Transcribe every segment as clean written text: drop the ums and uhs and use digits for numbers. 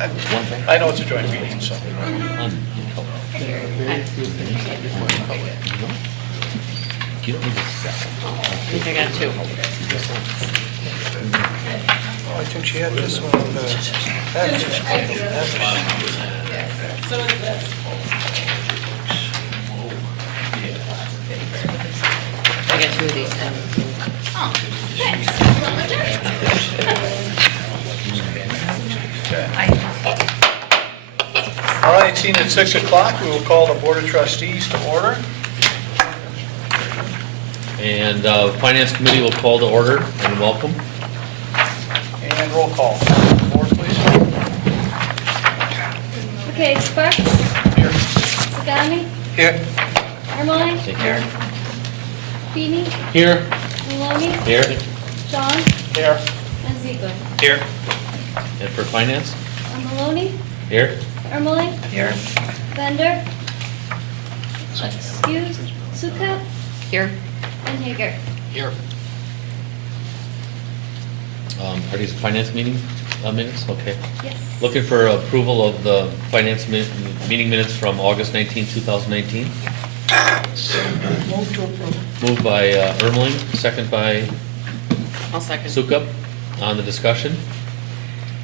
I know it's a joint meeting, so. I think I got two. Oh, I think she had this one on the package. So is this. I got two of these. All right, seeing at 6 o'clock, we will call the Board of Trustees to order. And Finance Committee will call to order and welcome. And roll call. Board, please. Okay, Sparks, Here. Sagami, Here. Ermeling, Take care. Feeny, Here. Maloney, Here. John, Here. and Ziegler. Here. And for Finance? Maloney, Here. Ermeling, Here. Bender, excused, Suka, Here. and Hager. Here. Are these finance meeting minutes? Okay. Yes. Looking for approval of the finance meeting minutes from August 19, 2019. Move to approve. Moved by Ermeling, second by I'll second. Sukup. On the discussion.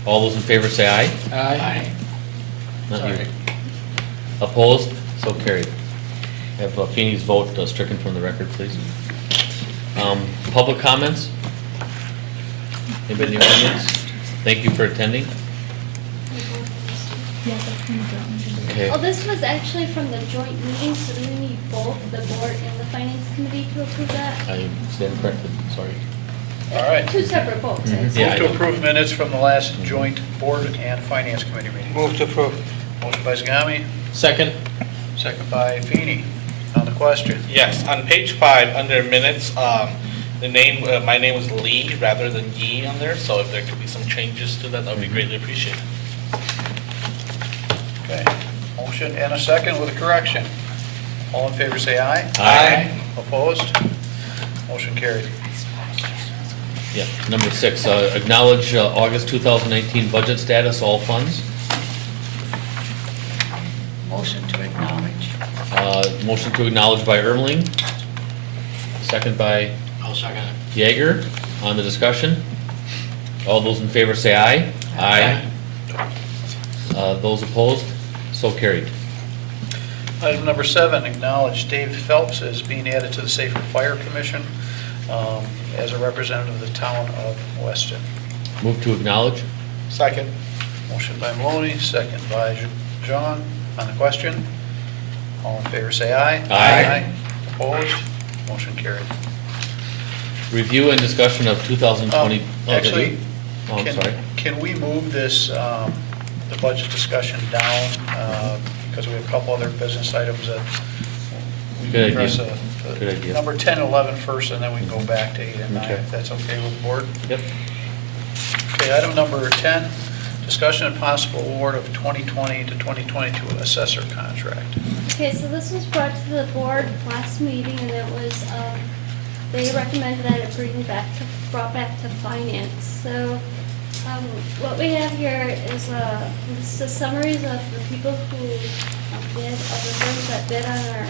All those in favor say aye. Aye. Not you. Opposed? So carried. Have Feeney's vote stricken from the record, please. Public comments? Anybody in the audience? Thank you for attending. Okay. Oh, this was actually from the joint meeting, so we need both the board and the finance committee to approve that. I stand corrected, sorry. All right. Two separate votes. I'd say. Yeah, I Move to know. approve minutes from the last joint Board and Finance Committee meeting. Move to approve. Motion by Zagami, Second. second by Feeny. On the question. Yes, on page 5, under minutes, the name, my name was Lee rather than Yi on there, so if there could be some changes to that, that would be greatly appreciated. Okay. Motion and a second with a correction. All in favor say aye. Aye. Opposed? Motion carried. Yeah, number 6, acknowledge August 2019 budget status, all funds. Motion to acknowledge. Motion to acknowledge by Ermeling, second by I'll second it. Yeager. On the discussion. All those in favor say aye. Aye. Those opposed? So carried. Item number 7, acknowledge Dave Phelps as being added to the Safer Fire Commission as a representative of the town of Weston. Move to acknowledge. Second. Motion by Maloney, second by John. On the question, all in favor say aye. Aye. Opposed? Motion carried. Review and discussion of 2020. Actually, Oh, I'm sorry. can we move this, the budget discussion down, because we have a couple other business items that we Good can address. idea. Good idea. Number 10 and 11 first, and then we can go back to 8 and 9, Okay. if that's okay with the board. Yep. Okay, item number 10, discussion and possible award of 2020 to 2022 assessor contract. Okay, so this was brought to the board last meeting, and it was, they recommended that it brought back to finance. So, what we have here is list of summaries of the people who bid, of the firms that bid on our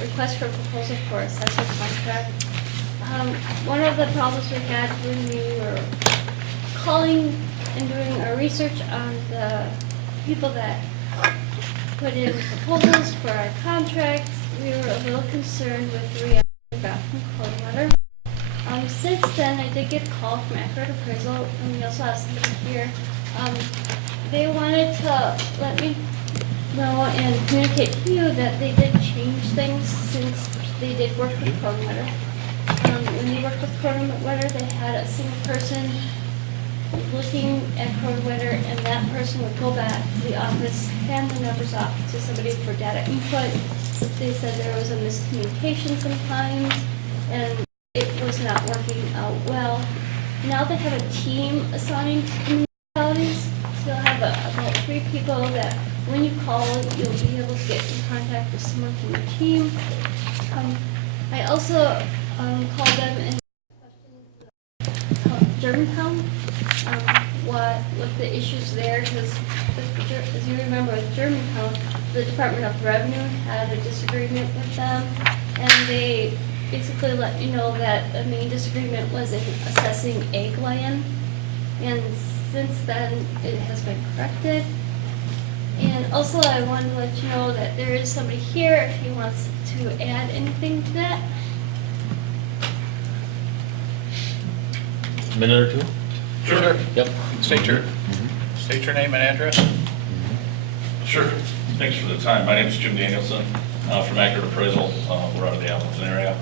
request for proposal for assessor contract. One of the problems we had when we were calling and doing our research on the people that put in proposals for our contracts, we were a little concerned with the reality we got from cold letter. Since then, I did get a call from Accurate Appraisal, and we also have somebody here. They wanted to let me know and communicate to you that they did change things since they did work with cold letter. When they worked with cold letter, they had a single person looking at cold letter, and that person would go back to the office, hand the numbers off to somebody for data input. They said there was a miscommunication sometimes, and it was not working out well. Now they have a team assigned to municipalities, so you'll have about 3 people that when you call, you'll be able to get in contact with someone from your team. I also called them and Germantown. what the issues there, because as you remember with Germantown, the Department of Revenue had a disagreement with them, and they basically let you know that the main disagreement was in assessing egg land, and since then, it has been corrected. And also, I wanted to let you know that there is somebody here if he wants to add anything to that. Minute or two? Sure. Yep. State your name and address. Sure. Thanks for the time. My name is Jim Danielson from Accurate Appraisal. We're out of the Appleton area.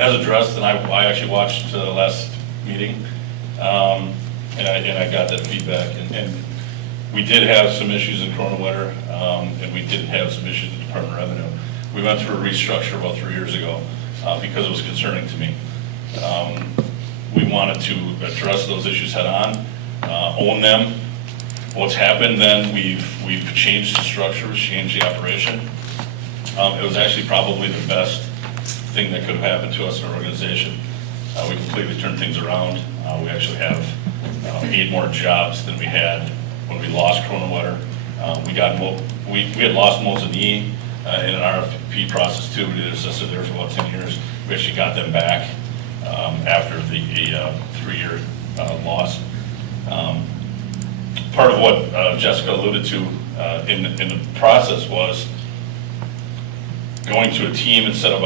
As addressed, and I actually watched the last meeting, and I got that feedback. And we did have some issues in Corona Winter, and we did have some issues with the Department of Revenue. We went through a restructure about 3 years ago because it was concerning to me. We wanted to address those issues head on, own them. What's happened then, we've changed the structure, we've changed the operation. It was actually probably the best thing that could have happened to us in our organization. We completely turned things around. We actually have 8 more jobs than we had when we lost Corona Winter. We had lost Mosinee in an RFP process too. We did assessor there for about 10 years. We actually got them back after the 3-year loss. Part of what Jessica alluded to in the process was going to a team instead of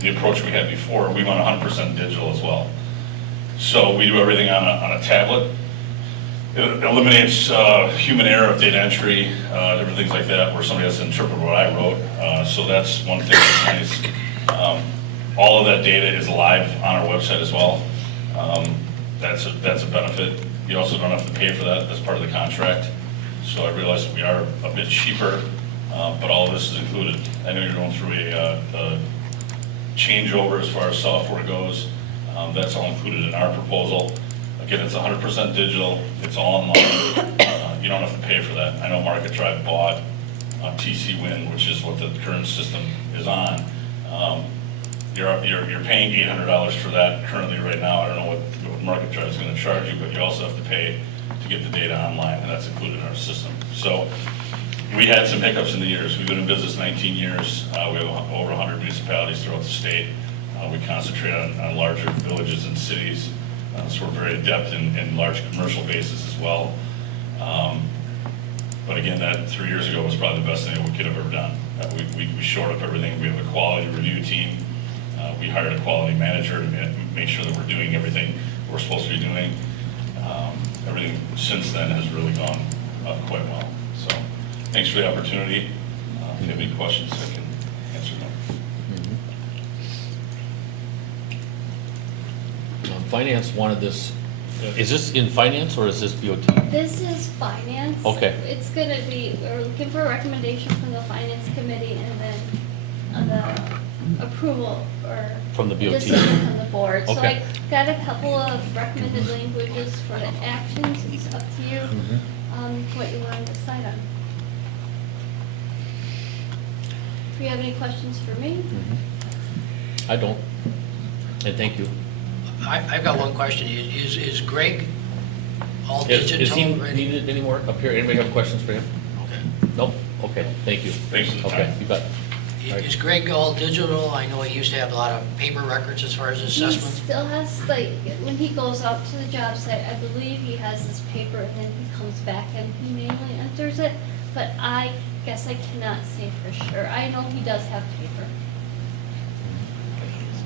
the approach we had before. We went 100% digital as well. So we do everything on a tablet. It eliminates human error of data entry, different things like that, where somebody has to interpret what I wrote. So that's one thing that's nice. All of that data is live on our website as well. That's a benefit. You also don't have to pay for that. That's part of the contract. So I realize that we are a bit cheaper, but all of this is included. I know you're going through a changeover as far as software goes. That's all included in our proposal. Again, it's 100% digital. It's all online. You don't have to pay for that. I know Market Drive bought TC Win, which is what the current system is on. You're paying $800 for that currently right now. I don't know what Market Drive is going to charge you, but you also have to pay to get the data online, and that's included in our system. So we had some hiccups in the years. We've been in business 19 years. We have over 100 municipalities throughout the state. We concentrate on larger villages and cities. So we're very adept in large commercial bases as well. But again, that 3 years ago was probably the best thing that we could have ever done. We shored up everything. We have a quality review team. We hired a quality manager to make sure that we're doing everything we're supposed to be doing. Everything since then has really gone quite well. So thanks for the opportunity. If you have any questions, I can answer them. Finance wanted this, is this in finance or is this BOT? This is finance. Okay. It's gonna be, we're looking for a recommendation from the finance committee and then the approval or From the BOT. decision from the board. So Okay. I got a couple of recommended languages for the actions. It's up to you, what you want to decide on. Do you have any questions for me? I don't. And thank you. I've got one question. Is Greg all Is digital he ready? needed anymore up here? Anybody have questions for him? Okay. Nope? Okay, thank you. Thanks for the Okay, time. you bet. Is Greg all digital? I know he used to have a lot of paper records as far as He assessment. still has, like, when he goes out to the job site, I believe he has his paper and then he comes back and he manually enters it. But I guess I cannot say for sure. I know he does have paper.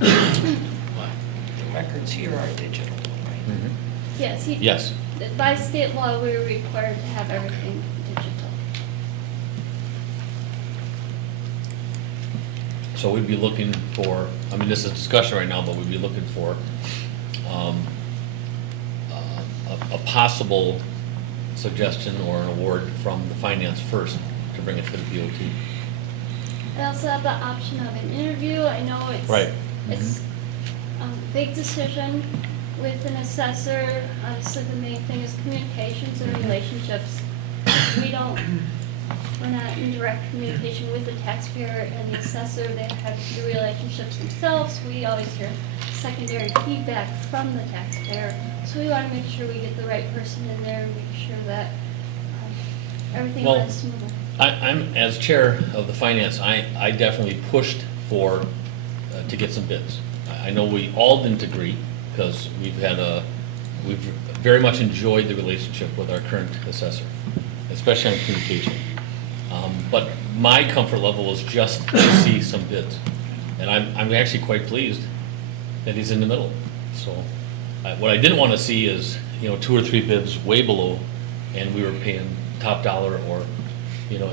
The records here are digital, right? Yes, Yes. by state law, we're required to have everything digital. So we'd be looking for, I mean, this is discussion right now, but we'd be looking for a possible suggestion or an award from the finance first to bring it to the BOT. I also have the option of an interview. I know Right. it's a big decision with an assessor. Obviously, the main thing is communications and relationships. We don't we're not in direct communication with the taxpayer and the assessor. They have the relationships themselves. We always hear secondary feedback from the taxpayer. So we want to make sure we get the right person in there and make sure that everything Well, runs smoothly. I'm, as chair of the finance, I definitely pushed for, to get some bids. I know we all didn't agree, because we've very much enjoyed the relationship with our current assessor, especially on communication. But my comfort level is just to see some bids. And I'm actually quite pleased that he's in the middle. So, what I didn't want to see is, 2 or 3 bids way below, and we were paying top dollar or,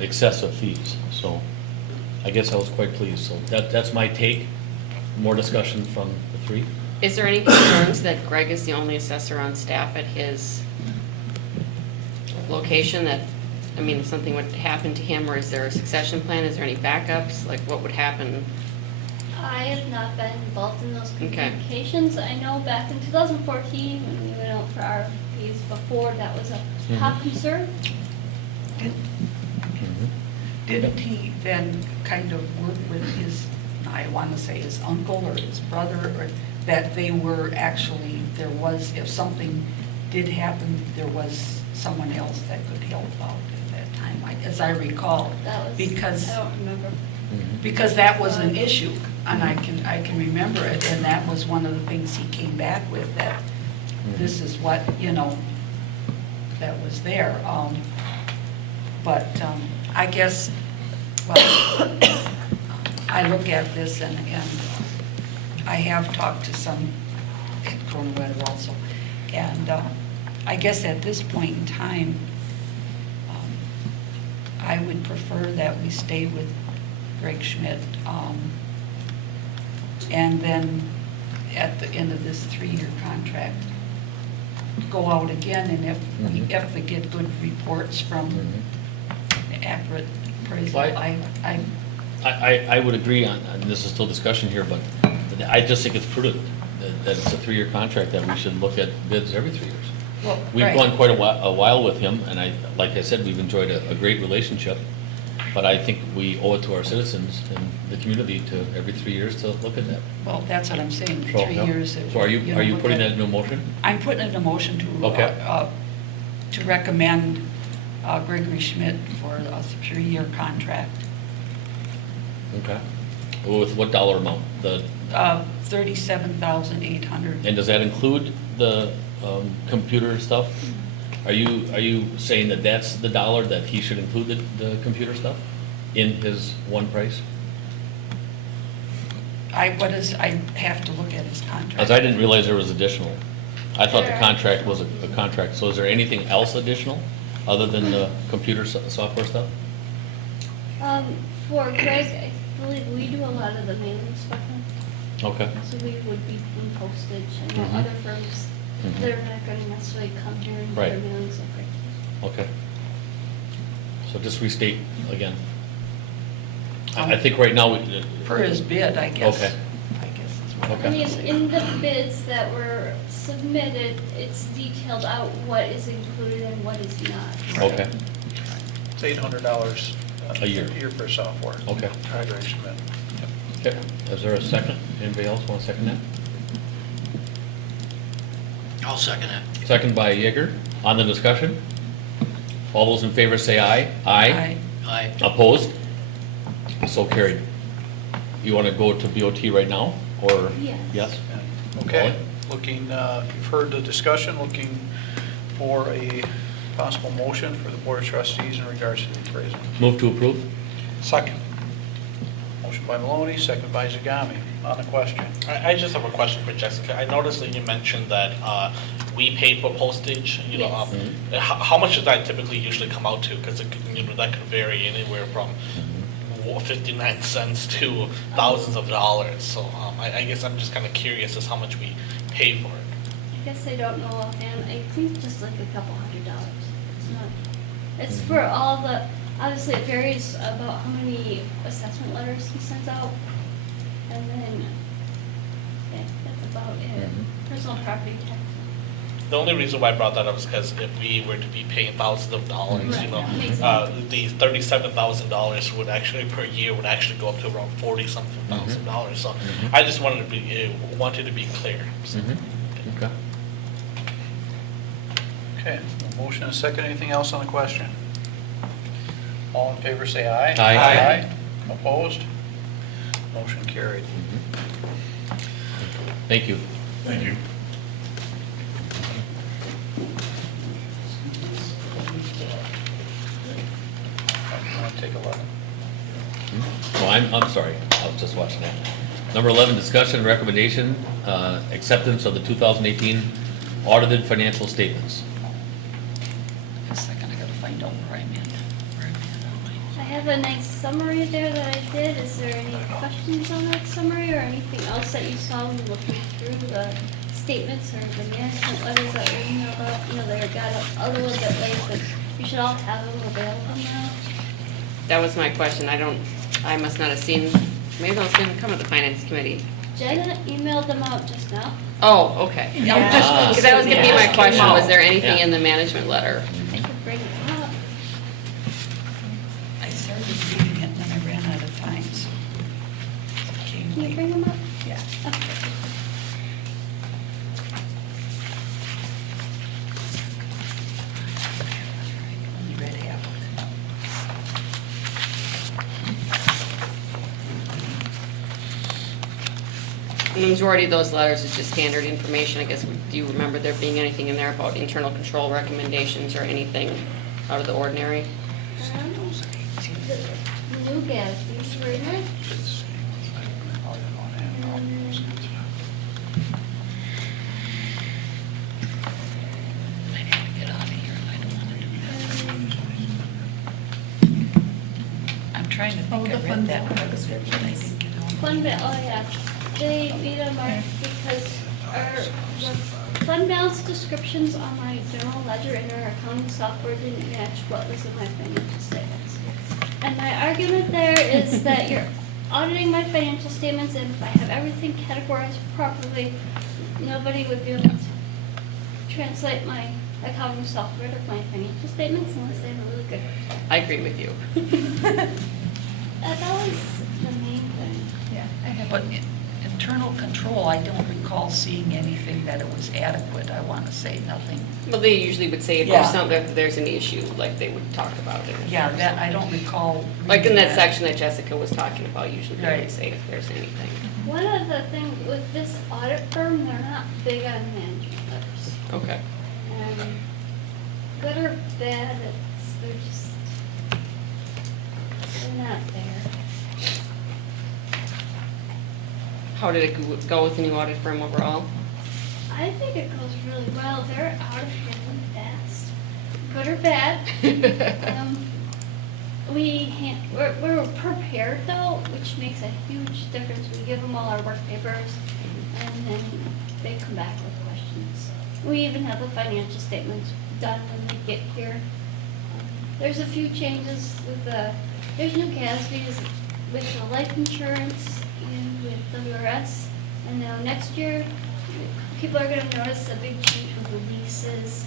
excessive fees. So, I guess I was quite pleased. So that's my take. More discussion from the 3. Is there any concerns that Greg is the only assessor on staff at his location that, if something would happen to him, or is there a succession plan? Is there any backups? Like, what would happen? I have not been involved in those Okay. communications. I know back in 2014, when we went out for RFPs before, that was a top concern. Didn't he then kind of work with his, I want to say his uncle or his brother, or that they were actually, there was, if something did happen, there was someone else that could help out at that time, as I recall? That was, Because, I don't remember. because that was an issue, and I can remember it, and that was one of the things he came back with, that this is what, that was there. But I guess, well, I look at this and I have talked to some at Cornwall also. And I guess at this point in time, I would prefer that we stay with Greg Schmidt. And then at the end of this 3-year contract, go out again, and if we get good reports from accurate appraisal, Well, I would agree on, and this is still discussion here, but I just think it's prudent that it's a 3-year contract, that we should look at bids every 3 years. Well, We've right. gone quite a while with him, and like I said, we've enjoyed a great relationship, but I think we owe it to our citizens and the community to, every 3 years, to look at that. Well, that's what I'm saying, So, 3 yeah. years. So are you look putting at- that into a motion? I'm putting in a motion Okay. to recommend Gregory Schmidt for a 3-year contract. Okay. With what dollar amount? $37,800. And does that include the computer stuff? Are you saying that that's the dollar that he should include the computer stuff in his one price? I have to look at his contract. Because I didn't realize there was additional. I thought the contract was a contract. So is there anything else additional other than the computer software stuff? For Greg, I believe we do a lot of the mailing stuff. Okay. So we would be in postage. I know Mhm. other firms, Mhm. they're not going to necessarily come here and do their Right. mailing stuff. Okay. So just restate again. I think right now, Per his bid, I guess. Okay. I guess is what Okay. I I'm mean, saying. in the bids that were submitted, it's detailed out what is included and what is not. okay, It's $800 A year. for software. okay. Greg Schmidt. Okay, is there a second? Anybody else want to second that? I'll second it. Second by Yeager. On the discussion? All those in favor say aye. Aye. Aye. Opposed? So carried. You want to go to BOT right now, or? Yes. Yes? Okay, looking, you've heard the discussion, looking for a possible motion for the Board of Trustees in regards to the appraisal. Move to approve? Second. Motion by Maloney, second by Zagami. On the question. I just have a question for Jessica. I noticed that you mentioned that we pay for postage, Yes. how much does that typically usually come out to? Because, that could vary anywhere from 59 cents to thousands of dollars. So I guess I'm just kind of curious as how much we pay for it. I guess I don't know offhand. I think just like a couple $100. It's not, it's for all the, obviously it varies about how many assessment letters he sends out. And then, yeah, that's about it. Mhm. Personal property tax. The only reason why I brought that up is because if we were to be paying thousands of dollars, you know, Right, makes the $37,000 would actually, per year, would actually go up to around 40-something thousand dollars. So I just wanted to be clear. So, Okay. Okay, a motion and a second. Anything else on the question? All in favor, say aye. Aye. Opposed? Motion carried. Thank you. Thank you. Want to take 11? Oh, I'm sorry, I was just watching that. Number 11, discussion and recommendation, acceptance of the 2018 audited financial statements. A second, I gotta find out where I'm at. I have a nice summary there that I did. Is there any questions on that summary or anything else that you saw when looking through the statements or the management letters that were emailed out? You know, they got a little bit late, but you should all have them available now. That was my question. I must not have seen, maybe those didn't come to the finance committee. Jenna emailed them out just now. Oh, okay. Ah. Because that was gonna be my Yeah. question, was there anything Yeah. in the management letter? I could bring it up. I started reading it and then I ran out of time, so. Came Can you late. bring them up? Yeah. Okay. Only read half of it. The majority of those letters is just standard information. I guess, do you remember there being anything in there about internal control recommendations or anything out of the ordinary? The new Gatsby's were in there. I need to get out of here. I don't want to do that. I'm trying to think I read that part of it, but I didn't get on. Fund ba, oh yeah, they made a mark because the fund balance descriptions on my general ledger and our accounting software didn't match what was in my financial statements. And my argument there is that you're auditing my financial statements, and if I have everything categorized properly, nobody would be able to translate my accounting software to my financial statements unless they have a really good. I agree with you. That was the main thing. Yeah, but internal control, I don't recall seeing anything that it was adequate. I want to say nothing. Well, they usually would say if Yeah. there's something, if there's an issue, like they would talk about it. Yeah, that, I don't recall. Like in reading that section that Jessica was talking about, usually they would Right. say if there's anything. One of the things with this audit firm, they're not big on management letters. Okay. And good or bad, they're not there. How did it go with the new audit firm overall? I think it goes really well. They're out of here really fast. Good or bad. We're prepared though, which makes a huge difference. We give them all our work papers and then they come back with questions. We even have the financial statements done when they get here. There's a few changes with there's new Gatsby's with the life insurance and with WRS. And now next year, people are gonna notice a big change with the leases.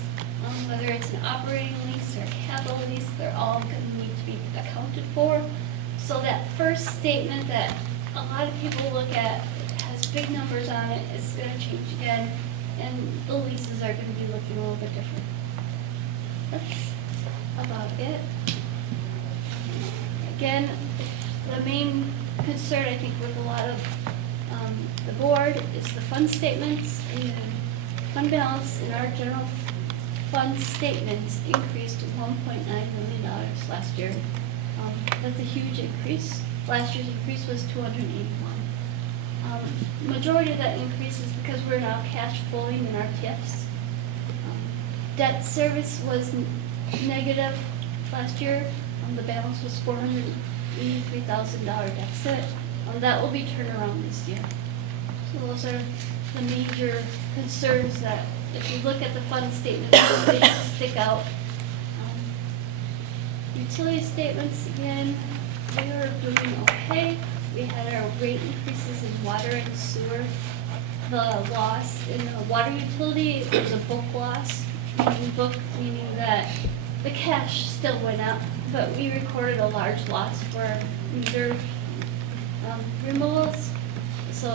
Whether it's an operating lease or a capital lease, they're all gonna need to be accounted for. So that first statement that a lot of people look at has big numbers on it, it's gonna change again, and the leases are gonna be looking a little bit different. That's about it. Again, the main concern, I think, with a lot of the board is the fund statements and fund balance in our general fund statements increased to $1.9 million last year. That's a huge increase. Last year's increase was 281. Majority of that increase is because we're now cash flowing in our TIFs. Debt service was negative last year. The balance was $483,000 deficit. That will be turned around this year. So those are the major concerns that, if you look at the fund statements, they stick out. Utility statements, again, we are doing okay. We had our rate increases in water and sewer the loss in the water utility, it was a book loss. Meaning that the cash still went up, but we recorded a large loss for meter removals. So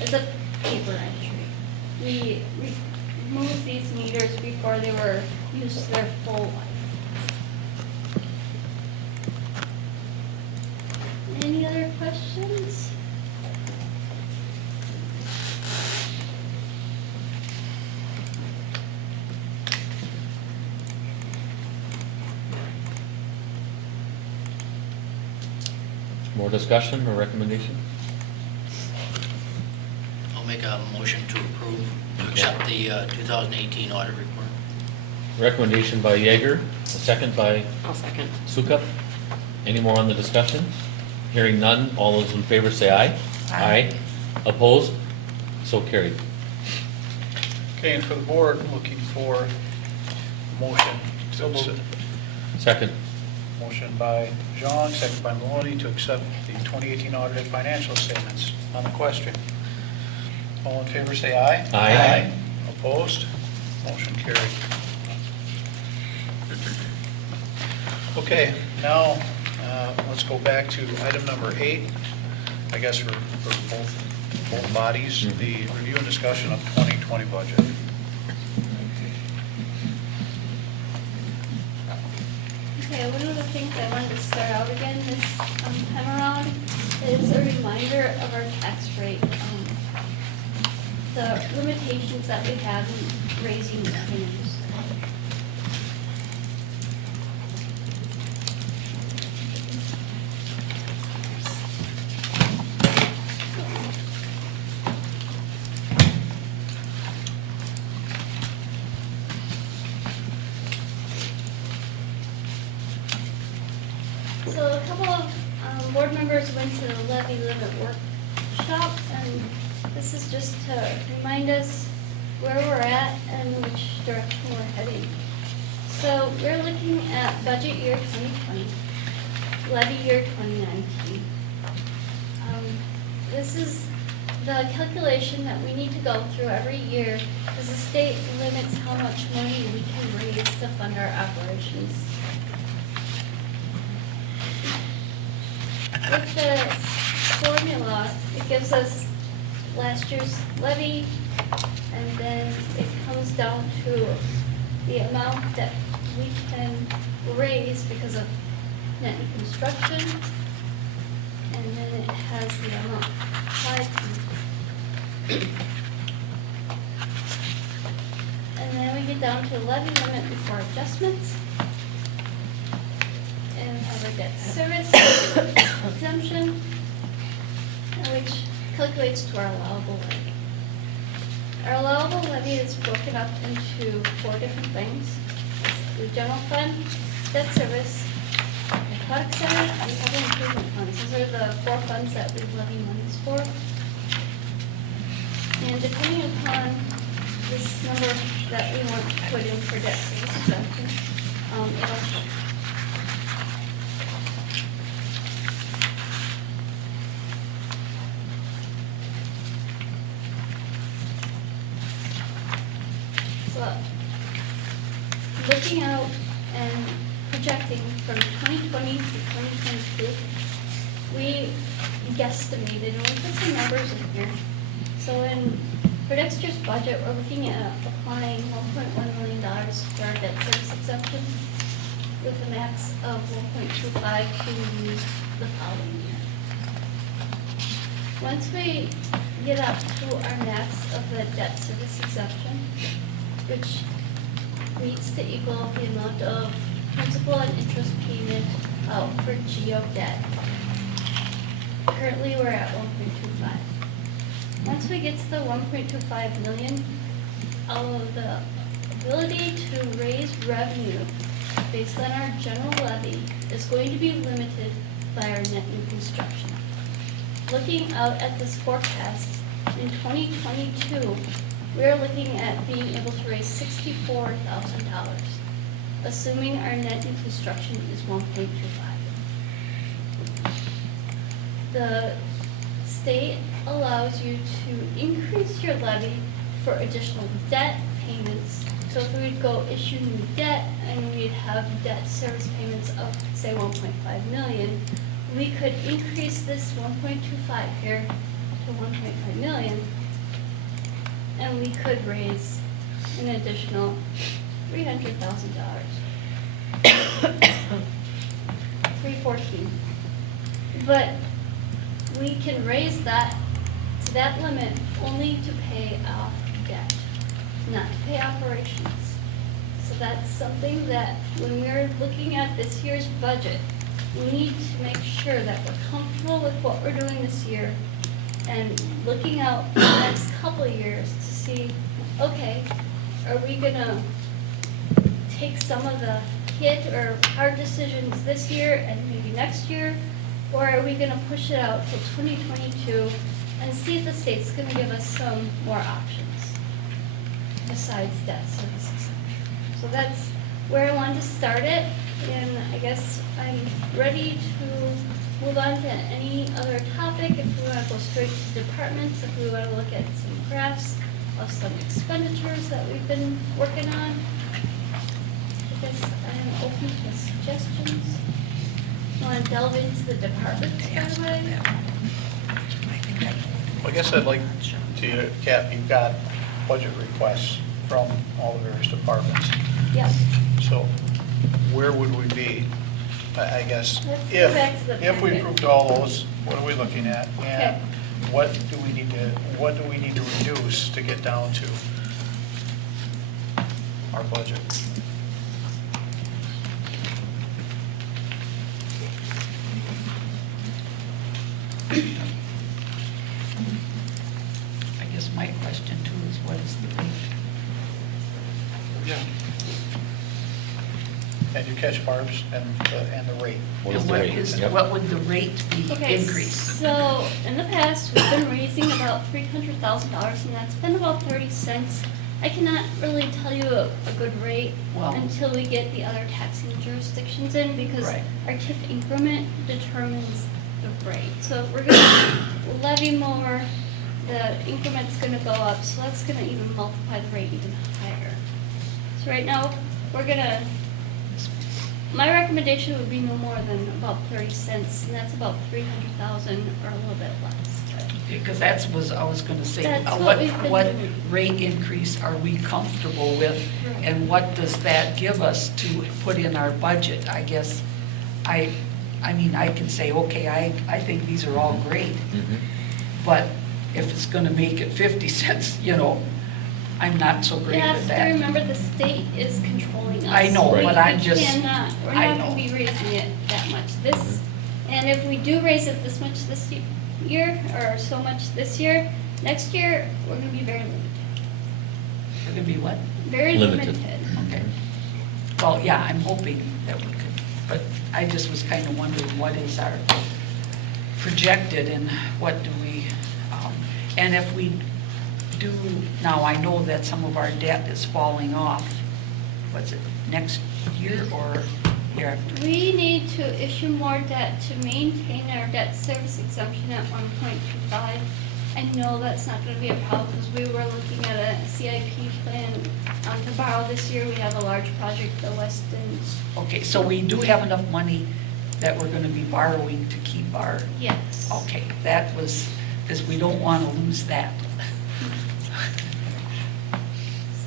it's a paper entry. We removed these meters before they were used to their full life. Any other questions? More discussion or recommendation? I'll make a motion to approve, to accept the 2018 audit report. Recommendation by Yeager, a second by I'll second. Sukup. Any more on the discussion? Hearing none, all those in favor say aye. Aye. Opposed? So carried. Okay, and for the board, looking for motion. Second. Motion by Jean, second by Maloney to accept the 2018 audited financial statements. On the question, all in favor say aye. Aye. Opposed? Motion carried. Okay, now, let's go back to item number 8, I guess for both bodies, the review and discussion of 2020 budget. Okay, one of the things I wanted to start out again this time around is a reminder of our tax rate. The limitations that we have in raising revenues. So a couple of board members went to the levy limit workshop, and this is just to remind us where we're at and which direction we're heading. So we're looking at budget year 2020, levy year 2019. This is the calculation that we need to go through every year because the state limits how much money we can raise to fund our operations. With the formula, it gives us last year's levy, and then it comes down to the amount that we can raise because of net new construction, and then it has the amount applied to. And then we get down to levy limit before adjustments, and have our debt service exemption, which calculates to our allowable levy. Our allowable levy is broken up into 4 different things. The general fund, debt service, aquatic center, and capital improvement funds. Those are the 4 funds that we levy monies for. And depending upon this number that we want to put in for debt service exemption, it'll looking out and projecting from 2020 to 2022, we guesstimated, and we put some numbers in here. So for next year's budget, we're looking at applying $1.1 million for our debt service exemption with a max of 1.25 to be used the following year. Once we get up to our max of the debt service exemption, which needs to equal the amount of principal and interest payment out for GO debt. Currently, we're at 1.25. Once we get to the 1.25 million, the ability to raise revenue based on our general levy is going to be limited by our net new construction. Looking out at this forecast, in 2022, we are looking at being able to raise $64,000, assuming our net new construction is 1.25. The state allows you to increase your levy for additional debt payments. So if we would go issue new debt and we'd have debt service payments of, say, 1.5 million, we could increase this 1.25 here to 1.5 million, and we could raise an additional $300,000. 314. But we can raise that to that limit only to pay off debt, not to pay operations. So that's something that when we're looking at this year's budget, we need to make sure that we're comfortable with what we're doing this year and looking out for the next couple of years to see, okay, are we gonna take some of the hit or hard decisions this year and maybe next year? Or are we gonna push it out till 2022 and see if the state's gonna give us some more options besides debt service exemption? So that's where I wanted to start it, and I guess I'm ready to move on to any other topic. If we wanna go straight to departments, if we wanna look at some graphs of some expenditures that we've been working on. I guess I'm open to suggestions. Want to delve into the departments right away? Well, I guess I'd like to, Cap, you've got budget requests from all the various departments. Yep. So where would we be, I guess, Let's go back to the if we packet. approved all those, what are we looking at? Okay. And what do we need to reduce to get down to our budget? I guess my question too is what is the rate? And you catch Barb's and the rate. What is And the what rate? is- Yep. What would the rate be Okay, increased? so in the past, we've been raising about $300,000, and that's been about 30 cents. I cannot really tell you a good rate Well- until we get the other taxing jurisdictions in, because Right. our TIF increment determines the rate. So if we're gonna levy more, the increment's gonna go up, so that's gonna even multiply the rate even higher. So right now, my recommendation would be no more than about 30 cents, and that's about 300,000 or a little bit less. Because I was gonna say, That's what we've been what doing. rate increase are we comfortable with? Right. And what does that give us to put in our budget? I guess, I mean, I can say, okay, I think these are all great, Mhm. but if it's gonna make it 50 cents, I'm not so You great have at to that. remember the state is controlling us. I know, We- but I'm we just- cannot, we're I not know. gonna be raising it that much. And if we do raise it this much this year, or so much this year, next year, we're gonna be very limited. It's gonna be what? Very Limited. limited. Okay. Well, yeah, I'm hoping that we could, but I just was kind of wondering what is our projected and what do we, and if we do, now I know that some of our debt is falling off. What's it, next year or year after? We need to issue more debt to maintain our debt service exemption at 1.25. I know that's not gonna be a problem, because we were looking at a CIP plan to borrow this year. We have a large project, the Weston. Okay, so we do have enough money that we're gonna be borrowing to keep our, Yes. okay, that was, because we don't want to lose that.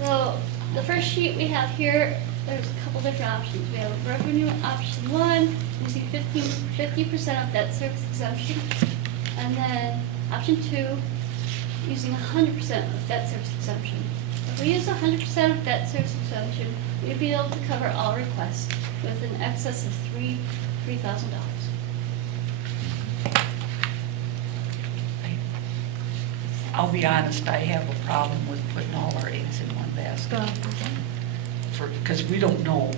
So the first sheet we have here, there's a couple different options. We have revenue option 1, using 50% of debt service exemption. And then option 2, using 100% of debt service exemption. If we use 100% of debt service exemption, we'd be able to cover all requests with an excess of $3,000. I'll be honest, I have a problem with putting all our eggs in one basket. Because we don't know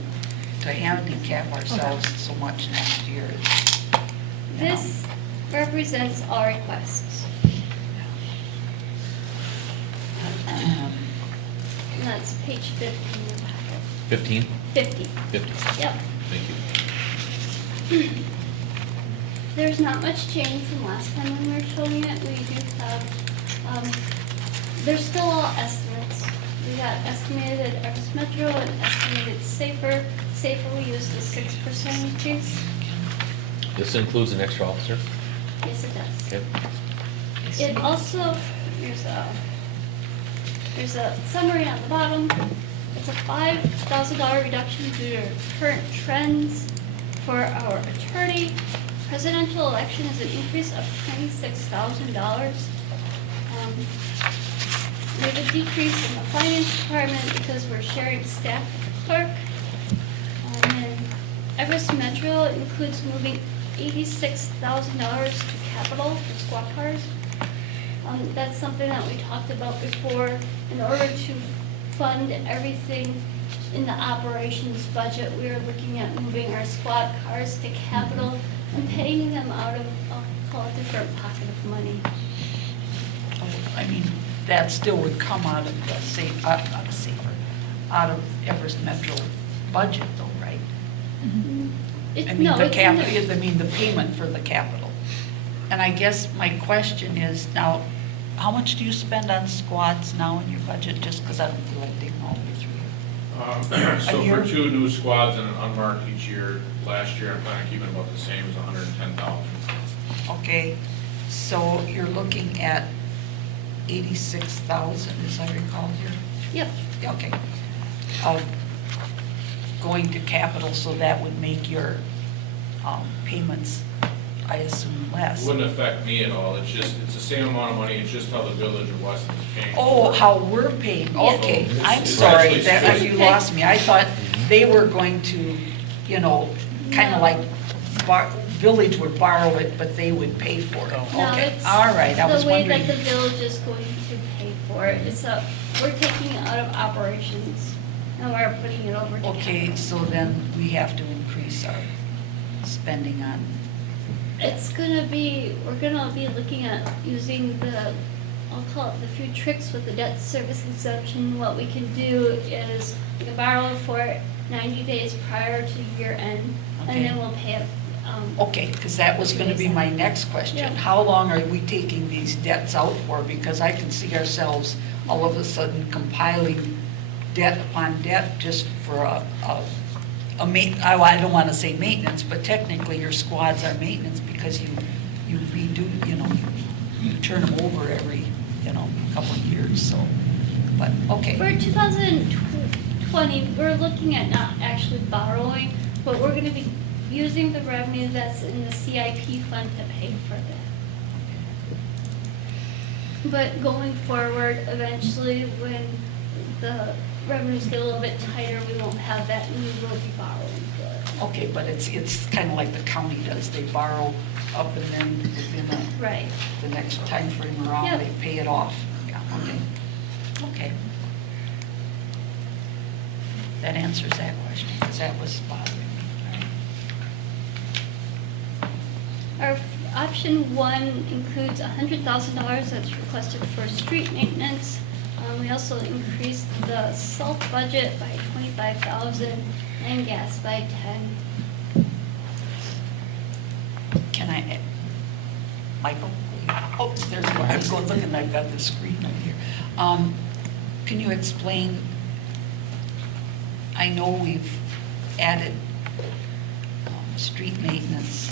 to handicap ourselves so much next year. This represents all requests. And that's page 50 in your packet. 15? 50. 50. Yep. Thank you. there's not much change from last time when we were showing it. We do have, they're still all estimates. We got estimated Everest Metro and estimated Safer. Safer, we used a 6% increase. This includes an extra officer? Yes, it does. Okay. It also, there's a summary on the bottom. It's a $5,000 reduction due to current trends for our attorney. Presidential election is an increase of $26,000. We have a decrease in the finance department because we're sharing staff with the clerk. And Everest Metro includes moving $86,000 to capital for squad cars. That's something that we talked about before. In order to fund everything in the operations budget, we are looking at moving our squad cars to capital and paying them out of, I'll call it, different pocket of money. I mean, that still would come out of the out of Everest Metro budget though, right? I mean, No, the it's in there. the payment for the capital. And I guess my question is now, how much do you spend on squads now in your budget? Just because I don't feel like digging all the way through here. So A year? for 2 new squads and an unmarked each year, last year I'm planning on keeping about the same as 110,000. Okay, so you're looking at 86,000, as I recall here? Yep. Okay. Going to capital, so that would make your payments, I assume, less. Wouldn't affect me at all, it's the same amount of money, it's just how the village of Weston is paying. Oh, how we're paying, okay, Yeah. I'm It's sorry, actually that, split. you lost me, I thought they were going to, kind of No. like, village would borrow it, but they would pay for it, No, okay, it's all right, I was the way wondering. that the village is going to pay for it. We're taking it out of operations and we're putting it over to Okay, capital. so then we have to increase our spending on, We're gonna be looking at using I'll call it the few tricks with the debt service exemption. What we can do is we can borrow for it 90 days prior to year end, Okay. and then we'll pay it. okay, because that was gonna be my next question. Yeah. How long are we taking these debts out for? Because I can see ourselves all of a sudden compiling debt upon debt just for I don't want to say maintenance, but technically your squads are maintenance because you redo, you turn them over every, couple of years, so, but, okay. For 2020, we're looking at not actually borrowing, but we're gonna be using the revenue that's in the CIP fund to pay for that. But going forward, eventually, when the revenues get a little bit tighter, we won't have that and we will be borrowing for it. Okay, but it's kind of like the county does, they borrow up and then within Right. the next time frame around, Yep. they pay it off. Yeah, okay. Okay. That answers that question, because that was bothering me. All right. Our option 1 includes $100,000 that's requested for street maintenance. We also increased the salt budget by $25,000 and gas by 10. Can I, Michael? Oh, there's one. I'm going looking, I've got the screen right here. Can you explain, I know we've added street maintenance,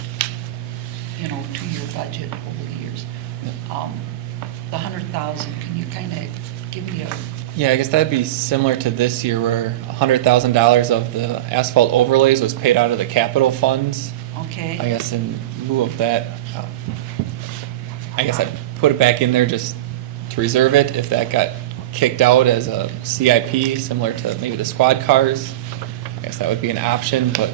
to your budget over the years. The 100,000, can you kind of give me a, Yeah, I guess that'd be similar to this year where $100,000 of the asphalt overlays was paid out of the capital funds. okay? I guess in lieu of that, I guess I'd put it back in there just to reserve it. If that got kicked out as a CIP, similar to maybe the squad cars, I guess that would be an option, but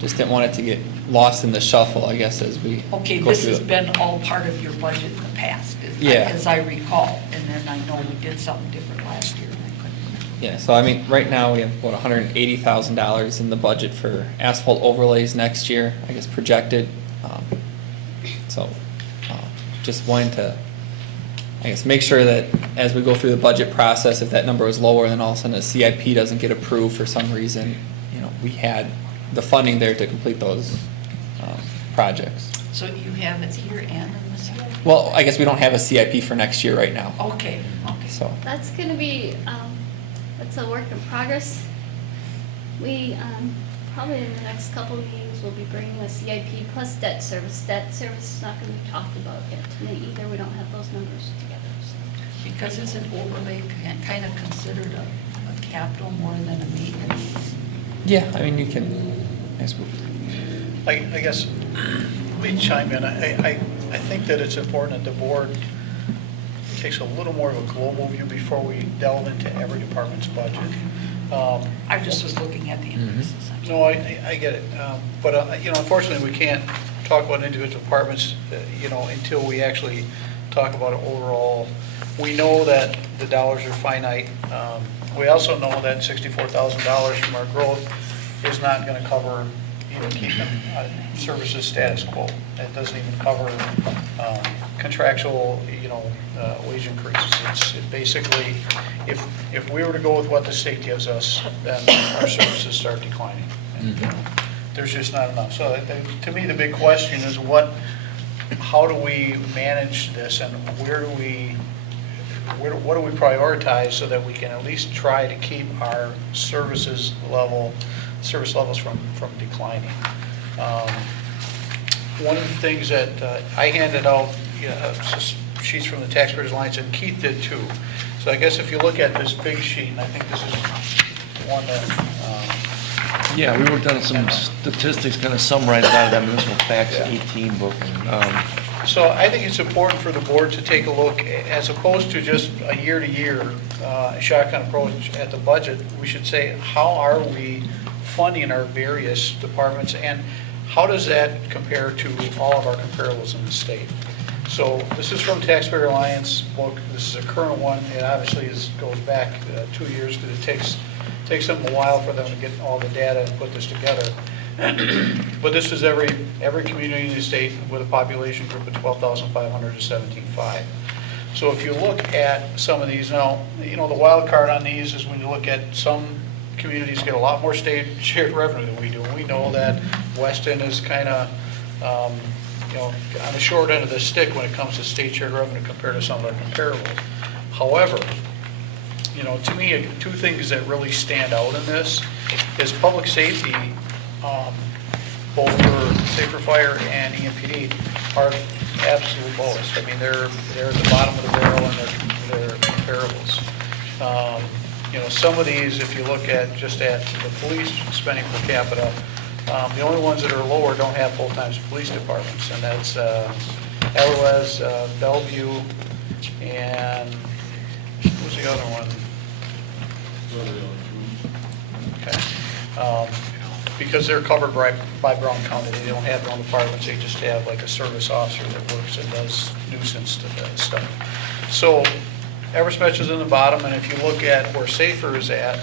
just didn't want it to get lost in the shuffle, I guess, as we Okay, go this through has it. been all part of your budget in the past, Yeah. as I recall. And then I know we did something different last year, and I couldn't remember. Yeah, so I mean, right now we have about $180,000 in the budget for asphalt overlays next year, I guess projected. So, just wanting to, I guess, make sure that as we go through the budget process, if that number was lower, then all of a sudden a CIP doesn't get approved for some reason, we had the funding there to complete those projects. So you have it here and in the CIP? Well, I guess we don't have a CIP for next year right now, Okay, okay. so. That's gonna be, it's a work in progress. We, probably in the next couple of meetings, we'll be bringing a CIP plus debt service. Debt service is not gonna be talked about yet tonight either, we don't have those numbers together, so. Because isn't overlay kind of considered a capital more than a maintenance? Yeah, I mean, you can, I suppose. I guess, let me chime in. I think that it's important that the board takes a little more of a global view before we delve into every department's budget. I just was looking at the increases. No, I get it. But, unfortunately, we can't talk about individual departments, until we actually talk about it overall. We know that the dollars are finite. We also know that $64,000 from our growth is not going to cover even keeping services status quo. It doesn't even cover contractual, wage increases. It's basically, if we were to go with what the state gives us, then our services start declining. And there's just not enough. So to me, the big question is how do we manage this, and what do we prioritize so that we can at least try to keep our service levels from declining. One of the things that I handed out, sheets from the Taxpayers Alliance, and Keith did too. So I guess if you look at this big sheet, and I think this is one that, Yeah, we worked on some statistics, kind of summarized out of that municipal facts 18 book. so I think it's important for the board to take a look, as opposed to just a year-to-year shotgun approach at the budget. We should say, how are we funding our various departments, and how does that compare to all of our comparables in the state? So this is from Taxpayer Alliance book. This is a current one. It obviously goes back 2 years, because it takes them a while for them to get all the data and put this together. But this is every community in the state with a population group of 12,500 to 17,500. So if you look at some of these now, the wild card on these is when you look at some communities get a lot more state shared revenue than we do. We know that Weston is kind of, on the short end of the stick when it comes to state shared revenue compared to some of our comparables. However, to me, two things that really stand out in this is public safety, both for Safer Fire and EMPD, are absolute lowest. I mean, they're at the bottom of the barrel in their comparables. Some of these, if you look at just at the police spending per capita, the only ones that are lower don't have full-time police departments, and that's Elwes, Bellevue, and what was the other one? Okay. Because they're covered by Brown County, they don't have their own departments, they just have like a service officer that works and does nuisance stuff. So Eversmith is in the bottom, and if you look at where Safer is at,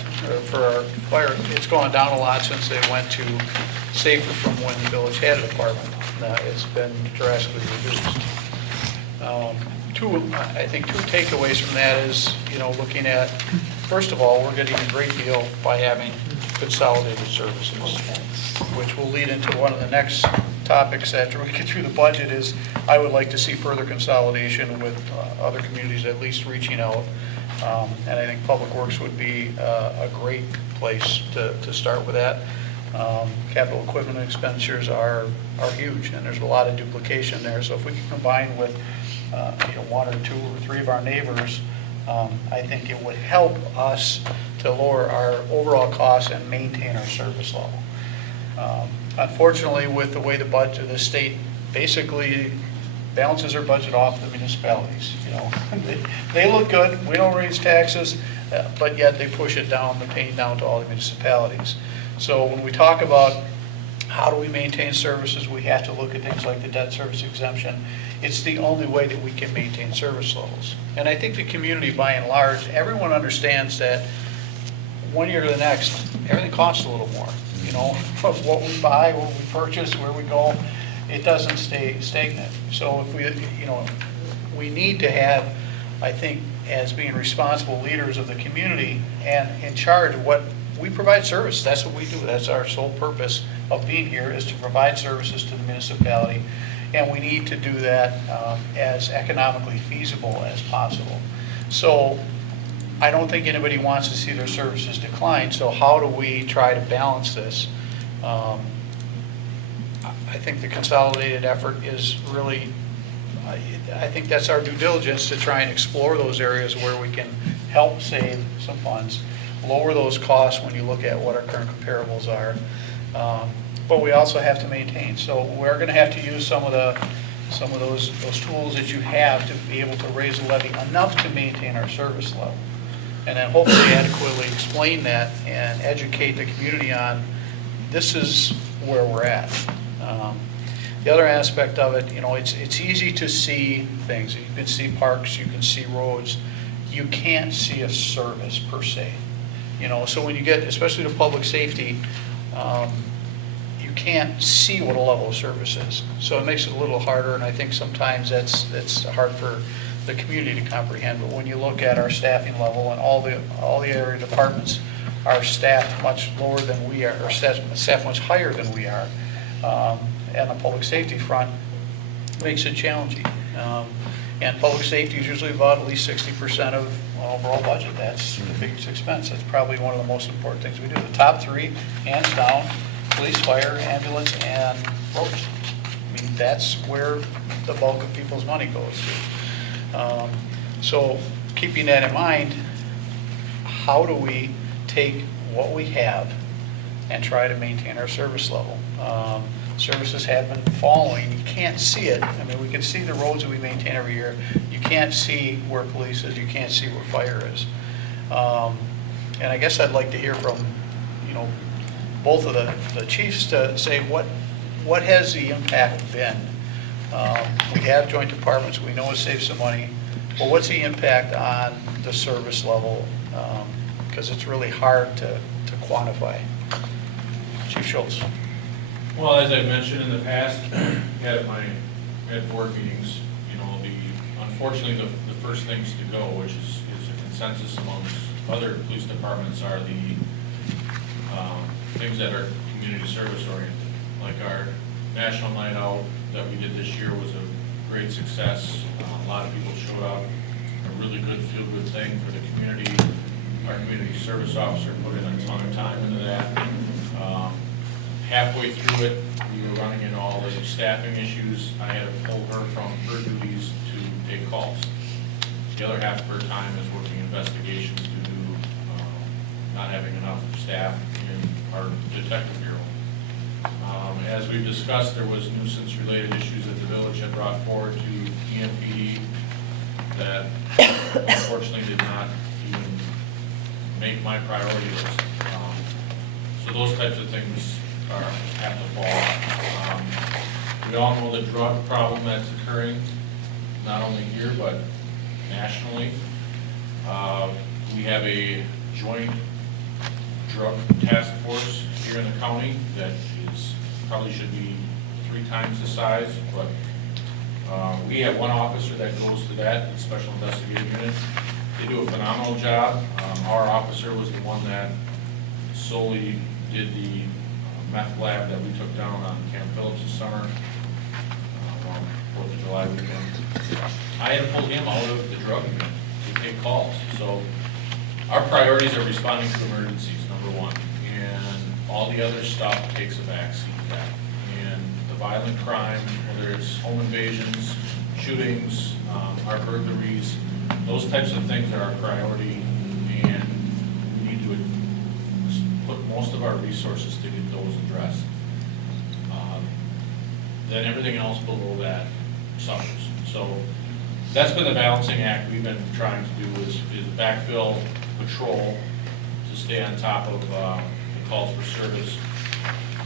for our fire, it's gone down a lot since they went to Safer from when the village had a department. It's been drastically reduced. I think two takeaways from that is, looking at, first of all, we're getting a great deal by having consolidated services, which will lead into one of the next topics after we get through the budget is I would like to see further consolidation with other communities at least reaching out. And I think Public Works would be a great place to start with that. Capital equipment expenditures are huge, and there's a lot of duplication there. So if we can combine with one or two or three of our neighbors, I think it would help us to lower our overall costs and maintain our service level. Unfortunately, with the way the state basically balances their budget off the municipalities, they look good, we don't raise taxes, but yet they push it down, the pain down to all the municipalities. So when we talk about how do we maintain services, we have to look at things like the debt service exemption. It's the only way that we can maintain service levels. And I think the community, by and large, everyone understands that one year to the next, everything costs a little more. What we buy, what we purchase, where we go, it doesn't stay stagnant. So if we need to have, I think, as being responsible leaders of the community and in charge of what we provide service. That's what we do. That's our sole purpose of being here, is to provide services to the municipality And we need to do that as economically feasible as possible. So I don't think anybody wants to see their services decline, so how do we try to balance this? I think the consolidated effort is really, I think that's our due diligence to try and explore those areas where we can help save some funds, lower those costs when you look at what our current comparables are. But we also have to maintain. So we're going to have to use some of those tools that you have to be able to raise the levy enough to maintain our service level. And then hopefully adequately explain that and educate the community on this is where we're at. The other aspect of it, it's easy to see things. You can see parks, you can see roads. You can't see a service per se. So when you get, especially to public safety, you can't see what a level of service is. So it makes it a little harder, and I think sometimes that's hard for the community to comprehend. But when you look at our staffing level and all the area departments are staffed much lower than we are, or staffed much higher than we are, and the public safety front makes it challenging. And public safety is usually about at least 60% of overall budget. That's the biggest expense. That's probably one of the most important things we do. The top three, hands down, police, fire, ambulance, and roads. I mean, that's where the bulk of people's money goes to. So keeping that in mind, how do we take what we have and try to maintain our service level? Services have been falling. You can't see it. I mean, we can see the roads that we maintain every year. You can't see where police is. You can't see where fire is. And I guess I'd like to hear from, both of the chiefs to say what has the impact been? We have joint departments. We know it saves some money. But what's the impact on the service level? Because it's really hard to quantify. Chief Schultz. Well, as I've mentioned in the past, at board meetings, unfortunately, the first things to go, which is a consensus amongst other police departments, are the things that are community service oriented. Like our National Night Out that we did this year was a great success. A lot of people showed up, a really good feel-good thing for the community. Our community service officer put in a ton of time into that. Halfway through it, we were running into all the staffing issues. I had to pull her from her duties to take calls. The other half of her time is working investigations due to not having enough staff in our detective bureau. As we've discussed, there was nuisance-related issues that the village had brought forward to EMPD that unfortunately did not even make my priority list. So those types of things have to fall. We all know the drug problem that's occurring, not only here, but nationally. We have a joint drug task force here in the county that probably should be 3 times the size, but we have one officer that goes to that, the Special Investigative Unit. They do a phenomenal job. Our officer was the one that solely did the meth lab that we took down on Camp Phillips this summer, on 4th of July weekend. I had to pull him out of the drug unit to take calls. So our priorities are responding to emergencies, number one, and all the other stuff takes a backseat to that. And the violent crime, whether it's home invasions, shootings, our burglaries, those types of things are our priority, and we need to put most of our resources to get those addressed. Then everything else below that suffers. So that's been the balancing act we've been trying to do is backfill patrol to stay on top of the calls for service.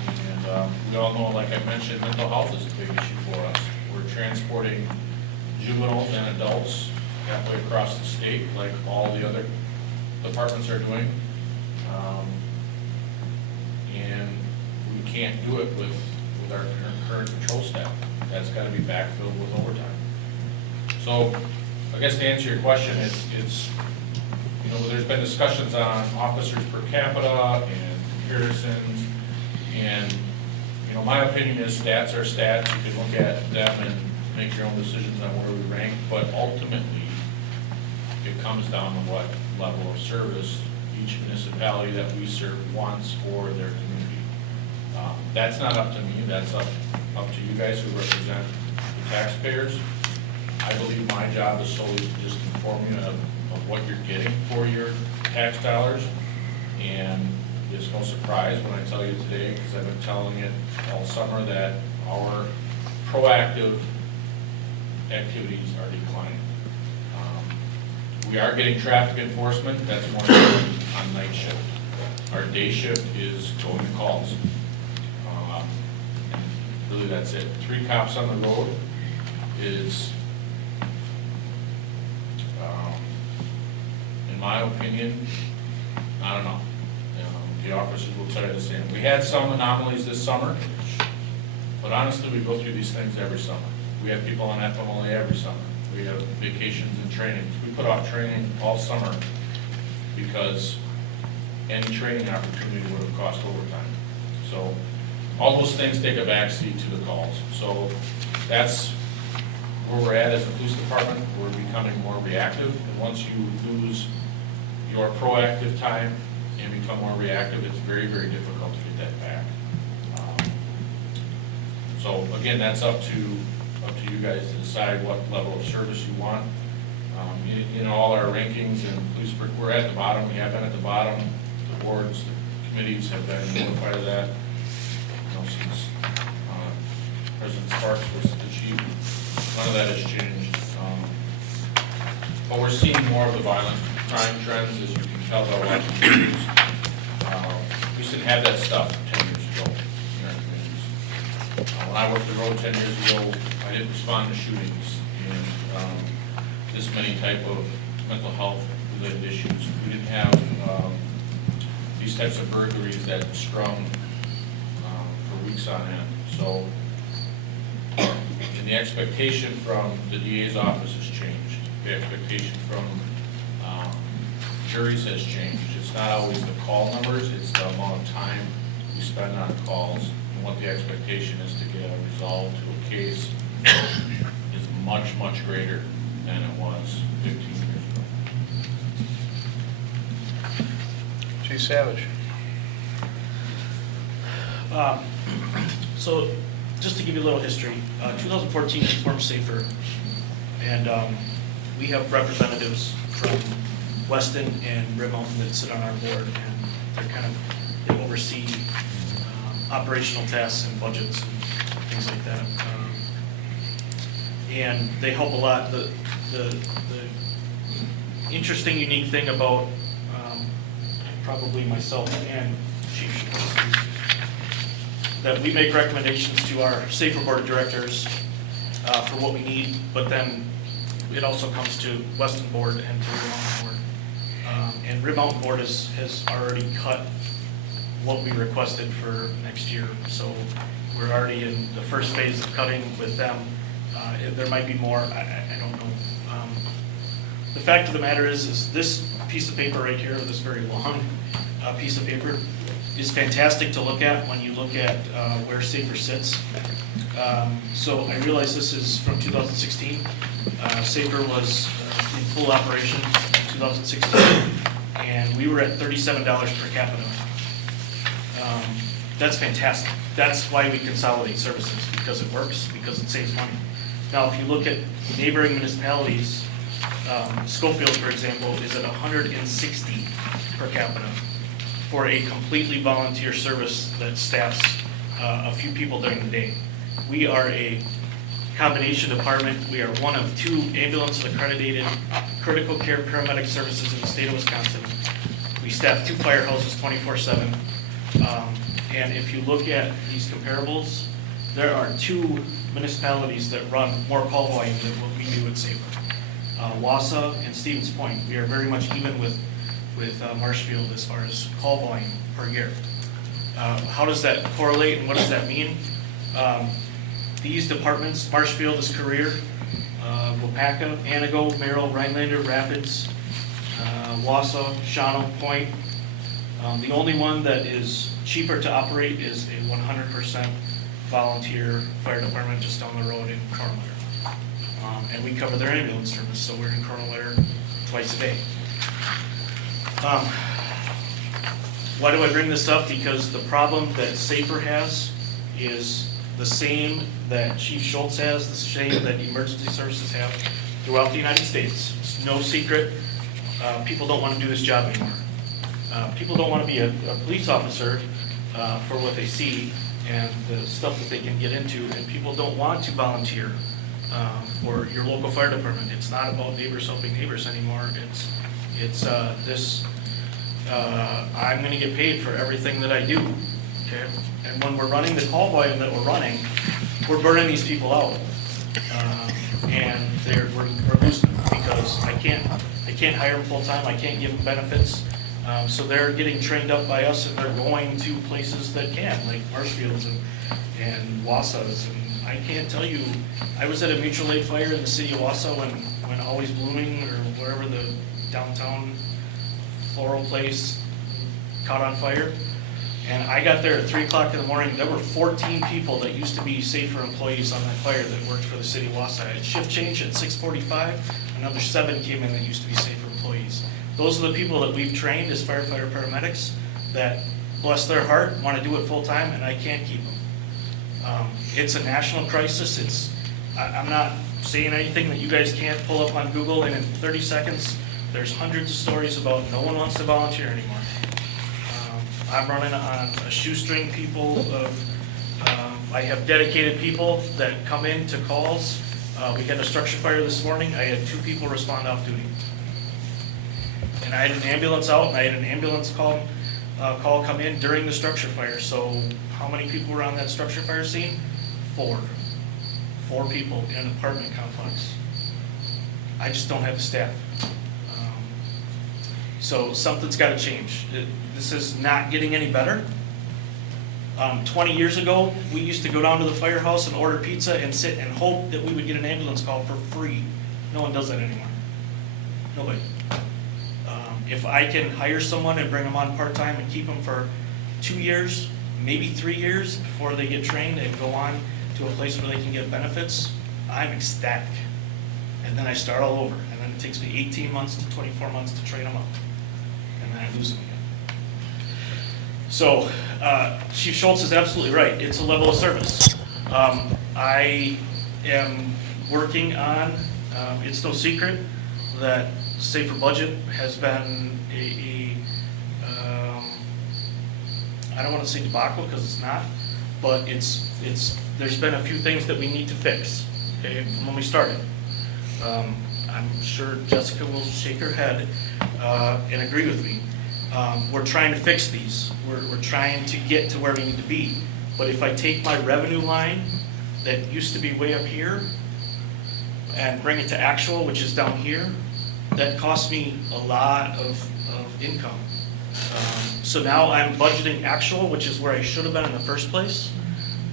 And we all know, like I mentioned, mental health is a big issue for us. We're transporting juveniles and adults halfway across the state, like all the other departments are doing. And we can't do it with our current patrol staff. That's got to be backfilled with overtime. So I guess to answer your question, it's there's been discussions on officers per capita and comparisons, and know, my opinion is stats are stats. You can look at them and make your own decisions on where we rank, but ultimately, it comes down to what level of service each municipality that we serve wants for their community. That's not up to me, that's up to you guys who represent the taxpayers. I believe my job is solely to just inform you of what you're getting for your tax dollars. And it's no surprise when I tell you today, because I've been telling it all summer, that our proactive activities are declining. We are getting traffic enforcement, that's more on night shift. Our day shift is going to calls. Really, that's it. 3 cops on the road is, in my opinion, I don't know. The officers will tell you the same. We had some anomalies this summer, but honestly, we go through these things every summer. We have people on FMLA every summer. We have vacations and trainings. We put off training all summer because any training opportunity would have cost overtime. So all those things take a backseat to the calls. So that's where we're at as a police department. We're becoming more reactive. And once you lose your proactive time and become more reactive, it's very, very difficult to get that back. So again, that's up to you guys to decide what level of service you want. In all our rankings and police, we're at the bottom. We have been at the bottom. The boards, the committees have been notified of that. Since President Sparks was the chief, none of that has changed. But we're seeing more of the violent crime trends, as you can tell by watching the news. We just didn't have that stuff 10 years ago in our communities. When I worked the road 10 years ago, I didn't respond to shootings and this many type of mental health related issues. We didn't have these types of burglaries that strung for weeks on end. So, and the expectation from the DA's office has changed. The expectation from juries has changed. It's not always the call numbers, it's the amount of time we spend on calls, and what the expectation is to get a resolve to a case is much, much greater than it was 15 years ago. Chief Savage. So, just to give you a little history, 2014 we formed SAFER, and we have representatives from Weston and Rib Mountain that sit on our board, and they oversee operational tasks and budgets and things like that. And they help a lot. The interesting, unique thing about probably myself and Chief Schwartz is that we make recommendations to our SAFER Board of Directors for what we need, but then it also comes to Weston Board and to Rib Mountain Board. And Rib Mountain Board has already cut what we requested for next year, so we're already in the first phase of cutting with them. There might be more, I don't know. The fact of the matter is this piece of paper right here, this very long piece of paper, is fantastic to look at when you look at where SAFER sits. So I realize this is from 2016. SAFER was in full operation in 2016, and we were at $37 per capita. That's fantastic. That's why we consolidate services, because it works, because it saves money. Now, if you look at neighboring municipalities, Schofield, for example, is at 160 per capita for a completely volunteer service that staffs a few people during the day. We are a combination department. We are one of 2 ambulance accredited critical care paramedic services in the state of Wisconsin. We staff 2 firehouses 24/7. And if you look at these comparables, there are 2 municipalities that run more call volume than what we do at SAFER. Wausau and Stevens Point. We are very much even with Marshfield as far as call volume per year. How does that correlate and what does that mean? These departments, Marshfield is Career, Wapaka, Anago, Merrill, Rhinelander, Rapids, Wausau, Shawano, Point. The only one that is cheaper to operate is a 100% volunteer fire department just down the road in Cornwall. And we cover their ambulance service, so we're in Cornwall twice a day. Why do I bring this up? Because the problem that Safer has is the same that Chief Schultz has, the same that emergency services have throughout the United States. It's no secret. People don't want to do this job anymore. People don't want to be a police officer for what they see and the stuff that they can get into, and people don't want to volunteer for your local fire department. It's not about neighbors helping neighbors anymore. It's I'm going to get paid for everything that I do. Okay, and when we're running the call volume that we're running, we're burning these people out, and we're losing them because I can't hire them full time. I can't give them benefits. So they're getting trained up by us, and they're going to places that can, like Marshfields and Wausau's. And I can't tell you, I was at a mutual aid fire in the city of Wausau when Always Blooming or wherever the downtown floral place caught on fire. And I got there at 3 o'clock in the morning. There were 14 people that used to be Safer employees on that fire that worked for the city of Wausau. At shift change at 6:45, another 7 came in that used to be Safer employees. Those are the people that we've trained as firefighter paramedics that, bless their heart, want to do it full time, and I can't keep them. It's a national crisis. I'm not saying anything that you guys can't pull up on Google, and in 30 seconds, there's hundreds of stories about no one wants to volunteer anymore. I'm running on a shoestring people of, I have dedicated people that come in to calls. We had a structure fire this morning. I had 2 people respond off duty. And I had an ambulance out, and I had an ambulance call come in during the structure fire. So how many people were on that structure fire scene? 4. 4 people in an apartment complex. I just don't have the staff. So something's got to change. This is not getting any better. 20 years ago, we used to go down to the firehouse and order pizza and sit and hope that we would get an ambulance call for free. No one does that anymore. Nobody. If I can hire someone and bring them on part-time and keep them for 2 years, maybe 3 years before they get trained and go on to a place where they can get benefits, I'm ecstatic. And then I start all over. And then it takes me 18 months to 24 months to train them up. And then I lose them again. So Chief Schultz is absolutely right. It's a level of service. I am working on, it's no secret that Safer Budget has been I don't want to say debacle because it's not, but there's been a few things that we need to fix, okay, from when we started. I'm sure Jessica will shake her head and agree with me. We're trying to fix these. We're trying to get to where we need to be. But if I take my revenue line that used to be way up here and bring it to actual, which is down here, that costs me a lot of income. So now I'm budgeting actual, which is where I should have been in the first place.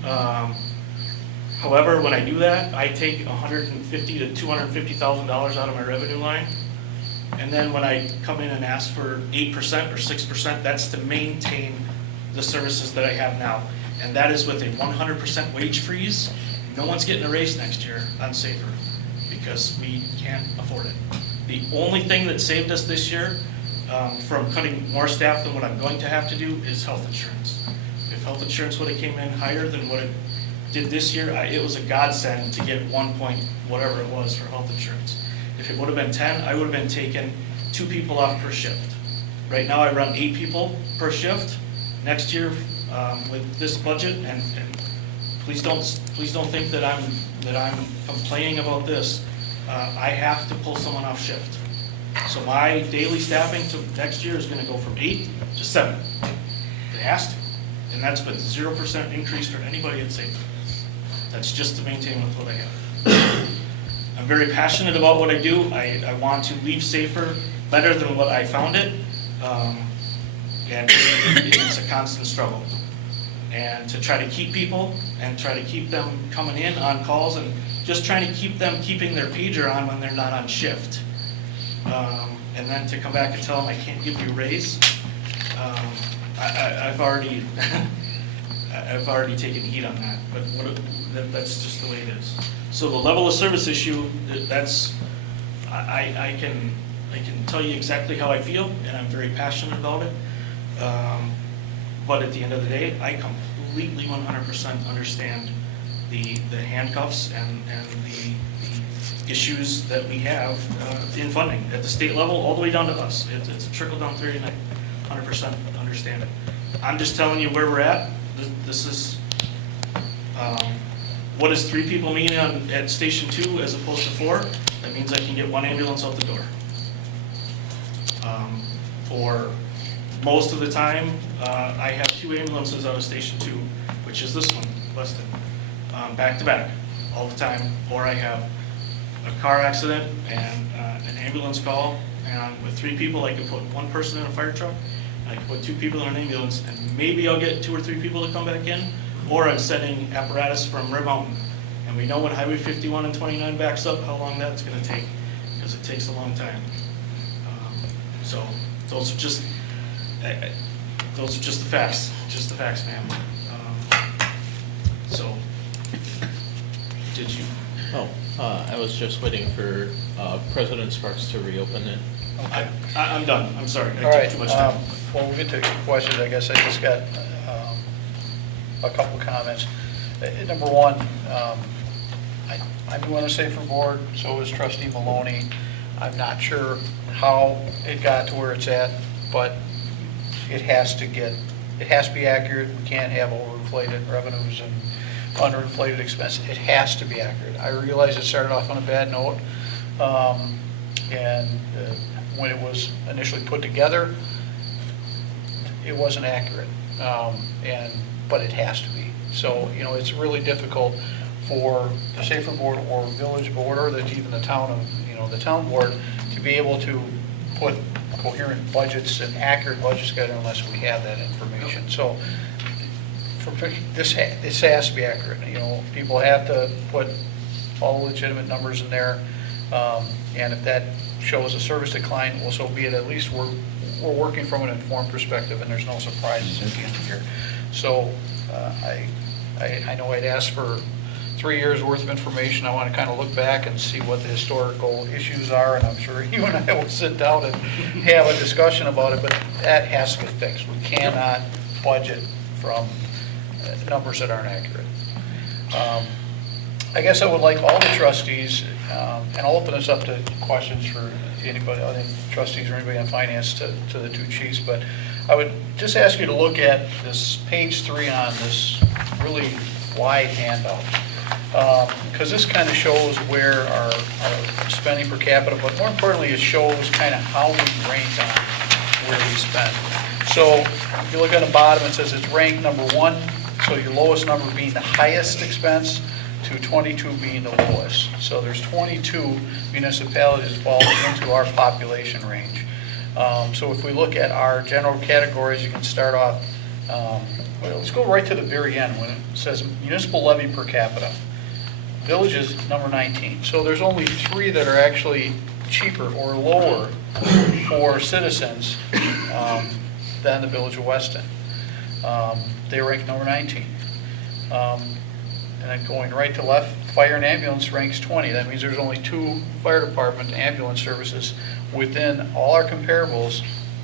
However, when I do that, I take $150,000 to $250,000 out of my revenue line. And then when I come in and ask for 8% or 6%, that's to maintain the services that I have now. And that is with a 100% wage freeze. No one's getting a raise next year on Safer because we can't afford it. The only thing that saved us this year from cutting more staff than what I'm going to have to do is health insurance. If health insurance would have came in higher than what it did this year, it was a godsend to get 1 point whatever it was for health insurance. If it would have been 10, I would have been taking 2 people off per shift. Right now I run 8 people per shift. Next year with this budget, and please don't think that I'm complaining about this. I have to pull someone off shift. So my daily staffing to next year is going to go from 8 to 7. It has to. And that's with 0% increase for anybody at Safer. That's just to maintain with what I have. I'm very passionate about what I do. I want to leave Safer better than what I found it. And it's a constant struggle. And to try to keep people and try to keep them coming in on calls and just trying to keep them keeping their pager on when they're not on shift. And then to come back and tell them I can't give you a raise. I've already, I've already taken heat on that, but that's just the way it is. So the level of service issue, that's, I can tell you exactly how I feel, and I'm very passionate about it. But at the end of the day, I completely 100% understand the handcuffs and the issues that we have in funding at the state level, all the way down to us. It's a trickle-down theory, and I 100% understand it. I'm just telling you where we're at. This is, what does 3 people mean at Station 2 as opposed to 4? That means I can get 1 ambulance out the door. For most of the time, I have 2 ambulances out of Station 2, which is this one, Weston, back to back, all the time. Or I have a car accident and an ambulance call, and with 3 people, I can put 1 person in a fire truck, and I can put 2 people in an ambulance, and maybe I'll get 2 or 3 people to come back in, or I'm sending apparatus from Rib Mountain. And we know when Highway 51 and 29 backs up, how long that's gonna take, because it takes a long time. So those are just the facts, ma'am. So, did you? Oh, I was just waiting for President Sparks to reopen it. Okay. I'm done, I'm sorry, All I right, took too much time. well, we'll get to questions. I guess I just got a couple comments. Number one, I'm going to say for board, so is Trustee Maloney. I'm not sure how it got to where it's at, but it has to be accurate. We can't have overinflated revenues and underinflated expenses. It has to be accurate. I realize it started off on a bad note, and when it was initially put together, it wasn't accurate, but it has to be. So, it's really difficult for the Safer Board or Village Board, or even the town of, the town board, to be able to put coherent budgets and accurate budgets together unless we have that information. So, this has to be accurate. People have to put all the legitimate numbers in there, and if that shows a service decline, well, so be it. At least we're working from an informed perspective, and there's no surprises at the end of the year. So, I know I'd asked for 3 years worth of information. I want to kind of look back and see what the historical issues are, and I'm sure you and I will sit down and have a discussion about it, but that has to get fixed. We cannot budget from numbers that aren't accurate. I guess I would like all the trustees, and I'll open this up to questions for anybody, other trustees or anybody on finance to the 2 chiefs, but I would just ask you to look at this page 3 on this really wide handout. Because this kind of shows where our spending per capita, but more importantly, it shows kind of how we rank on where we spend. So if you look on the bottom, it says it's ranked number 1, so your lowest number being the highest expense, to 22 being the lowest. So there's 22 municipalities falling into our population range. So if we look at our general categories, you can start off, well, let's go right to the very end when it says municipal levy per capita. Village is number 19. So there's only 3 that are actually cheaper or lower for citizens than the Village of Weston. They rank number 19. And then going right to left, fire and ambulance ranks 20. That means there's only 2 fire department ambulance services within all our comparables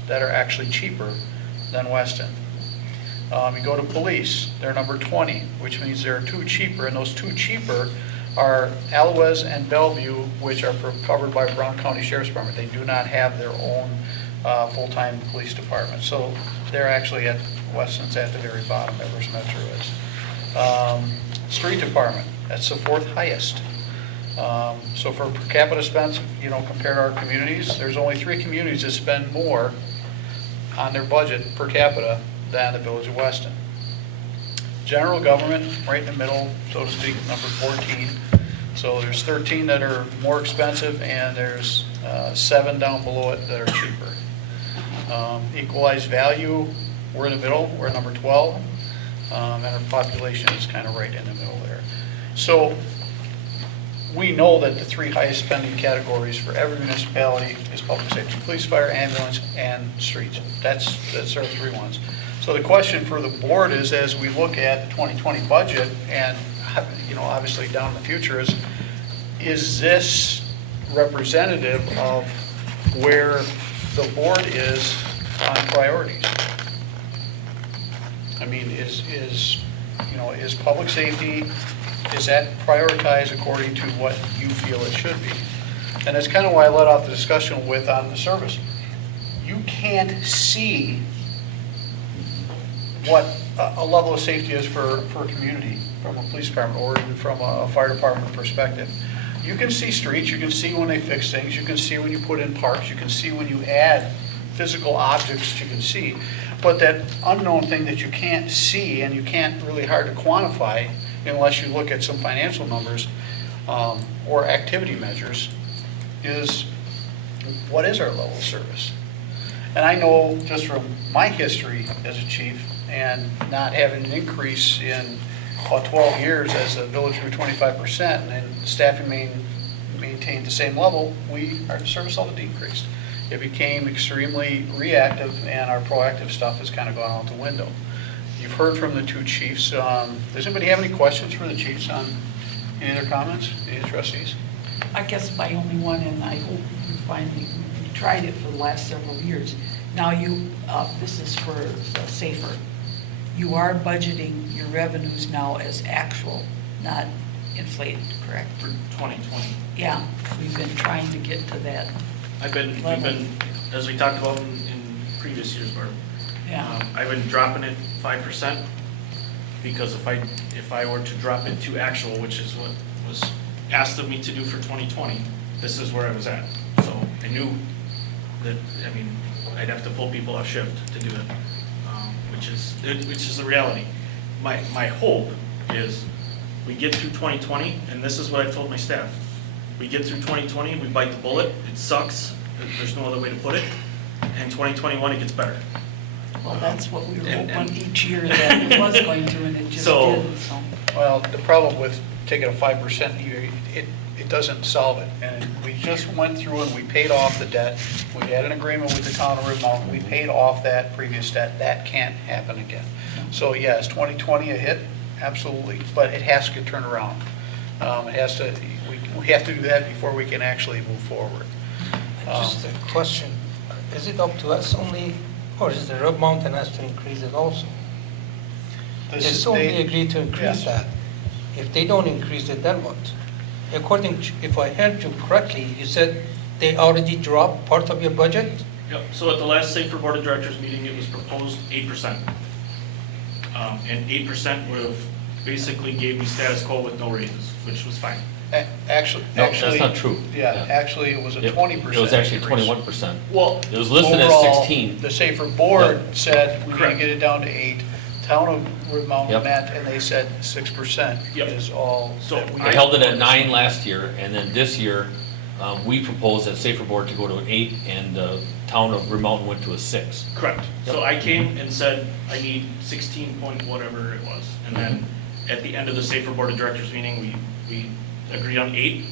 that are actually cheaper than Weston. You go to police, they're number 20, which means there are 2 cheaper, and those 2 cheaper are Alouez and Bellevue, which are covered by Brown County Sheriff's Department. They do not have their own full-time police department. So they're actually at, Weston's at the very bottom, Everest Metro is. Street department, that's the 4th highest. So for per capita spends, compared to our communities, there's only 3 communities that spend more on their budget per capita than the Village of Weston. General government, right in the middle, so to speak, number 14. So there's 13 that are more expensive, and there's 7 down below it that are cheaper. Equalized value, we're in the middle, we're number 12, and our population is kind of right in the middle there. So we know that the 3 highest spending categories for every municipality is public safety, police, fire, ambulance, and streets. That's our 3 ones. So So the question for the board is, as we look at the 2020 budget and, obviously down in the future, is this representative of where the board is on priorities? I mean, is public safety, is that prioritized according to what you feel it should be? And that's kind of why I led off the discussion with on the service. You can't see what a level of safety is for a community, from a police department or even from a fire department perspective. You can see streets, you can see when they fix things, you can see when you put in parks, you can see when you add physical objects, you can see. But that unknown thing that you can't see and you can't really hard to quantify unless you look at some financial numbers or activity measures is, what is our level of service? And I know just from my history as a chief and not having an increase in about 12 years as the village grew 25% and staffing maintained the same level, our service level decreased. It became extremely reactive and our proactive stuff has kind of gone out the window. You've heard from the two chiefs. Does anybody have any questions for the chiefs on any other comments? Any trustees? I guess my only one, and I hope you finally, you tried it for the last several years. Now this is for safer. You are budgeting your revenues now as actual, not inflated, correct? For 2020. Yeah, we've been trying to get to that. We've been, as we talked about in previous years, Barb, Yeah. I've been dropping it 5% because if I were to drop it to actual, which is what was asked of me to do for 2020, this is where I was at. So I knew that, I'd have to pull people off shift to do it, which is the reality. My hope is we get through 2020, and this is what I've told my staff. We get through 2020, we bite the bullet, it sucks, there's no other way to put it, and 2021 it gets better. Well, that's what we were hoping each year that it was going to, and it just didn't, so. Well, the problem with taking a 5%, it doesn't solve it. And we just went through and we paid off the debt. We had an agreement with the town of Red Mountain. We paid off that previous debt. That can't happen again. So yes, 2020 a hit? Absolutely. But it has to get turned around. We have to do that before we can actually move forward. Just a question, is it up to us only, or is the Red Mountain has to increase it also? They only agreed to increase that. If they don't increase it, then what? According to, if I heard you correctly, you said they already dropped part of your budget? Yep, so at the last Safer Board of Directors meeting, it was proposed 8%. And 8% would have basically gave me status quo with no raises, which was fine. Actually, that's not true. Yeah, actually, it was a 20%. It was actually increase. 21%. Well, It was listed as Overall, 16. The Safer Board Yep. said we're going Correct. to get it down to 8. Town of Red Mountain Yep. met, and they said 6% Yep. is all. So that we I held it at 9 last year, and then this year, we proposed at Safer Board to go to an 8, and the town of Red Mountain went to a 6. correct. So Yep. I came and said, I need 16 point whatever it was. And then at the end of the Safer Board of Directors meeting, we agreed on 8,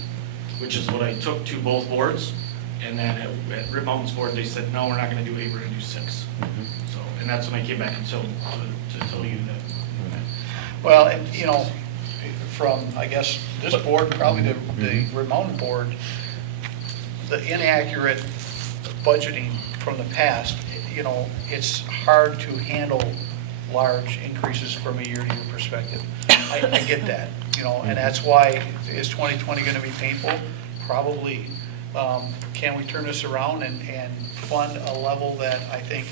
which is what I took to both boards. And then at Red Mountain's board, they said, no, we're not gonna do 8, we're gonna do 6. So, and that's when I came back and to tell you that. Well, and, from, I guess, this board, probably the Red Mountain board, the inaccurate budgeting from the past, it's hard to handle large increases from a year-to-year perspective. I get that, and that's why, is 2020 going to be painful? Probably. Can we turn this around and fund a level that I think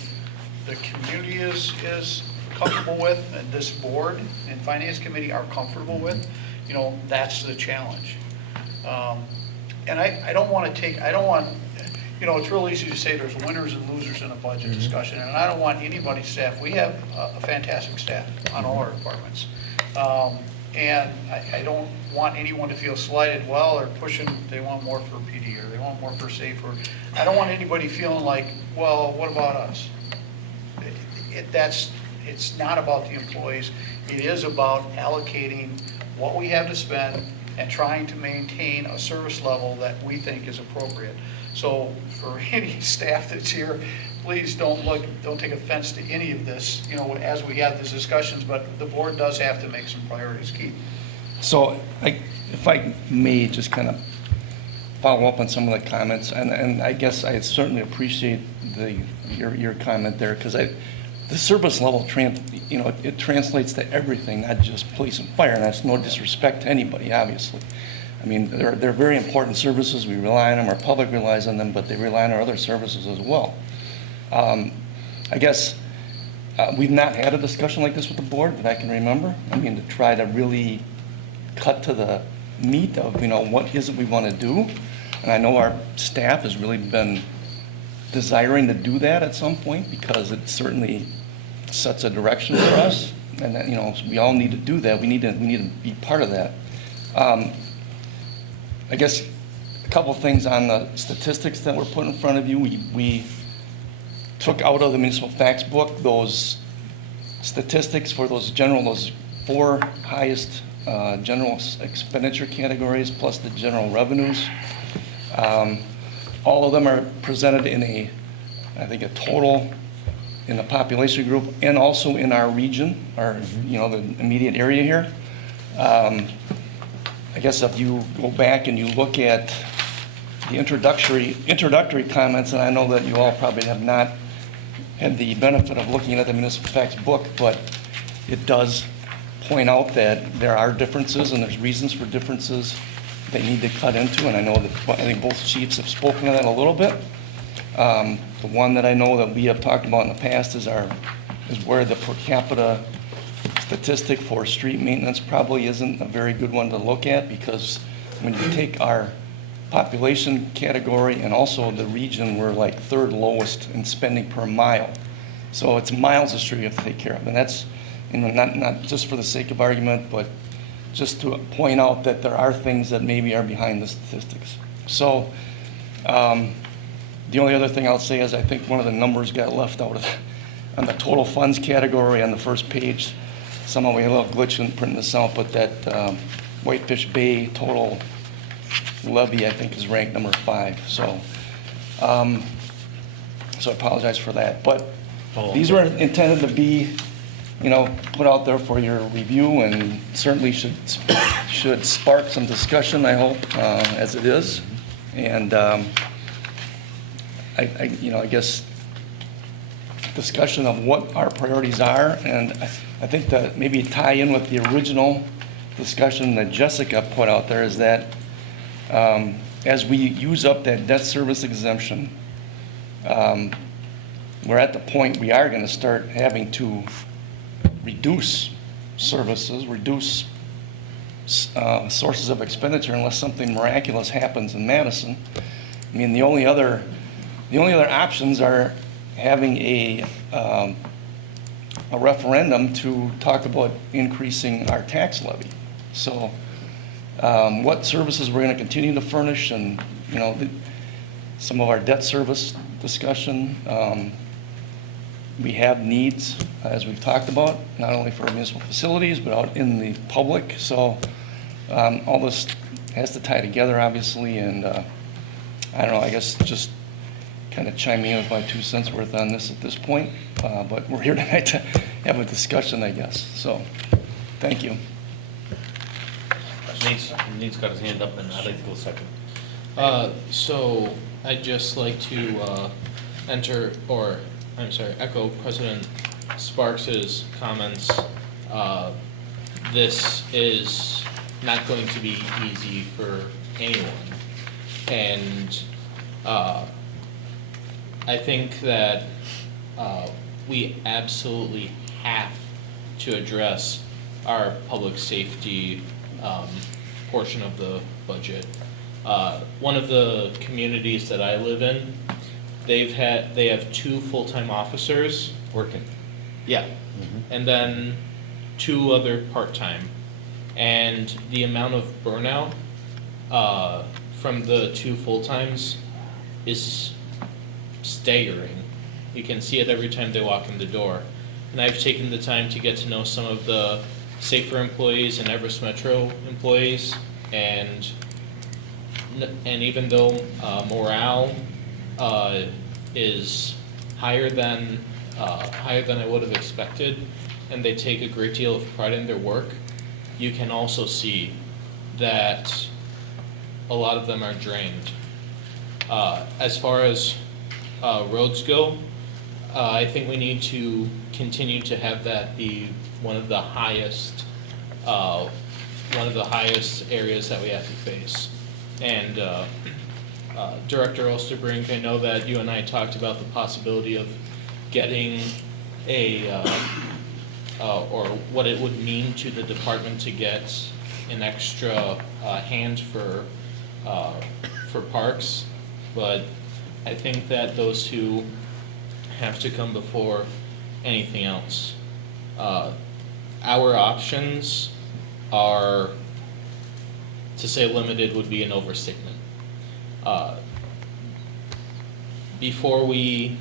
the community is comfortable with, and this board and finance committee are comfortable with? That's the challenge. And I don't want, it's real easy to say there's winners and losers in a budget discussion, and I don't want anybody's staff. We have a fantastic staff on all our departments. And I don't want anyone to feel slighted, well, they're pushing, they want more for PD, or they want more for safe, or, I don't want anybody feeling like, well, what about us? It's not about the employees. It is about allocating what we have to spend and trying to maintain a service level that we think is appropriate. So for any staff that's here, please don't take offense to any of this, as we have these discussions, but the board does have to make some priorities, Keith. So if I may just kind of follow up on some of the comments, and I guess I certainly appreciate your comment there, because the service level, it translates to everything, not just police and fire, and that's no disrespect to anybody, obviously. I mean, they're very important services, we rely on them, our public relies on them, but they rely on our other services as well. I guess we've not had a discussion like this with the board that I can remember. I mean, to try to really cut to the meat of, what is it we want to do. And I know our staff has really been desiring to do that at some point, because it certainly sets a direction for us. And that, we all need to do that. We need to be part of that. I guess a couple things on the statistics that were put in front of you. We took out of the municipal facts book those statistics for those four highest general expenditure categories plus the general revenues. All of them are presented in a total in the population group and also in our region, the immediate area here. I guess if you go back and you look at the introductory comments, and I know that you all probably have not had the benefit of looking at the municipal facts book, but it does point out that there are differences and there's reasons for differences they need to cut into, and I think both chiefs have spoken to that a little bit. The one that I know that we have talked about in the past is where the per capita statistic for street maintenance probably isn't a very good one to look at, because when you take our population category and also the region, we're like third lowest in spending per mile. So it's miles of street you have to take care of, and that's not just for the sake of argument, but just to point out that there are things that maybe are behind the statistics. So the only other thing I'll say is I think one of the numbers got left out on the total funds category on the first page. Somehow we had a little glitch in printing this out, but that Whitefish Bay total levy, I think, is ranked number 5. So I apologize for that. But these were intended to be, put out there for your review, and certainly should spark some discussion, I hope, as it is. And I guess discussion of what our priorities are, and I think that maybe tie in with the original discussion that Jessica put out there is that as we use up that debt service exemption, we're at the point we are going to start having to reduce services, reduce sources of expenditure unless something miraculous happens in Madison. I mean, the only other options are having a referendum to talk about increasing our tax levy. So what services we're going to continue to furnish, and some of our debt service discussion. We have needs, as we've talked about, not only for municipal facilities, but out in the public. So all this has to tie together, obviously, and I don't know, I guess just kind of chiming in with my 2 cents worth on this at this point. But we're here tonight to have a discussion, I guess. So, thank you. Nate's got his hand up, and I'd like to go second. So I'd just like to echo President Sparks's comments. This is not going to be easy for anyone. And I think that we absolutely have to address our public safety portion of the budget. One of the communities that I live in, they have 2 full-time officers Working. Yeah, and then 2 other part-time, and the amount of burnout from the 2 full-times is staggering. You can see it every time they walk in the door. And I've taken the time to get to know some of the Safer employees and Everest Metro employees, and even though morale is higher than I would have expected, and they take a great deal of pride in their work, you can also see that a lot of them are drained. As far as roads go, I think we need to continue to have that be one of the highest areas that we have to face. And Director Osterbrink, I know that you and I talked about the possibility of getting or what it would mean to the department to get an extra hand for parks, but I think that those two have to come before anything else. Our options are, to say limited would be an overstatement. Before we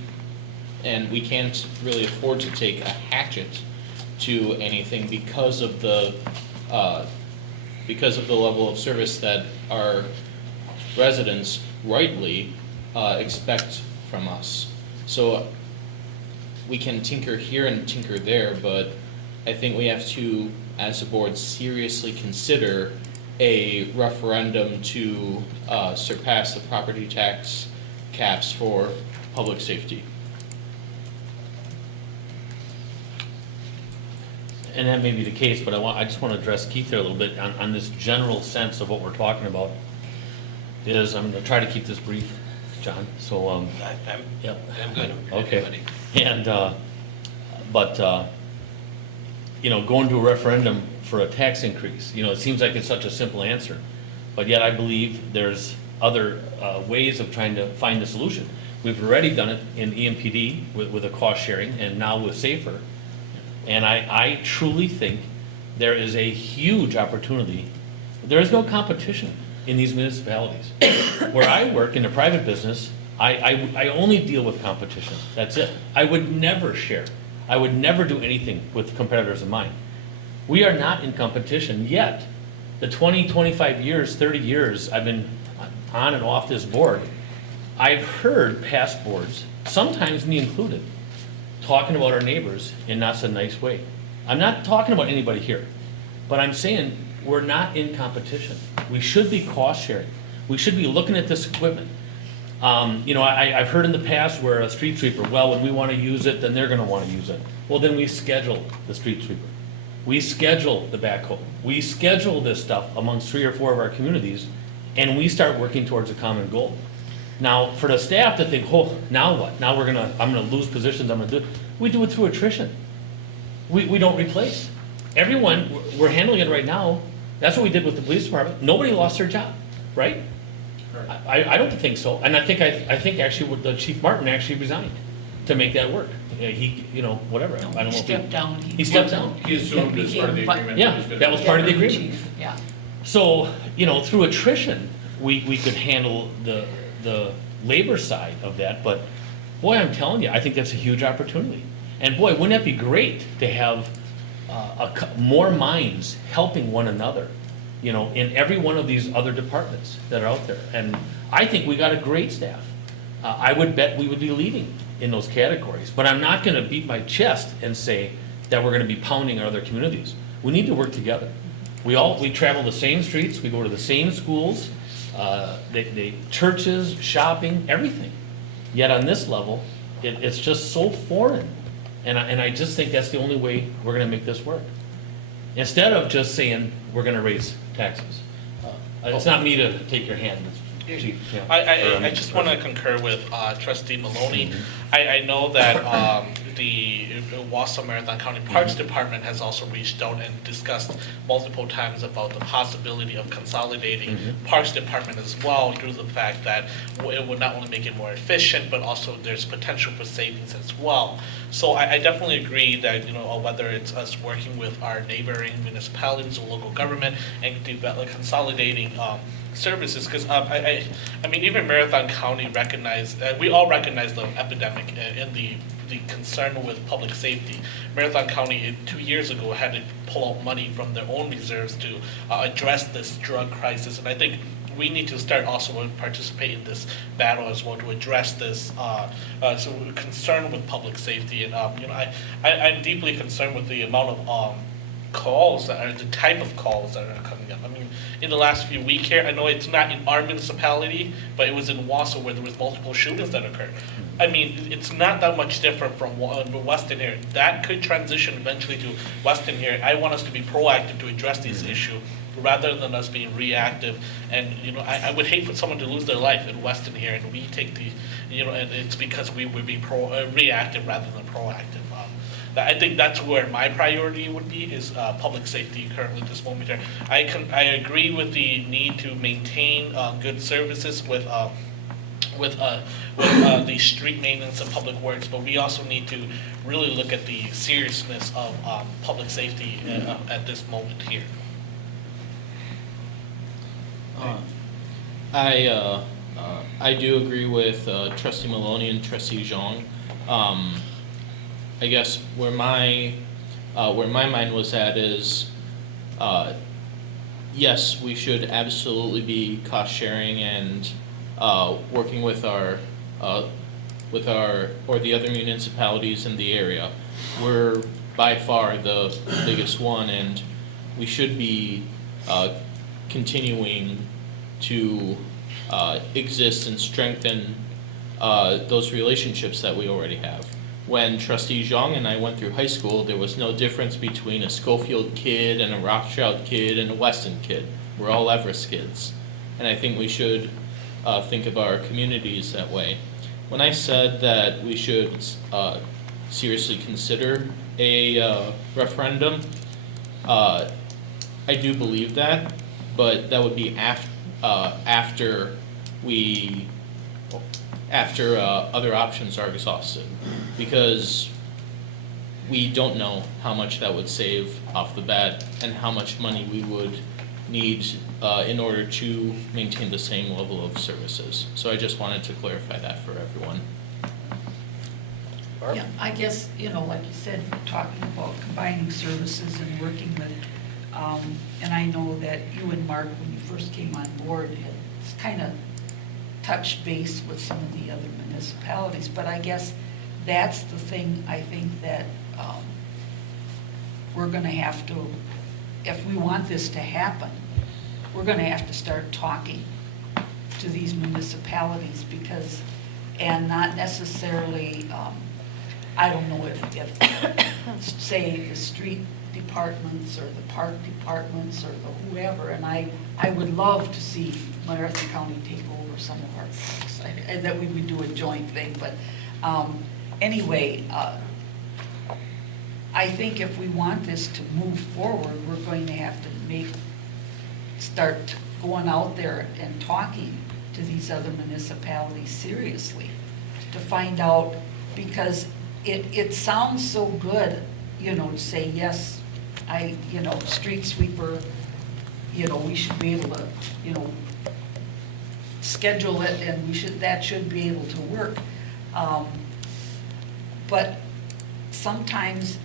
can't really afford to take a hatchet to anything because of the level of service that our residents rightly expect from us. So we can tinker here and tinker there, but I think we have to, as a board, seriously consider a referendum to surpass the property tax caps for public safety. And that may be the case, but I just want to address Keith there a little bit on this general sense of what we're talking about. I'm going to try to keep this brief, John. So I'm good. okay. Everybody. And going to a referendum for a tax increase, it seems like it's such a simple answer, but yet I believe there's other ways of trying to find the solution. We've already done it in EMPD with a cost sharing, and now with SAFER. And I truly think there is a huge opportunity. There is no competition in these municipalities. Where I work in a private business, I only deal with competition. That's it. I would never share. I would never do anything with competitors of mine. We are not in competition yet. The 20, 25 years, 30 years I've been on and off this board, I've heard past boards, sometimes me included, talking about our neighbors in not so nice way. I'm not talking about anybody here, but I'm saying we're not in competition. We should be cost sharing. We should be looking at this equipment. I've heard in the past where a street sweeper, well, when we want to use it, then they're going to want to use it. Well, then we schedule the street sweeper. We schedule the backhoe. We schedule this stuff amongst 3 or 4 of our communities, and we start working towards a common goal. Now, for the staff to think, oh, now what? Now I'm gonna lose positions, we do it through attrition. We don't replace. Everyone, we're handling it right now. That's what we did with the police department. Nobody lost their job, right? I don't think so. And I think actually the Chief Martin actually resigned to make that work. Whatever. I don't know. He stepped down. He stepped down. He assumed as part of the agreement. Yeah, that was part of the agreement. Chief, yeah. So, through attrition, we could handle the labor side of that, but boy, I'm telling you, I think that's a huge opportunity. And boy, wouldn't that be great to have more minds helping one another, in every one of these other departments that are out there. And I think we got a great staff. I would bet we would be leading in those categories, but I'm not gonna beat my chest and say that we're gonna be pounding our other communities. We need to work together. We travel the same streets, we go to the same schools, they churches, shopping, everything. Yet on this level, it's just so foreign. And I just think that's the only way we're gonna make this work. Instead of just saying, we're gonna raise taxes. It's not me to take your hand, it's Chief. Yeah. I just want to concur with Trustee Maloney. I know that the Wausau Marathon County Parks Department has also reached out and discussed multiple times about the possibility of consolidating Parks Department as well, due to the fact that it would not only make it more efficient, but also there's potential for savings as well. So I definitely agree that, whether it's us working with our neighboring municipalities or local government and consolidating services, because I mean, even Marathon County we all recognize the epidemic and the concern with public safety. Marathon County 2 years ago had to pull out money from their own reserves to address this drug crisis, and I think we need to start also participating in this battle as well to address this. So we're concerned with public safety, and I'm deeply concerned with the amount of calls that are the type of calls that are coming up. I mean, in the last few weeks here, I know it's not in our municipality, but it was in Wausau where there was multiple shootings that occurred. I mean, it's not that much different from Weston here. That could transition eventually to Weston here. I want us to be proactive to address these issues rather than us being reactive. And, I would hate for someone to lose their life in Weston here, and we take the, and it's because we would be reactive rather than proactive. I think that's where my priority would be, is public safety currently at this moment here. I agree with the need to maintain good services with the street maintenance and public works, but we also need to really look at the seriousness of public safety at this moment here. I do agree with Trustee Maloney and Trustee Zhang. I guess where my mind was at is, yes, we should absolutely be cost sharing and working with our or the other municipalities in the area. We're by far the biggest one, and we should be continuing to exist and strengthen those relationships that we already have. When Trustee Zhang and I went through high school, there was no difference between a Schofield kid and a Rothschild kid and a Weston kid. We're all Everest kids. And I think we should think of our communities that way. When I said that we should seriously consider a referendum, I do believe that, but that would be after other options are exhausted, because we don't know how much that would save off the bat and how much money we would need in order to maintain the same level of services. So I just wanted to clarify that for everyone. Barb? Yeah, I guess, like you said, talking about combining services and working with, and I know that you and Mark, when you first came on board, had kind of touched base with some of the other municipalities, but I guess that's the thing I think that we're gonna have to, if we want this to happen, we're gonna have to start talking to these municipalities, because, and not necessarily, I don't know if say the street departments or the park departments or the whoever, and I would love to see Madison County take over some of our parks, and that we would do a joint thing, but anyway, I think if we want this to move forward, we're going to have to start going out there and talking to these other municipalities seriously to find out, because it sounds so good, to say, yes, street sweeper, we should be able to, schedule it, and that should be able to work. But sometimes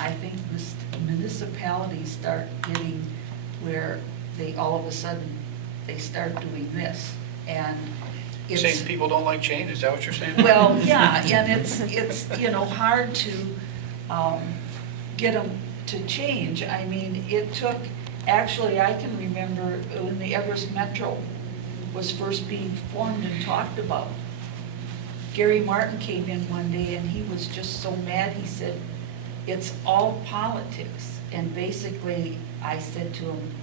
I think municipalities start getting where they all of a sudden they start doing this, and it's Saying people don't like change, is that what you're saying? well, yeah, and it's hard to get them to change. I mean, it took, actually, I can remember when the Everest Metro was first being formed and talked about. Gary Martin came in one day and he was just so mad. He said, it's all politics. And basically, I said to him,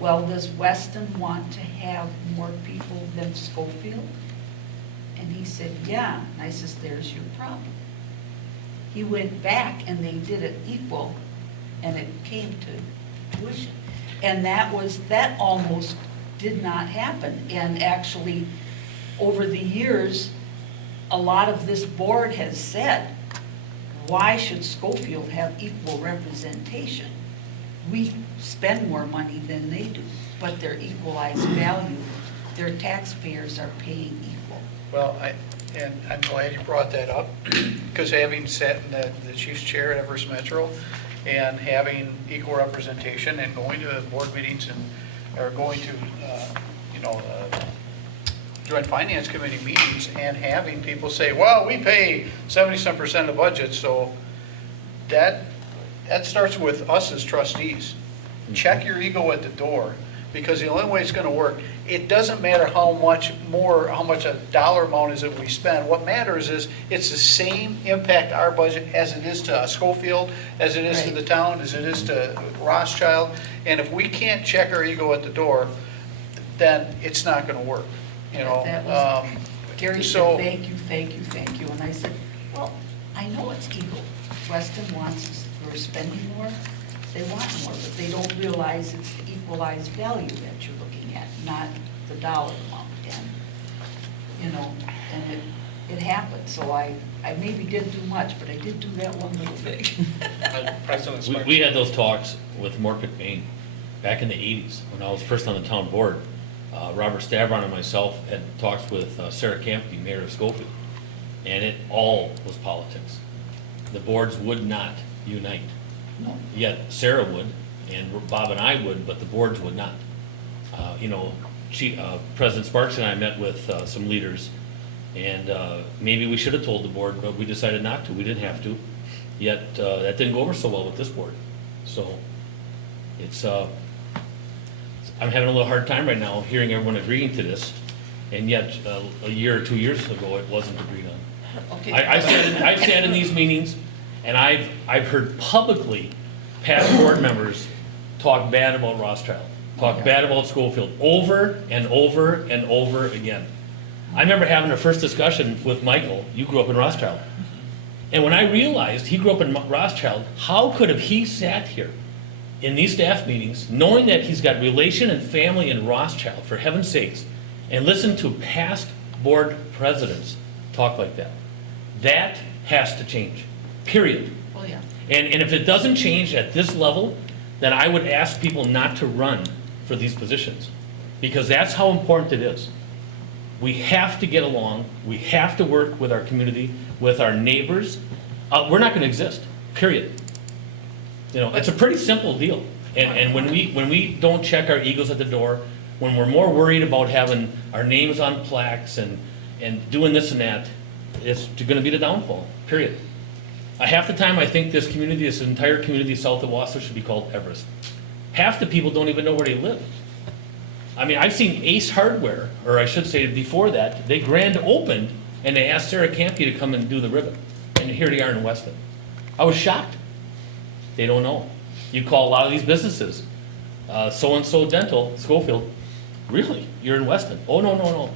well, does Weston want to have more people than Schofield? And he said, yeah. And I says, there's your problem. He went back and they did it equal, and it came to fruition. And that almost did not happen. And actually, over the years, a lot of this board has said, why should Schofield have equal representation? We spend more money than they do, but their equalized value, their taxpayers are paying equal. Well, I'm glad you brought that up, because having sat in the chief's chair at Everest Metro and having equal representation and going to board meetings and or going to, joint finance committee meetings and having people say, well, we pay 70-some% of the budget, so that starts with us as trustees. Check your ego at the door, because the only way it's gonna work, it doesn't matter how much a dollar amount is that we spend. What matters is, it's the same impact our budget as it is to Schofield, as it is to the town, as it is to Rothschild. And if we can't check our ego at the door, then it's not gonna work, you know? That was, Gary so- said, thank you. And I said, well, I know it's ego. Weston wants us, we're spending more, they want more, but they don't realize it's the equalized value that you're looking at, not the dollar amount. And, and it happened. So I maybe didn't do much, but I did do that one little thing. President Sparks. We had those talks with Mark McBain back in the 80s, when I was first on the town board. Robert Stavron and myself had talks with Sarah Campy, mayor of Schofield, and it all was politics. The boards would not unite. No. Yet Sarah would, and Bob and I would, but the boards would not. President Sparks and I met with some leaders, and maybe we should have told the board, but we decided not to. We didn't have to. Yet that didn't go over so well with this board. So it's I'm having a little hard time right now hearing everyone agreeing to this, and yet a year or 2 years ago it wasn't agreed on. Okay. I've sat in these meetings, and I've heard publicly past board members talk bad about Rothschild, talk bad about Schofield over and over and over again. I remember having a first discussion with Michael. You grew up in Rothschild. And when I realized he grew up in Rothschild, how could have he sat here in these staff meetings, knowing that he's got relation and family in Rothschild, for heaven's sakes, and listen to past board presidents talk like that? That has to change, period. Oh, yeah. And if it doesn't change at this level, then I would ask people not to run for these positions, because that's how important it is. We have to get along, we have to work with our community, with our neighbors. We're not gonna exist, period. It's a pretty simple deal. And when we don't check our egos at the door, when we're more worried about having our names on plaques and doing this and that, it's gonna be the downfall, period. Half the time, I think this entire community south of Wausau should be called Everest. Half the people don't even know where they live. I mean, I've seen Ace Hardware, or I should say before that, they grand opened and they asked Sarah Campy to come and do the ribbon. And here they are in Weston. I was shocked. They don't know. You call a lot of these businesses, so-and-so Dental, Schofield, really? You're in Weston? Oh, no.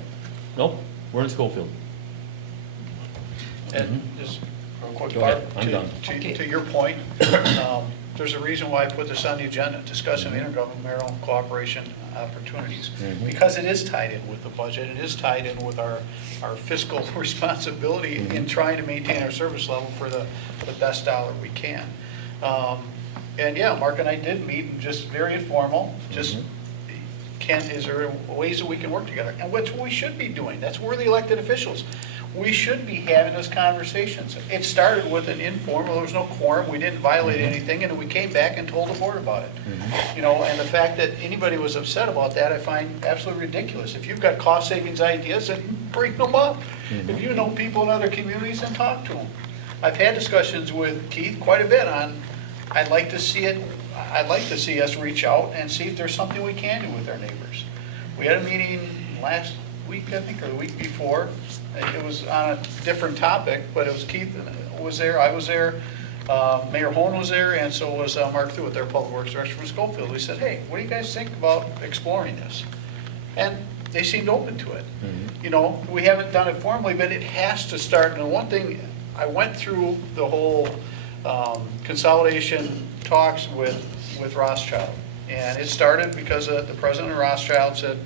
Nope, we're in Schofield. And just real quick, Go ahead. Barb, I'm done. to your point, there's a reason why I put this on the agenda, discussing intergovernmental cooperation opportunities. Because it is tied in with the budget, it is tied in with our fiscal responsibility in trying to maintain our service level for the best dollar we can. And yeah, Mark and I did meet, and just very informal, just, is there ways that we can work together? And what we should be doing, that's we're the elected officials. We should be having those conversations. It started with an informal, there was no quorum, we didn't violate anything, and we came back and told the board about it. And the fact that anybody was upset about that, I find absolutely ridiculous. If you've got cost savings ideas, then bring them up. If you know people in other communities, then talk to them. I've had discussions with Keith quite a bit on, I'd like to see us reach out and see if there's something we can do with our neighbors. We had a meeting last week, I think, or the week before. It was on a different topic, but it was Keith was there, I was there, Mayor Hone was there, and so was Mark Thuot, their Public Works Director from Schofield. We said, hey, what do you guys think about exploring this? And they seemed open to it. We haven't done it formally, but it has to start. And one thing, I went through the whole consolidation talks with Rothschild. And it started because the president of Rothschild said,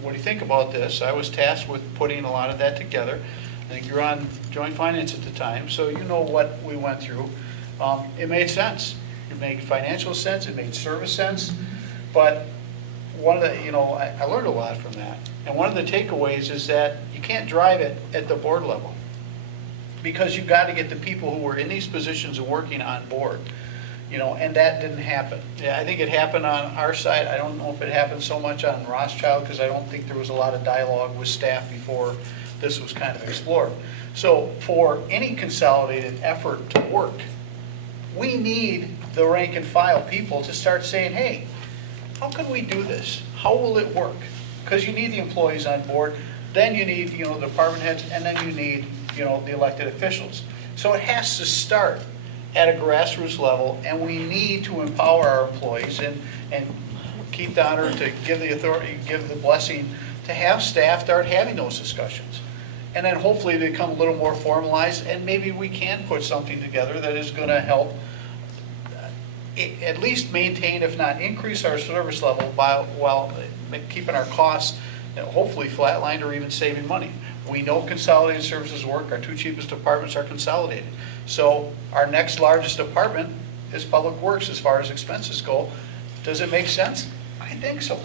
what do you think about this? I was tasked with putting a lot of that together. I think you were on joint finance at the time, so you know what we went through. It made sense. It made financial sense, it made service sense. But one of the, I learned a lot from that. And one of the takeaways is that you can't drive it at the board level, because you've got to get the people who were in these positions and working on board. and that didn't happen. Yeah, I think it happened on our side. I don't know if it happened so much on Rothschild, because I don't think there was a lot of dialogue with staff before this was kind of explored. So for any consolidated effort to work, we need the rank and file people to start saying, hey, how can we do this? How will it work? Because you need the employees on board, then you need, the department heads, and then you need, the elected officials. So it has to start at a grassroots level, and we need to empower our employees and Keith Donner to give the authority, give the blessing to have staff start having those discussions. And then hopefully they become a little more formalized, and maybe we can put something together that is going to help at least maintain, if not increase our service level while keeping our costs hopefully flatlined or even saving money. We know consolidated services work. Our two cheapest departments are consolidated. So our next largest department is Public Works as far as expenses go. Does it make sense? I think so.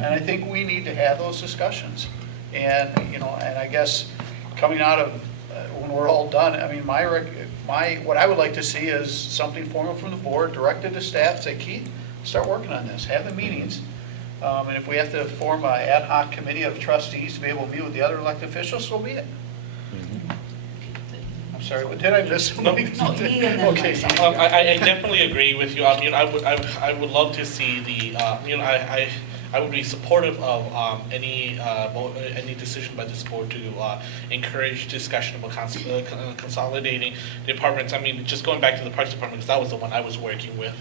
And I think we need to have those discussions. And, and I guess coming out of, when we're all done, I mean, what I would like to see is something formal from the board, directed to staff, say, Keith, start working on this, have the meetings. And if we have to form an ad hoc committee of trustees to be able to meet with the other elected officials, so be it. I'm sorry, what did I miss? No, he and then Okay. myself. I definitely agree with you. I would love to see the, I would be supportive of any decision by this board to encourage discussion about consolidating departments. I mean, just going back to the Parks Department, because that was the one I was working with.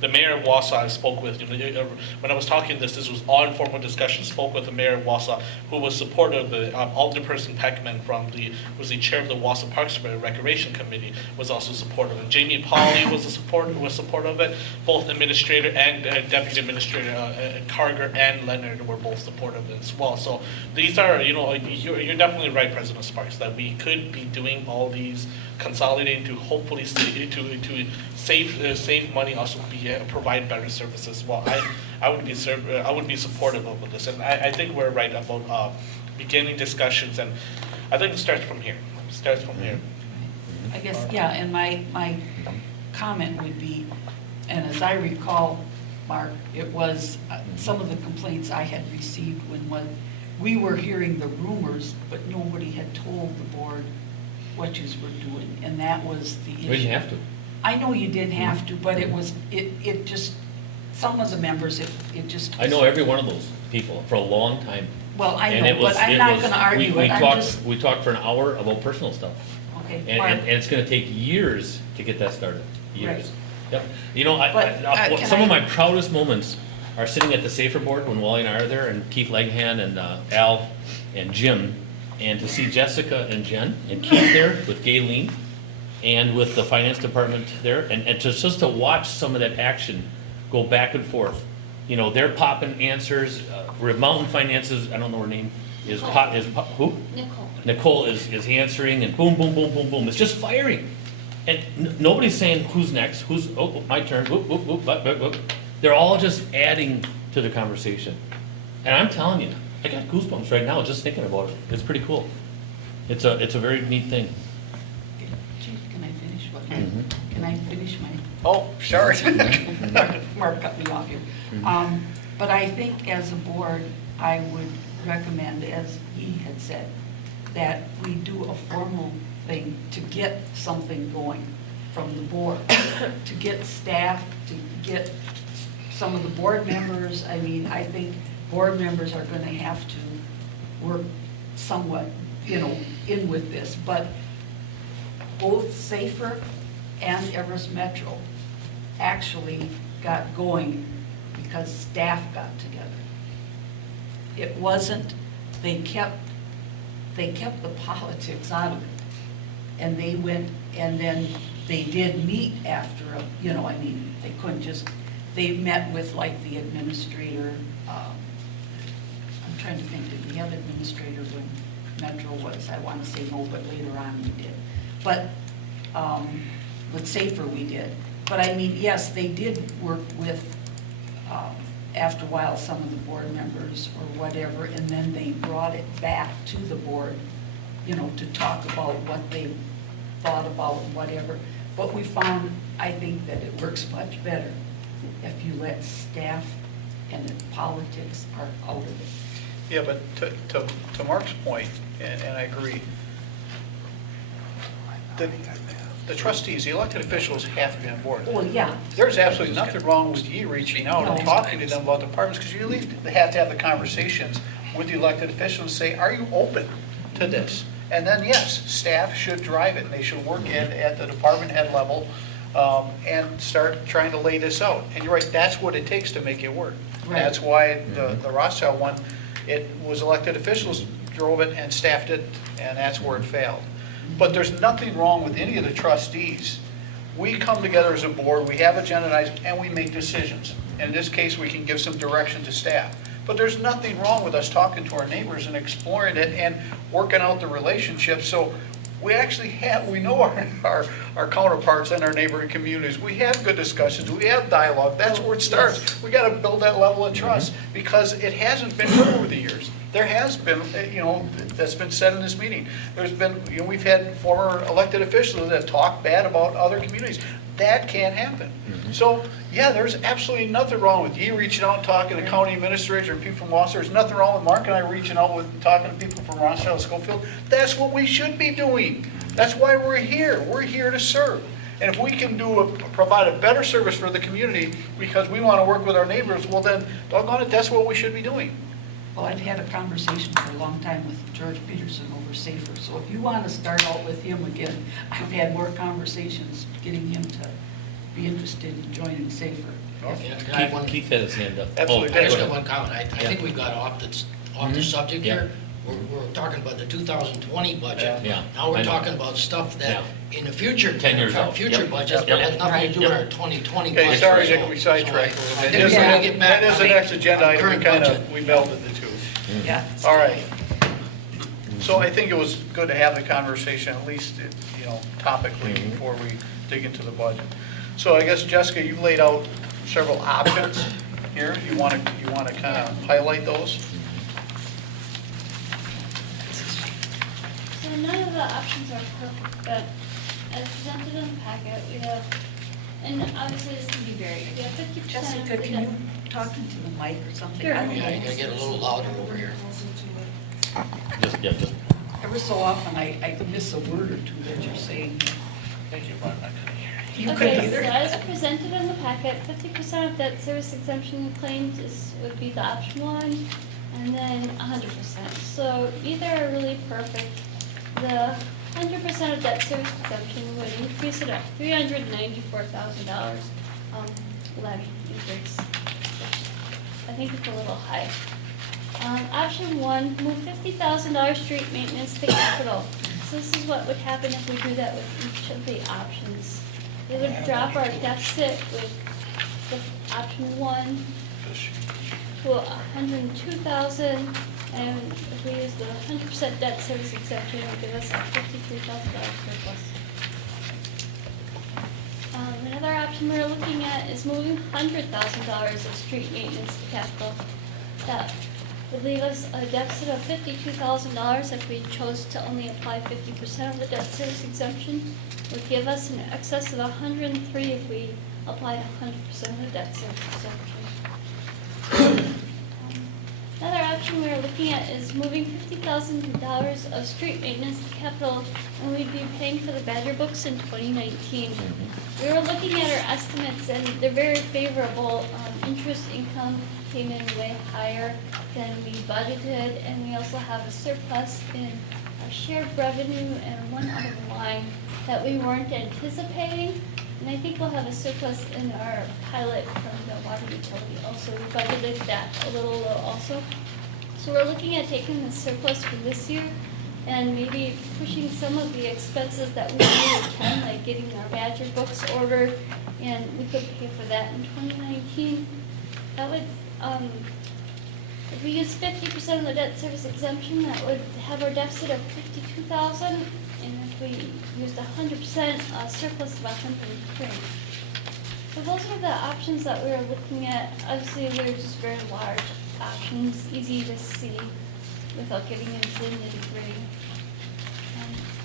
The mayor of Wausau I spoke with, when I was talking this was all informal discussion, spoke with the mayor of Wausau, who was supportive of the, Alderperson Peckman was the chair of the Wausau Parks and Recreation Committee, was also supportive. And Jamie Pauley was supportive of it. Both administrator and deputy administrator, Carger and Leonard were both supportive as well. So these are, you're definitely right, President Sparks, that we could be doing all these consolidating to hopefully save money, also provide better services as well. I would be supportive of this, and I think we're right about beginning discussions, and I think it starts from here. I guess, yeah, and my comment would be, and as I recall, Mark, it was some of the complaints I had received when we were hearing the rumors, but nobody had told the board what you were doing, and that was the issue. We didn't have to. I know you didn't have to, but it just, some of the members, it just. I know every one of those people for a long time. Well, I And know, it was- but I'm it not was- gonna argue we it, I'm talked- just, We talked for an hour about personal stuff. okay, And Mark, it's gonna take years to get that started, years. Yep. But, Some can of I- my proudest moments are sitting at the Safer Board when Wally and I are there, and Keith Leghan and Al and Jim, and to see Jessica and Jen and Keith there with Gayleen and with the finance department there, and just to watch some of that action go back and forth. They're popping answers, Mountain Finances, I don't know her name, who? Nicole. Nicole is answering, and boom, boom, boom, boom, boom. It's just firing. And nobody's saying, who's next? My turn. Whoop, whoop, whoop, whoop, whoop, whoop. They're all just adding to the conversation. And I'm telling you, I got goosebumps right now just thinking about it. It's pretty cool. It's a very neat thing. Chief, can I finish Mhm. can I finish my? Oh, sorry. Mark cut me off here. But I think as a board, I would recommend, as he had said, that we do a formal thing to get something going from the board, to get staff, to get some of the board members. I mean, I think board members are gonna have to work somewhat, in with this, but both Safer and Everest Metro actually got going because staff got together. It wasn't, they kept the politics out of it. And they went, and then they did meet after, they couldn't just, they met with like the administrator, I'm trying to think, did we have administrator when Metro was? I want to say no, but later on we did. But with Safer we did. But I mean, yes, they did work with, after a while, some of the board members or whatever, and then they brought it back to the board, to talk about what they thought about and whatever. But we found, I think that it works much better if you let staff and politics are out of it. Yeah, but to Mark's point, and I agree, the trustees, the elected officials have to be on board. Well, yeah, There's absolutely nothing wrong with you reaching out and talking to them about departments, because you at least have to have the conversations with the elected officials and say, are you open to this? And then, yes, staff should drive it, and they should work in at the department head level and start trying to lay this out. And you're right, that's what it takes to make it work. Right. That's why the Rothschild one, it was elected officials drove it and staff didn't, and that's where it failed. But there's nothing wrong with any of the trustees. We come together as a board, we have agenda items, and we make decisions. In this case, we can give some direction to staff. But there's nothing wrong with us talking to our neighbors and exploring it and working out the relationship. So we actually we know our counterparts in our neighboring communities. We have good discussions, we have dialogue, that's where it starts. We gotta build that level of trust, because it hasn't been good over the years. There has been, that's been said in this meeting. There's been, we've had former elected officials that talk bad about other communities. That can't happen. So, yeah, there's absolutely nothing wrong with you reaching out and talking to county administrators or people from Rothschild. There's nothing wrong with Mark and I reaching out with talking to people from Rothschild and Schofield. That's what we should be doing. That's why we're here. We're here to serve. And if we can provide a better service for the community because we want to work with our neighbors, well then, doggone it, that's what we should be doing. well, I've had a conversation for a long time with George Peterson over Safer, so if you want to start out with him again, I've had more conversations getting him to be interested in joining Safer. Can I have one? Keith had his hand up. Absolutely. I Oh, just go got ahead. one comment. I think we got off the subject Yeah. here. We're talking about the 2020 budget. Yeah. Now I we're know. talking about stuff that in the future, 10 years out. future Yep. budgets, Yep. that has nothing to do with Yep. our 2020 Okay, budget. sorry, So- Nick, we sidetracked a so little I bit. think we gotta get back. That is the next agenda on item, we current kind budget. of, we melded the two. Yeah. All right. So I think it was good to have the conversation, at least, topically, before we dig into the budget. So I guess, Jessica, you laid out several options here. You want to kind of highlight those? So none of the options are perfect, but as presented in the packet, we have, and obviously this can be varied, we have 50% of Jessica, the can you talk into the mic or something? Sure. I don't Yeah, you know. gotta get a little louder over here. Just, Every so often, I miss a word or two that you're saying. Thank you, Brian, I couldn't hear you. You couldn't Okay, so either. as presented in the packet, 50% of debt service exemption claims would be the option one, and then 100%. So either are really perfect. The 100% of debt service exemption would increase it at $394,000 levy increase, which I think it's a little high. Option one, move $50,000 street maintenance to capital. So this is what would happen if we do that with each of the options. It would drop our deficit with the option one to 102,000, and if we use the 100% debt service exemption, it would give us a $53,000 surplus. Another option we're looking at is moving $100,000 of street maintenance to capital. That would leave us a deficit of $52,000 if we chose to only apply 50% of the debt service exemption. Would give us an excess of 103 if we applied 100% of the debt service exemption. Another option we are looking at is moving $50,000 of street maintenance to capital, and we'd be paying for the Badger books in 2019. We were looking at our estimates, and they're very favorable. Interest income came in way higher than we budgeted, and we also have a surplus in our shared revenue and one other line that we weren't anticipating. And I think we'll have a surplus in our pilot from the water utility also. We budgeted that a little low also. So we're looking at taking the surplus from this year and maybe pushing some of the expenses that we can, like getting our Badger books ordered, and we could pay for that in 2019. That would, if we use 50% of the debt service exemption, that would have our deficit of 52,000. And if we used 100%, surplus of 103. So those are the options that we were looking at. Obviously, they're just very large options, easy to see without getting into the nitty-gritty.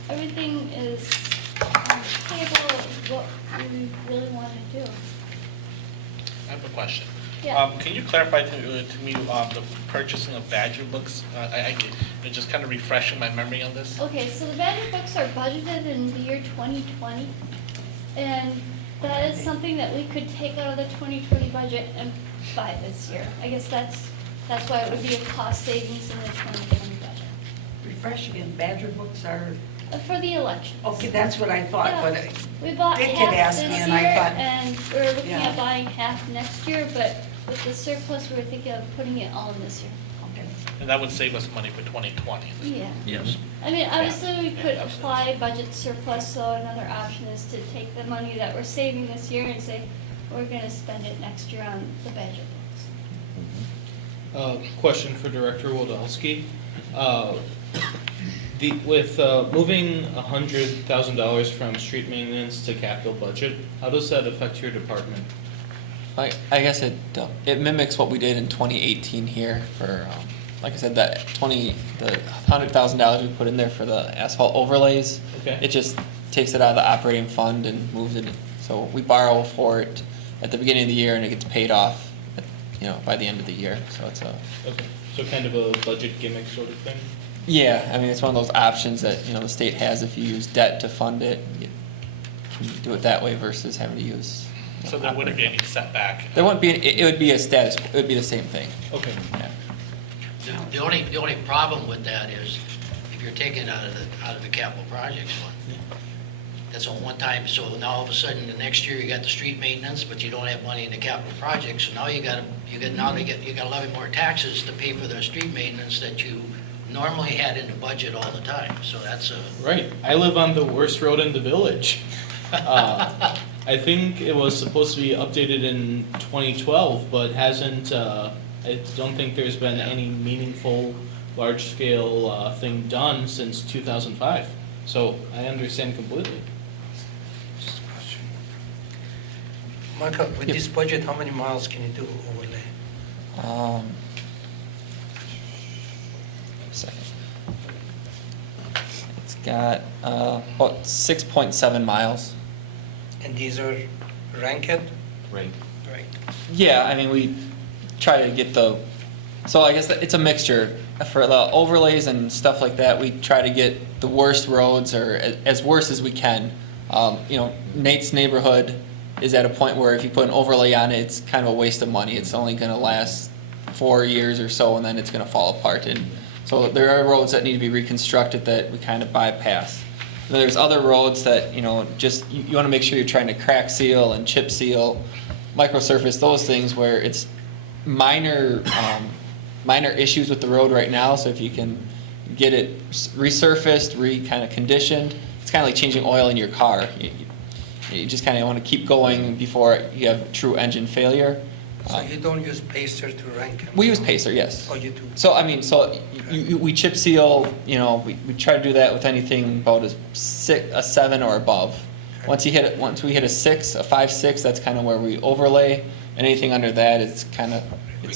Everything is table what we really want to do. I have a question. Yeah. Can you clarify to me the purchasing of Badger books? Just kind of refreshing my memory on this. Okay, so the Badger books are budgeted in the year 2020, and that is something that we could take out of the 2020 budget and buy this year. I guess that's why it would be a cost savings in the 2020 budget. Refresh again, Badger books are, For the election. okay, that's what I thought, but We bought Dick had half asked this me year, and I thought- and we're looking Yeah. at buying half next year, but with the surplus, we were thinking of putting it all in this year. okay. And that would save us money for 2020. Yeah. Yes. I mean, obviously, we could apply budget surplus, so another option is to take the money that we're saving this year and say, we're gonna spend it next year on the Badger books. Question for Director Wodowski. With moving $100,000 from street maintenance to capital budget, how does that affect your department? I guess it mimics what we did in 2018 here for, like I said, the $100,000 we put in there for the asphalt overlays. Okay. It just takes it out of the operating fund and moves it. So we borrow for it at the beginning of the year and it gets paid off, by the end of the year. So it's a. Okay, so kind of a budget gimmick sort of thing? Yeah, I mean, it's one of those options that, the state has if you use debt to fund it. You can do it that way versus having to use. So there wouldn't be any setback. There wouldn't be, it would be a status, it would be the same thing. Okay. Yeah. The only problem with that is if you're taking it out of the capital projects fund. That's on one time, so now all of a sudden, the next year you got the street maintenance, but you don't have money in the capital projects, so now you gotta levy more taxes to pay for the street maintenance that you normally had in the budget all the time, so that's a. Right, I live on the worst road in the village. I think it was supposed to be updated in 2012, but hasn't, I don't think there's been any meaningful, large-scale thing done since 2005. So I understand completely. Michael, with Yep. this budget, how many miles can you do overlay? Second. It's got about 6.7 miles. And these are ranked? Right. Right. Yeah, I mean, we try to get so I guess it's a mixture. For the overlays and stuff like that, we try to get the worst roads or as worst as we can. Nate's neighborhood is at a point where if you put an overlay on it, it's kind of a waste of money. It's only gonna last 4 years or so and then it's gonna fall apart. And so there are roads that need to be reconstructed that we kind of bypass. And there's other roads that, just, you wanna make sure you're trying to crack seal and chip seal, microsurface, those things where it's minor issues with the road right now, so if you can get it resurfaced, kind of conditioned, it's kind of like changing oil in your car. You just kind of want to keep going before you have true engine failure. So you don't use Pacer to rank them? We use Pacer, yes. Oh, you do? So, we chip seal, we try to do that with anything about a 7 or above. Once we hit a 6, a 5-6, that's kind of where we overlay. And anything under that, it's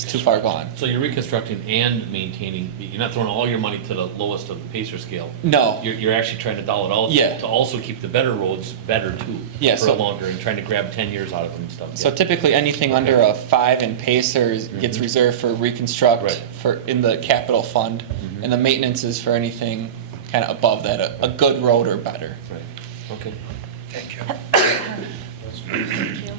too far gone. So you're reconstructing and maintaining, you're not throwing all your money to the lowest of the Pacer scale. No. You're actually trying to dial it out. Yeah. To also keep the better roads better too. Yeah, For so- longer and trying to grab 10 years out of them and stuff. So yeah. typically, anything under a 5 in Pacer gets reserved for reconstruct Right. in the capital fund, and the maintenance is for anything kind of above that, a good road or better. Right, okay. Thank you. Thank you.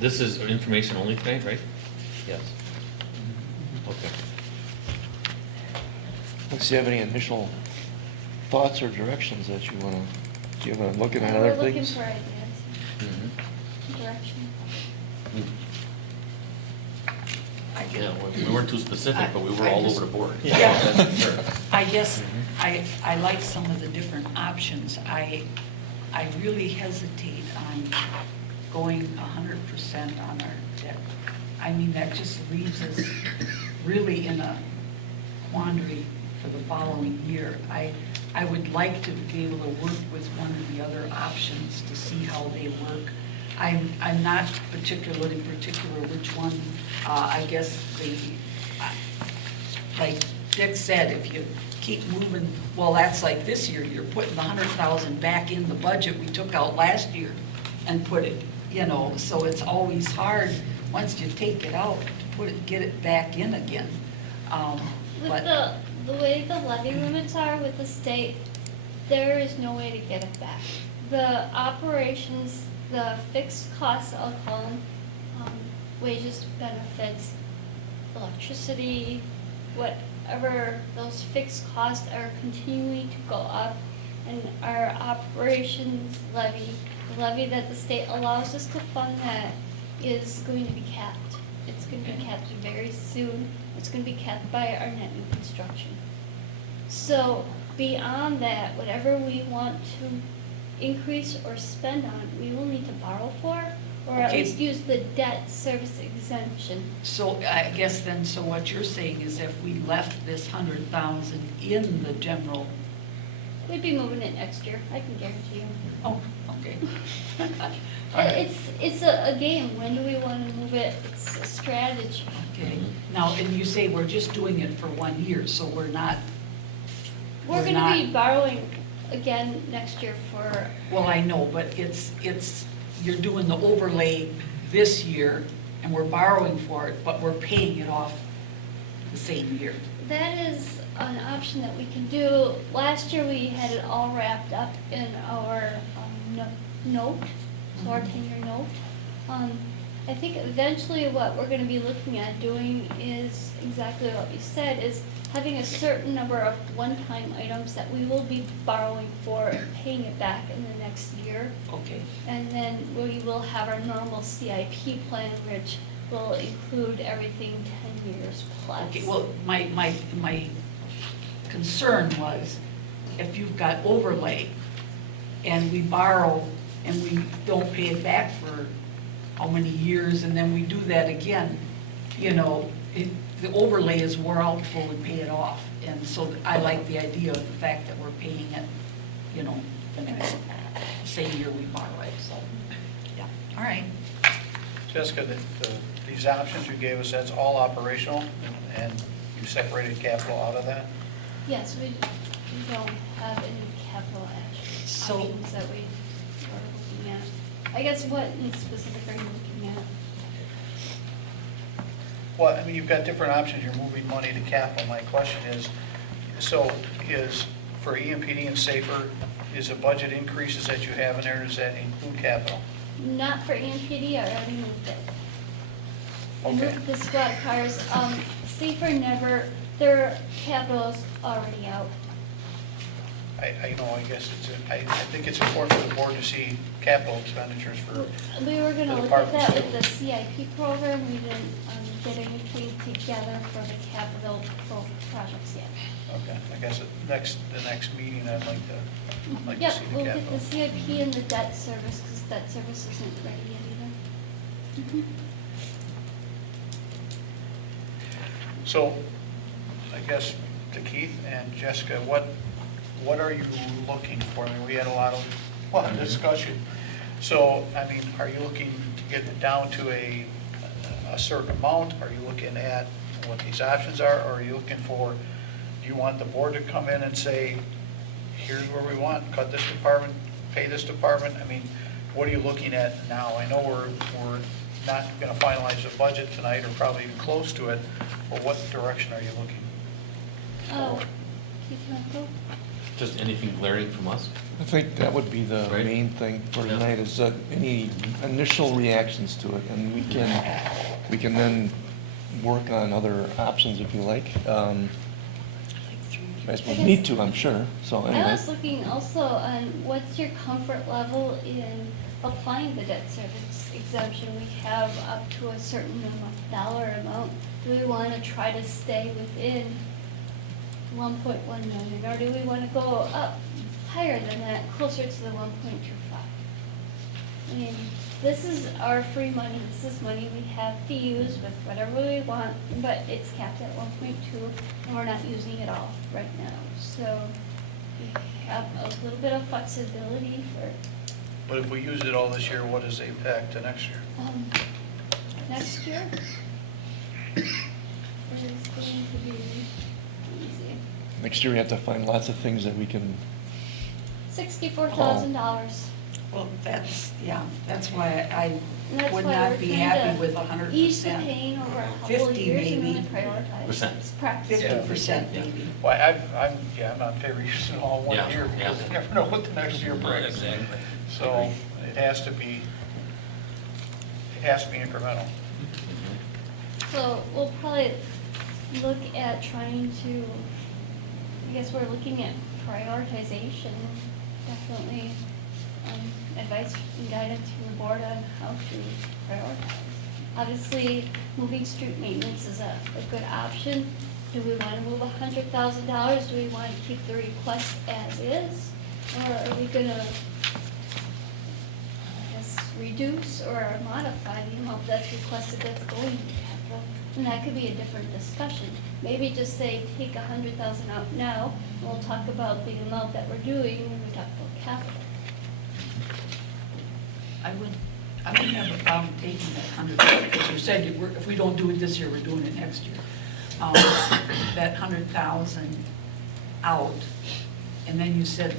This is information only tonight, right? Yes. Okay. Unless you have any initial thoughts or directions that you want to, do you want to look at other We're looking things? for ideas, Mhm. direction. Yeah, we weren't too specific, but we were all over the board. Yeah. That's sure. I guess, I like some of the different options. I really hesitate on going 100% on our debt. I mean, that just leaves us really in a quandary for the following year. I would like to be able to work with one of the other options to see how they work. I'm not particularly particular which one. I guess like Dick said, if you keep moving, well, that's like this year, you're putting the 100,000 back in the budget we took out last year and put it, so it's always hard, once you take it out, to get it back in again. With But the way the levy limits are with the state, there is no way to get it back. The operations, the fixed costs, I'll call them, wages, benefits, electricity, whatever, those fixed costs are continuing to go up. And our operations levy, the levy that the state allows us to fund that, is going to be capped. It's going to be capped very soon. It's going to be capped by our net new construction. So beyond that, whatever we want to increase or spend on, we will need to borrow for, or at Okay. least use the debt service exemption. so I guess then, so what you're saying is if we left this 100,000 in the general, We'd be moving it next year, I can guarantee you. oh, okay. All right. It's a game, when do we want to move it? It's a strategy. Okay, now, and you say we're just doing it for 1 year, so we're not, We're We're gonna be not- borrowing again next year for, well, I know, but you're doing the overlay this year, and we're borrowing for it, but we're paying it off the same year. that is an option that we can do. Last year, we had it all wrapped up in our note, so our 10-year note. I think eventually what we're gonna be looking at doing is exactly what you said, is having a certain number of one-time items that we will be borrowing for and paying it back in the next year. Okay, And then we will have our normal CIP plan, which will include everything 10 years plus. okay, well, my concern was, if you've got overlay, and we borrow, and we don't pay it back for how many years, and then we do that again, the overlay is wore out before we pay it off. And so I like the idea of the fact that we're paying it, the next, same year we borrow it, so, yeah, all right. Jessica, these options you gave us, that's all operational, and you separated capital out of that? Yes, we don't have any capital So- options that we are looking at. I guess what in specific are you looking at? Well, I mean, you've got different options, you're moving money to capital. My question is, for EMPD and SAFER, is the budget increases that you have in there, does that include capital? Not for EMPD, I already moved it. I Okay. moved the squad cars. Safer never, their capital's already out. I guess I think it's important for the board to see capital expenditures for, We were gonna The look at that departments with the CIP program. We didn't get anything together for the capital projects yet. okay, I guess the next meeting, I'd like to Yep, see the we'll get capital. the CIP and the debt service, because debt service isn't ready yet either. So, I guess to Keith and Jessica, what are you looking for? I mean, we had a lot of discussion. So, I mean, are you looking to get it down to a certain amount? Are you looking at what these options are? Or are you looking for, do you want the board to come in and say, here's where we want, cut this department, pay this department? I mean, what are you looking at now? I know we're not going to finalize the budget tonight, or probably even close to it, but what direction are you looking Oh, for? Keith, you want to go? Just anything glaring from us? I think that would be the Right. main thing for Yeah. tonight, is any initial reactions to it, and we can then work on other options if you like. I suppose I need guess- to, I'm sure, so I anyway. was looking also on what's your comfort level in applying the debt service exemption? We have up to a certain dollar amount. Do we want to try to stay within 1.1 million, or do we want to go up higher than that, closer to the 1.25? I mean, this is our free money, this is money we have to use with whatever we want, but it's capped at 1.2, and we're not using it all right now. So we have a little bit of flexibility for But if we use it all this year, what is the impact to next year? Next year, it is going to be, let me see, Next year, we have to find lots of things that we can, $64,000. Well, that's why I And that's would why not we're be trying happy to with 100%. Ease the pain over a couple of 50 years and maybe. really prioritize. Percent. Practice. 50% maybe. Well, I'm not in favor of using it all in one Yeah, year, because yeah. you never know what the next year brings. Exactly. So it has to be incremental. So we'll probably look at trying to, I guess we're looking at prioritization, definitely advice and guidance from the board on how to prioritize. Obviously, moving street maintenance is a good option. Do we want to move $100,000? Do we want to keep the request as is? Or are we gonna, I guess, reduce or modify the amount that's requested that's going to capital? And that could be a different discussion. Maybe just say, take $100,000 out now, and we'll talk about the amount that we're doing when we talk about capital. I wouldn't have a problem taking that 100, because you said if we don't do it this year, we're doing it next year. That 100,000 out, and then you said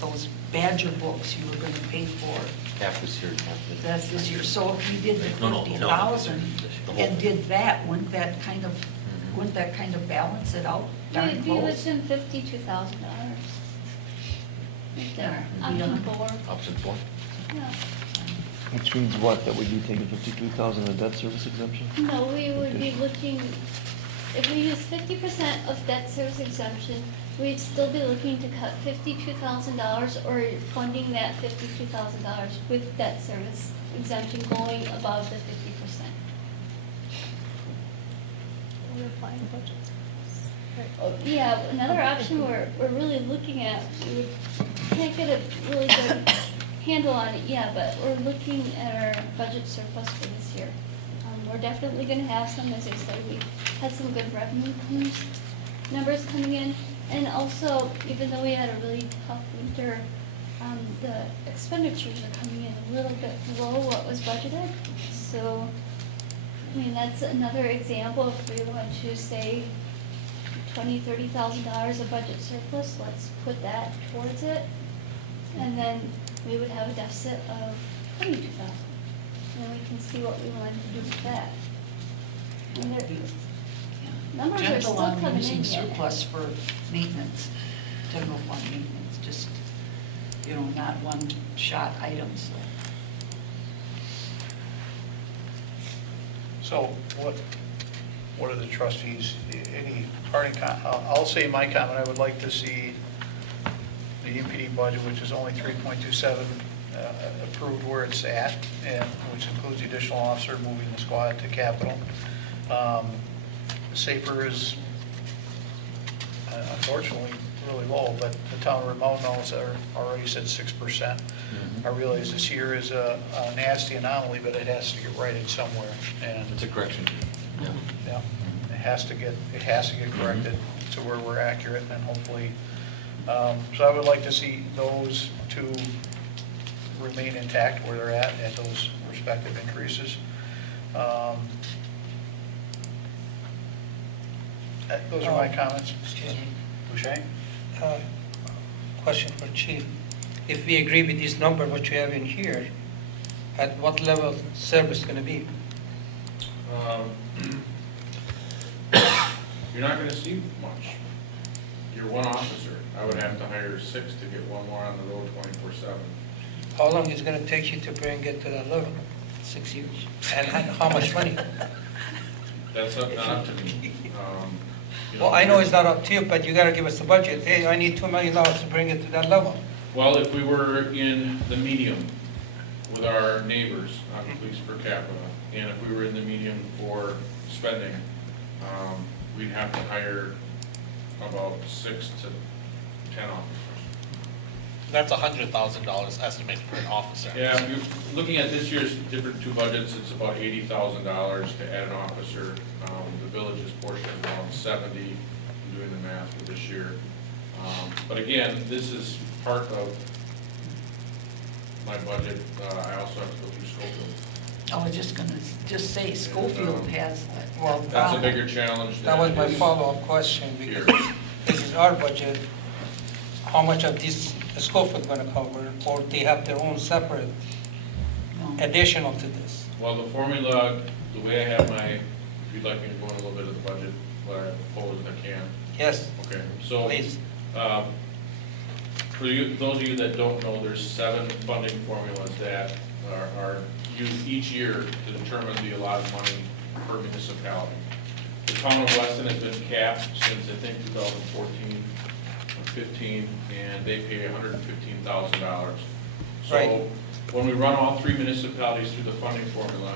those Badger books you were gonna pay for, Half this year, half this. that's this year. So if we did the No, no, no. 50,000 The whole and thing. did that, wouldn't that kind of balance it out darn You'd be close? within $52,000. Right there, Yeah. option 4, Option 4. yeah. which means what, that we'd be taking 52,000 in debt service exemption? No, we would be looking, if we use 50% of debt service exemption, we'd still be looking to cut $52,000 or funding that $52,000 with debt service exemption going above the 50%. We're applying budgets. Oh, yeah, another option we're really looking at, we can't get a really good handle on it yet, but we're looking at our budget surplus for this year. We're definitely gonna have some, as I said, we had some good revenue numbers coming in. And also, even though we had a really tough winter, the expenditures are coming in a little bit below what was budgeted. So, I mean, that's another example. If we want to say $20,000-$30,000 of budget surplus, let's put that towards it. And then we would have a deficit of $22,000. And then we can see what we want to do with that. And numbers are Gentle still on coming using in yet. surplus for maintenance, general fund maintenance, just, not one-shot items. So what are the trustees, any parting I'll say my comment, I would like to see the EPD budget, which is only 3.27, approved where it's at, and which includes the additional officer moving the squad to capital. Safer is unfortunately really low, but the town of Remote knows are already said 6%. I realize this year is a nasty anomaly, but it has to get righted somewhere, and It's a correction. Yeah. yeah, it has to get corrected to where we're accurate, and hopefully, so I would like to see those two remain intact where they're at those respective increases. Those are my comments. Excuse me. Boucher? Question for Chief. If we agree with this number, what you have in here, at what level service going to be? You're not gonna see much. You're one officer. I would have to hire 6 to get one more on the road 24/7. How long is it going to take you to bring it to that level? 6 years. And how much money? That's not up to me. Well, I know it's not up to you, but you got to give us the budget. Hey, I need $2 million to bring it to that level. Well, if we were in the medium with our neighbors on police per capita, and if we were in the medium for spending, we'd have to hire about 6 to 10 officers. That's $100,000 estimated per officer. Yeah, if you're looking at this year's different two budgets, it's about $80,000 to add an officer. The village's portion is around 70, I'm doing the math for this year. But again, this is part of my budget, I also have to go through Schofield. I was just gonna just say Schofield has. Well, That's a bigger challenge That than was my it is follow-up question, here. because this is our budget. How much of this is Schofield gonna cover, or they have their own separate No. additional to this? Well, the formula, the way I have my, if you'd like me to go in a little bit of the budget, what I propose I can. Yes, Okay, so, please. for you, those of you that don't know, there's 7 funding formulas that are used each year to determine the allotted money per municipality. The town of Weston has been capped since, I think, 2014 or 15, and they pay $115,000. Right. So, when we run all 3 municipalities through the funding formula,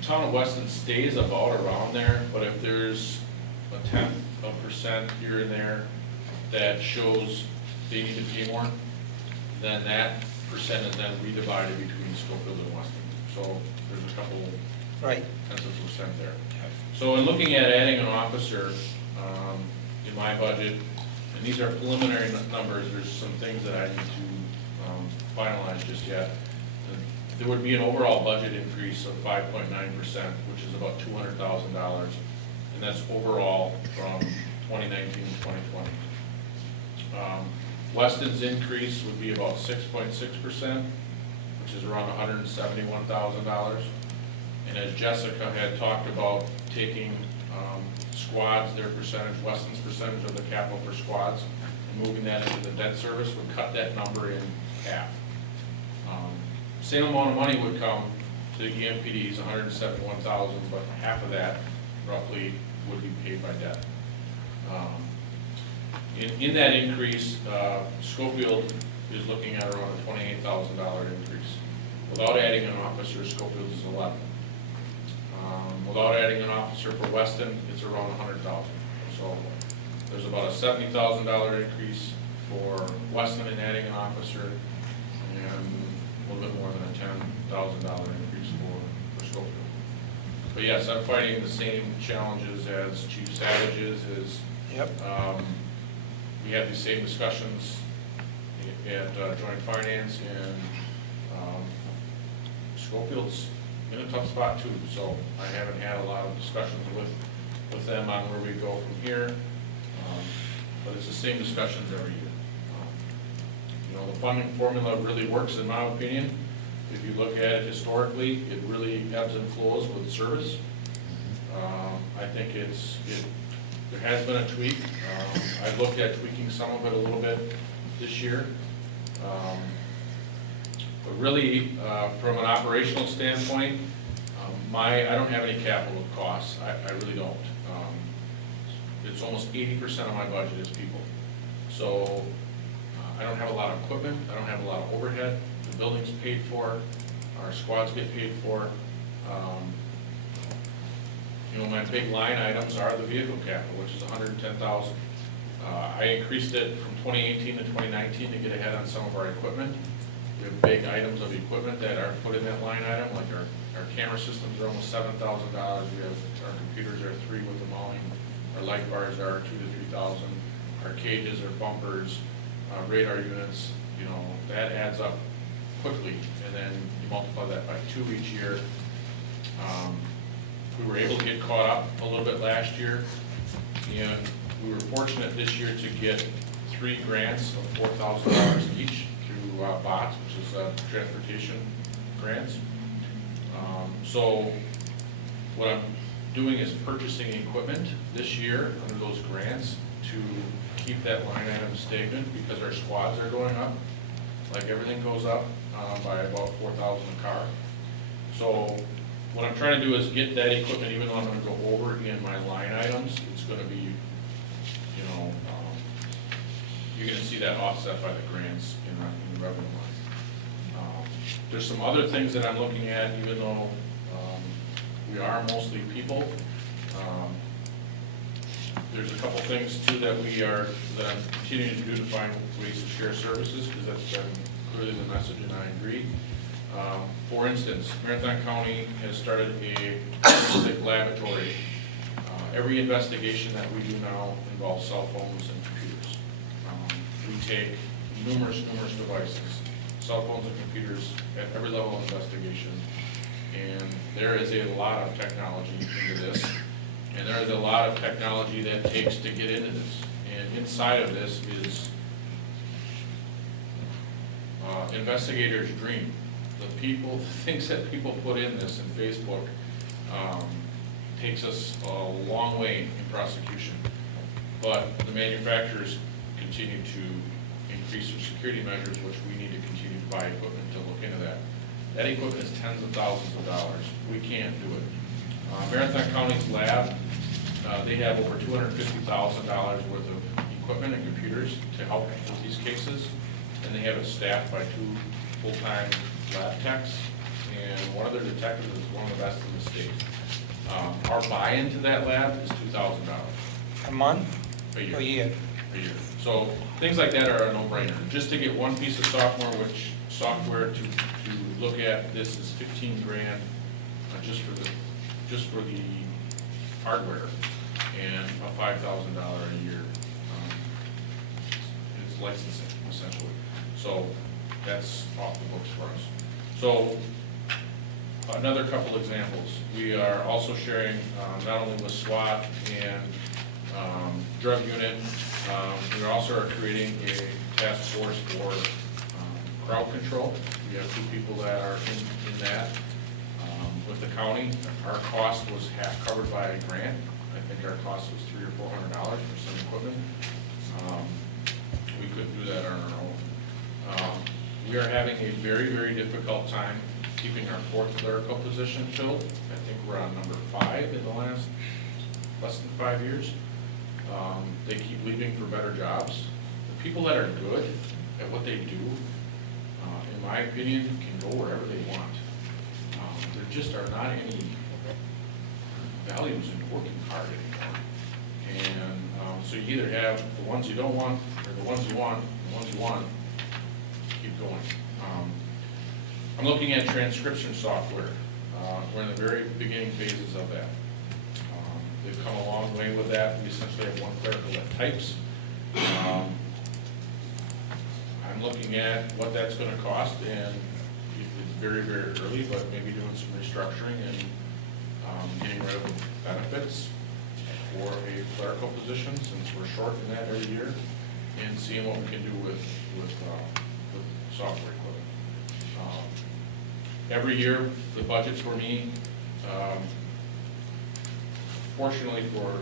the town of Weston stays about around there, but if there's a 0.1% here and there that shows they need to pay more, then that percent is then redivided between Schofield and Weston. So there's a couple Right. tenths of percent there. So in looking at adding an officer in my budget, and these are preliminary numbers, there's some things that I need to finalize just yet. There would be an overall budget increase of 5.9%, which is about $200,000, and that's overall from 2019 to 2020. Weston's increase would be about 6.6%, which is around $171,000. And as Jessica had talked about, taking squads, their percentage, Weston's percentage of the capital for squads, and moving that into the debt service would cut that number in half. Same amount of money would come to the EMPDs, $171,000, but half of that roughly would be paid by debt. In that increase, Schofield is looking at around a $28,000 increase. Without adding an officer, Schofield is 11. Without adding an officer for Weston, it's around 100,000. So there's about a $70,000 increase for Weston in adding an officer, and a little bit more than a $10,000 increase for Schofield. But yes, I'm fighting the same challenges as Chief Savage is. Yep. We had these same discussions at Joint Finance, and Schofield's in a tough spot too, so I haven't had a lot of discussions with them on where we go from here, but it's the same discussions every year. You know, the funding formula really works in my opinion. If you look at it historically, it really ebbs and flows with service. I think there has been a tweak. I've looked at tweaking some of it a little bit this year. But really, from an operational standpoint, I don't have any capital costs. I really don't. It's almost 80% of my budget is people. So I don't have a lot of equipment. I don't have a lot of overhead. The building's paid for. Our squads get paid for. You know, my big line items are the vehicle capital, which is $110,000. I increased it from 2018 to 2019 to get ahead on some of our equipment. We have big items of equipment that are put in that line item, like our camera systems are almost $7,000. We have, our computers are $3,000 with the mounting. Our light bars are $2,000 to $3,000. Our cages, our bumpers, radar units, you know, that adds up quickly. And then you multiply that by 2 each year. We were able to get caught up a little bit last year, and we were fortunate this year to get 3 grants of $4,000 each through BOTS, which is transportation grants. So what I'm doing is purchasing equipment this year under those grants to keep that line item stagnant, because our squads are going up, like everything goes up by about $4,000 a car. So what I'm trying to do is get that equipment, even though I'm going to go over in my line items, it's going to be, you know, you're going to see that offset by the grants in the revenue line. There's some other things that I'm looking at, even though we are mostly people. There's a couple things too that I'm continuing to do to find ways to share services, because that's been clearly the message, and I agree. For instance, Marathon County has started a forensic laboratory. Every investigation that we do now involves cell phones and computers. We take numerous devices, cell phones and computers at every level of investigation. And there is a lot of technology into this, and there is a lot of technology that it takes to get into this. And inside of this is investigators' dream. The things that people put in this in Facebook takes us a long way in prosecution. But the manufacturers continue to increase their security measures, which we need to continue to buy equipment to look into that. That equipment is tens of thousands of dollars. We can't do it. Marathon County's lab, they have over $250,000 worth of equipment and computers to help with these cases, and they have it staffed by 2 full-time lab techs, and one of their detectives is one of the best in the state. Our buy-in to that lab is $2,000 A month? a year. A year. A year. So things like that are a no-brainer. Just to get one piece of software to look at this is 15 grand just for the hardware, and a $5,000 a year. It's licensing essentially. So that's off the books for us. So another couple examples. We are also sharing not only with SWAT and drug unit, we also are creating a task force for crowd control. We have 2 people that are in that. With the county, our cost was half covered by a grant. I think our cost was $300 or $400 for some equipment. We couldn't do that on our own. We are having a very, very difficult time keeping our 4th clerical position filled. I think we're on number 5 in the last less than 5 years. They keep leaving for better jobs. The people that are good at what they do, in my opinion, can go wherever they want. There just are not any values in working hard anymore. And so you either have the ones you don't want, or the ones you want, the ones you want, keep going. I'm looking at transcription software. We're in the very beginning phases of that. They've come a long way with that. We essentially have one clerical that types. I'm looking at what that's going to cost, and it's very, very early, but maybe doing some restructuring and getting rid of benefits for a clerical position, since we're short in that every year, and seeing what we can do with software equipment. Every year, the budget for me, fortunately for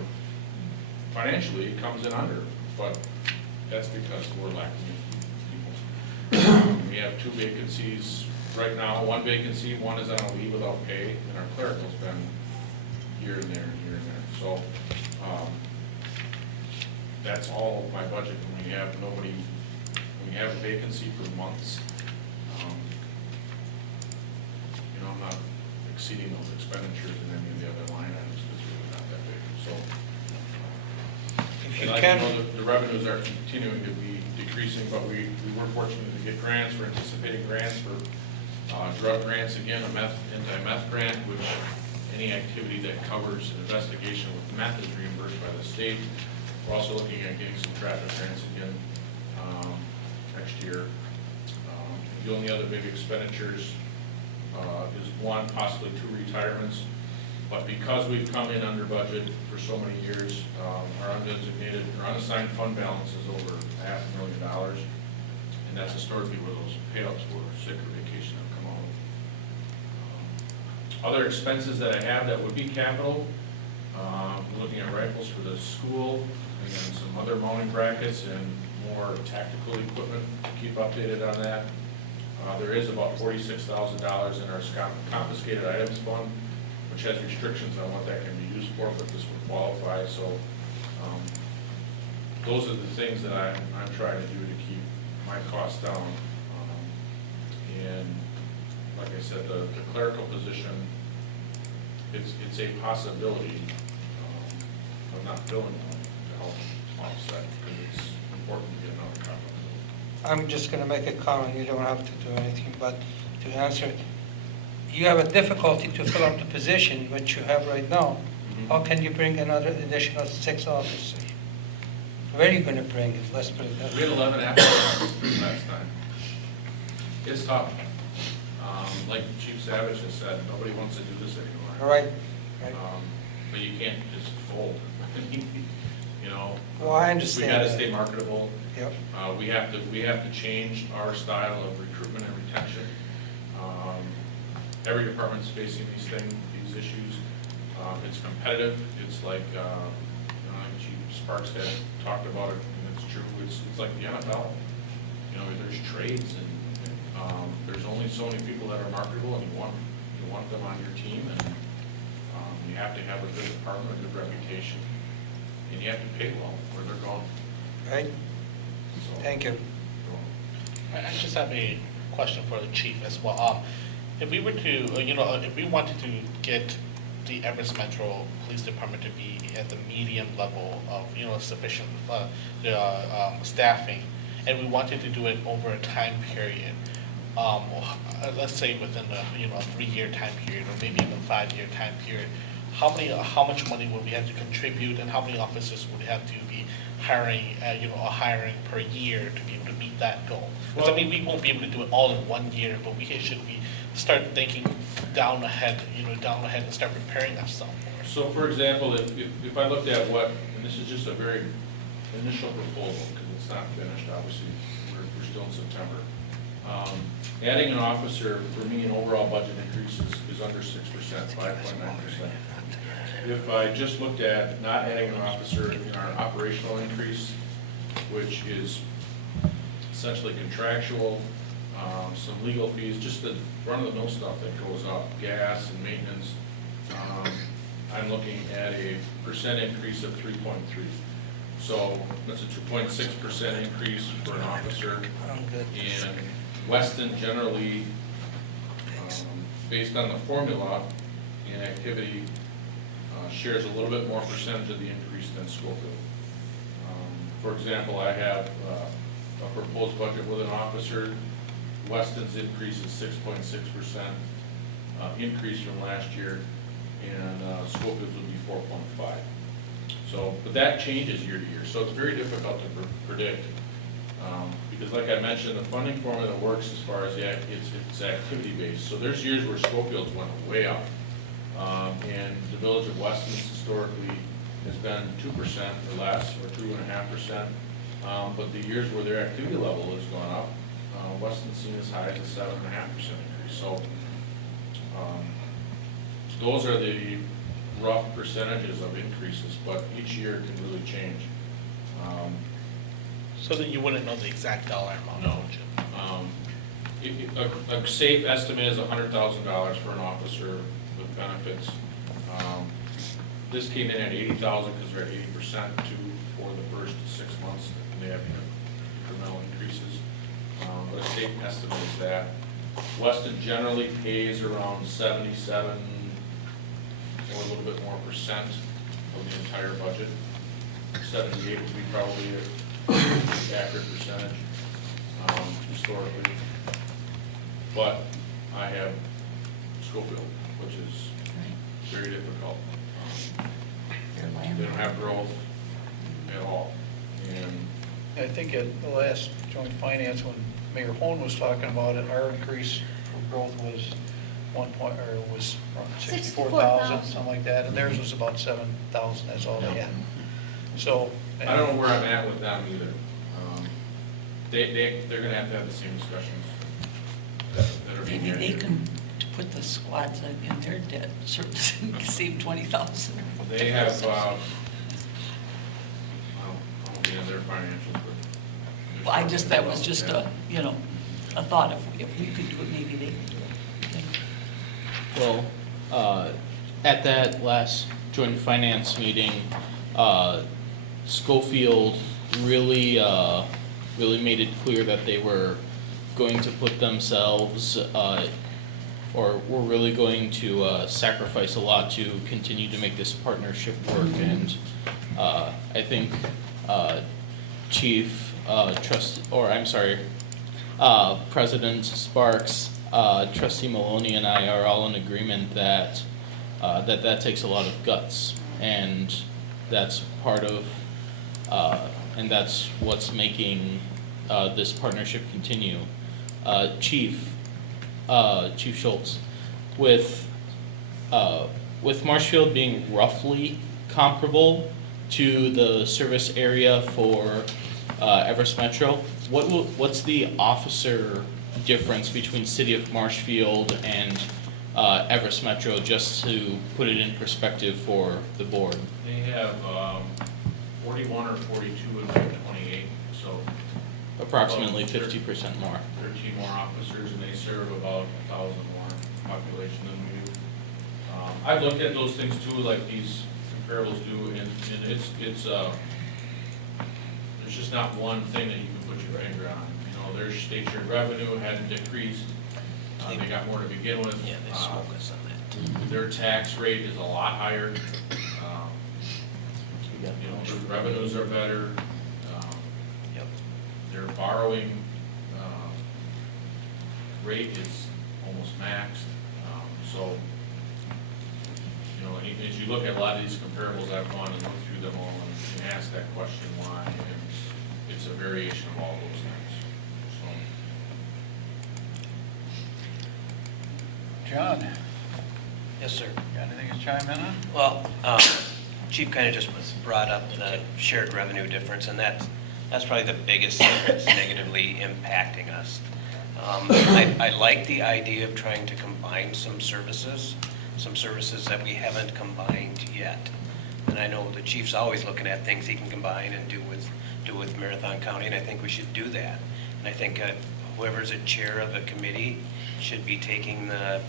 financially, it comes in under, but that's because we're lacking in people. We have 2 vacancies right now, 1 vacancy, 1 is on a leave without pay, and our clerical's been here and there and here and there. So that's all of my budget when we have nobody, when we have a vacancy for months. I'm not exceeding those expenditures in any of the other line items, because it's really not that big. So, If and you I can, know the revenues are continuing to be decreasing, but we were fortunate to get grants. We're anticipating grants for drug grants again, anti-meth grant, which any activity that covers an investigation with meth is reimbursed by the state. We're also looking at getting some traffic grants again next year. The only other big expenditures is 1, possibly 2 retirements. But because we've come in under budget for so many years, our undesignated or unassigned fund balance is over $500,000, and that's historically where those payouts for sick or vacation have come out. Other expenses that I have that would be capital, looking at rifles for the school, and then some other mounting brackets and more tactical equipment to keep updated on that. There is about $46,000 in our confiscated items fund, which has restrictions on what that can be used for, but this would qualify. So those are the things that I'm trying to do to keep my costs down. And like I said, the clerical position, it's a possibility of not filling one to help offset, because it's important to get another cop. I'm just going to make a comment, you don't have to do anything, but to answer it. You have a difficulty to fill up the position which you have right now. How can you bring another additional 6 officers? Where are you going to bring it? Let's put it that way. We had 11 applicants last time. It's tough. Like Chief Savage has said, nobody wants to do this anymore. Right, right. But you can't just fold. You know? Well, I understand We gotta that. stay marketable. Yep. We have to change our style of recruitment and retention. Every department's facing these issues. It's competitive. It's like, Chief Sparks had talked about it, and it's true. It's like the NFL. You know, there's trades, and there's only so many people that are marketable, and you want them on your team, and you have to have a good department, a good reputation, and you have to pay well where they're going. Right? So- Thank you. I just have a question for the chief as well. If we were to, if we wanted to get the Everest Metro Police Department to be at the medium level of, sufficient staffing, and we wanted to do it over a time period, let's say within a 3-year time period, or maybe even 5-year time period, how much money would we have to contribute, and how many officers would we have to be hiring, hiring per year to be able to meet that goal? Because we won't be able to do it all in 1 year, but we should start thinking down ahead, and start preparing ourselves for it. So for example, if I looked at and this is just a very initial proposal, because it's not finished, obviously, we're still in September. Adding an officer, for me, an overall budget increase is under 6%, 5.9%. If I just looked at not adding an officer in our operational increase, which is essentially contractual, some legal fees, just the run-of-the-mill stuff that goes up, gas and maintenance, I'm looking at a percent increase of 3.3. So that's a 2.6% increase for an officer. And Weston generally, based on the formula and activity, shares a little bit more percentage of the increase than Schofield. For example, I have a proposed budget with an officer. Weston's increase is 6.6% increase from last year, and Schofield's would be 4.5. So, but that changes year to year, so it's very difficult to predict. Because like I mentioned, the funding formula works as far as it's activity-based. So there's years where Schofield's went way up. And the village of Weston's historically has been 2% or less, or 2.5%. But the years where their activity level has gone up, Weston's seen as high as a 7.5% increase. So those are the rough percentages of increases, but each year can really change. So that you wouldn't know the exact dollar amount, No. would you? A safe estimate is $100,000 for an officer with benefits. This came in at $80,000 because they're at 80% for the first 6 months, and they have incremental increases. But a safe estimate is that. Weston generally pays around 77 or a little bit more percent of the entire budget. 78 would be probably an accurate percentage historically. But I have Schofield, which is very difficult. They don't have growth at all. And I think at the last joint finance, when Mayor Hone was talking about it, our increase for growth was around 64,000, something like that, and theirs was about 7,000, that's all they had. So. I don't know where I'm at with them either. They're gonna have the same discussions that are being Maybe had they here. can put the squads in their debt, save 20,000. They have, I won't get into their financials, but. Well, that was just a thought, if we could do it, maybe they could do it. Well, at that last joint finance meeting, Schofield really made it clear that they were going to put themselves, or were really going to sacrifice a lot to continue to make this partnership work. And I think President Sparks, Trustee Maloney, and I are all in agreement that that takes a lot of guts, and that's part of, and that's what's making this partnership continue. Chief Schultz, with Marshfield being roughly comparable to the service area for Everest Metro, what's the officer difference between City of Marshfield and Everest Metro, just to put it in perspective for the board? They have 41 or 42 and we have 28, so. Approximately about 50% more. 13 more officers, and they serve about 1,000 more population than we do. I've looked at those things too, like these comparables do, and it's there's just not one thing that you can put your finger on. You know, their state shared revenue hadn't decreased. They got more to begin with. Yeah, they smoke us on that. Their tax rate is a lot higher. You know, their revenues are better. Yep. Their borrowing rate is almost maxed. So, you know, as you look at a lot of these comparables, I've gone and looked through them all and asked that question why, and it's a variation of all those things. So. John, Yes, sir. got anything to chime in on? Well, Chief kind of just brought up the shared revenue difference, and that's probably the biggest thing that's negatively impacting us. I like the idea of trying to combine some services that we haven't combined yet. And I know the chief's always looking at things he can combine and do with Marathon County, and I think we should do that. And I think whoever's a chair of a committee should be taking the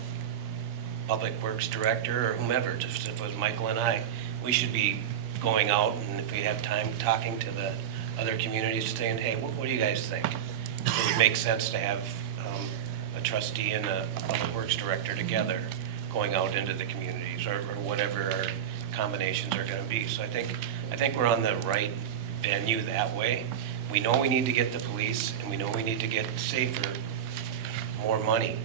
Public Works Director or whomever, just if it was Michael and I, we should be going out, and if we have time, talking to the other communities, saying, hey, what do you guys think? It would make sense to have a trustee and a Public Works Director together going out into the communities, or whatever our combinations are going to be. So I think we're on the right venue that way. We know we need to get the police, and we know we need to get safer, more money.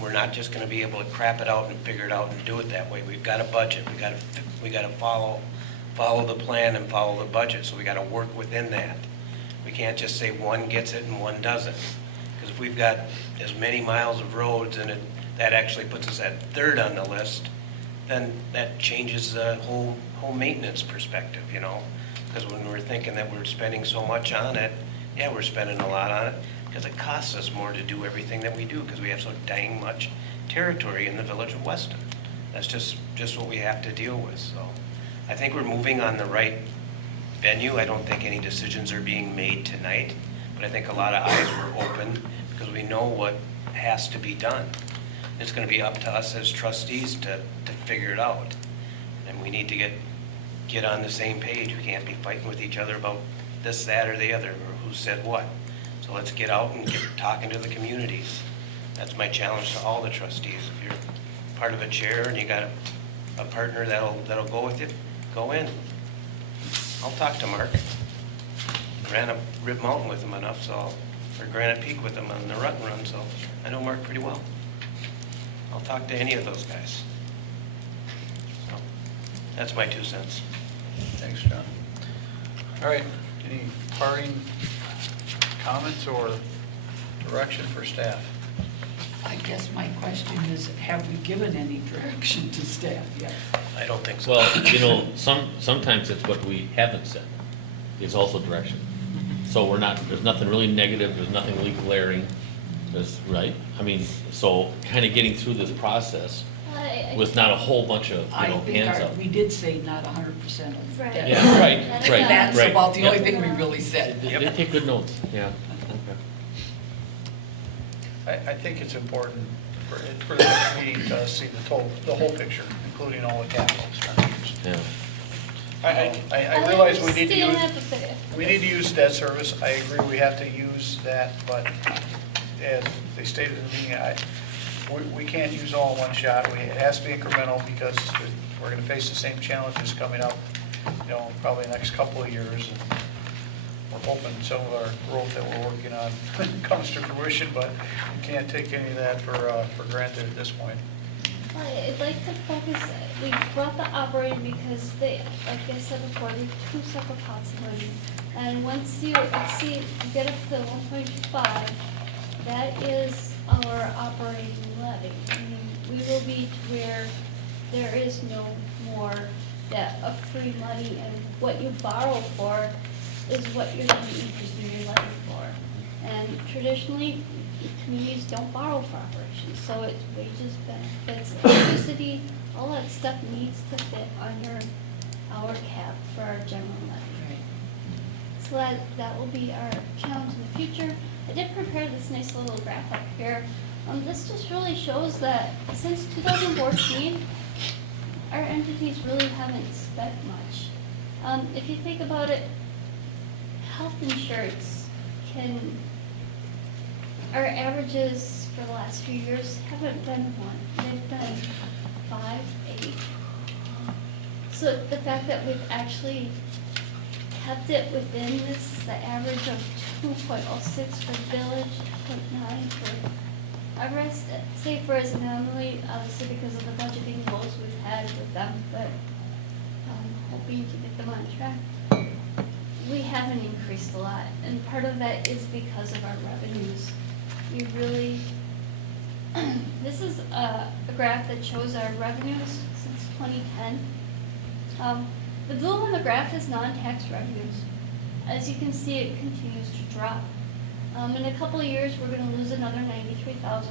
We're not just going to be able to crap it out and figure it out and do it that way. We've got a budget. We got to follow the plan and follow the budget. So we got to work within that. We can't just say one gets it and one doesn't. Because if we've got as many miles of roads and that actually puts us at third on the list, then that changes the whole maintenance perspective, you know. Because when we're thinking that we're spending so much on it, yeah, we're spending a lot on it, because it costs us more to do everything that we do, because we have so dang much territory in the village of Weston. That's just what we have to deal with. So I think we're moving on the right venue. I don't think any decisions are being made tonight, but I think a lot of eyes were open because we know what has to be done. It's going to be up to us as trustees to figure it out. And we need to get on the same page. We can't be fighting with each other about this, that, or the other, or who said what. So let's get out and get talking to the communities. That's my challenge to all the trustees. If you're part of a chair and you got a partner that'll go with you, go in. I'll talk to Mark. Ran up Rib Mountain with him enough, or Granite Peak with him on the run, so I know Mark pretty well. I'll talk to any of those guys. So that's my 2 cents. Thanks, John. All right, any parting comments or direction for staff? I guess my question is, have we given any direction to staff yet? I don't think so. Well, you know, sometimes it's what we haven't said, is also direction. So there's nothing really negative, there's nothing really glaring, right? I mean, so kind of getting through this process with not a whole bunch of, hands up. We did say not 100% of Right. debt. Yeah, right. That's right. about the only Yep. thing we really said. They take good notes, yeah. I think it's important for the next meeting to see the whole picture, including all the capital expenditures. Yeah. I realize we need to Still use, have to say it. debt service. I agree we have to use that, but as they stated in the meeting, we can't use all in one shot. It has to be incremental because we're going to face the same challenges coming up, probably the next couple of years. And we're hoping some of our growth that we're working on comes to fruition, but we can't take any of that for granted at this point. I'd like to focus, we brought the operating because they, like I said before, they're 2 separate pots of money. And once you get up to 1.5, that is our operating levy. I mean, we will be to where there is no more debt of free money, and what you borrow for is what you're going to be increasing your levy for. And traditionally, communities don't borrow for operations, so it's wages, benefits, electricity, all that stuff needs to fit under our cap for our general levy. So that will be our challenge in the future. I did prepare this nice little graph up here. This just really shows that since 2014, our entities really haven't spent much. If you think about it, health insurance our averages for the last few years haven't been 1, they've been 5, 8. So the fact that we've actually kept it within the average of 2.06 for village, 2.9 for our rest, say for as an anomaly, obviously because of the budgeting goals we've had with them, but hoping to get them on track. We haven't increased a lot, and part of that is because of our revenues. We really, this is a graph that shows our revenues since 2010. The blue on the graph is non-tax revenues. As you can see, it continues to drop. In a couple of years, we're going to lose another $93,000.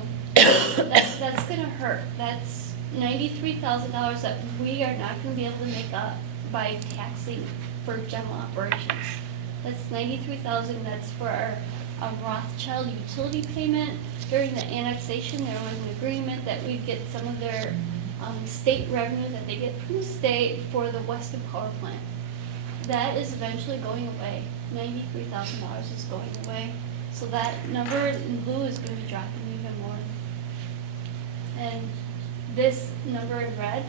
That's going to hurt. That's $93,000 that we are not going to be able to make up by taxing for general operations. That's $93,000. That's for our Rothschild utility payment. During the annexation, there was an agreement that we'd get some of their state revenue that they get from the state for the Weston power plant. That is eventually going away. $93,000 is going away. So that number in blue is going to be dropping even more. And this number in red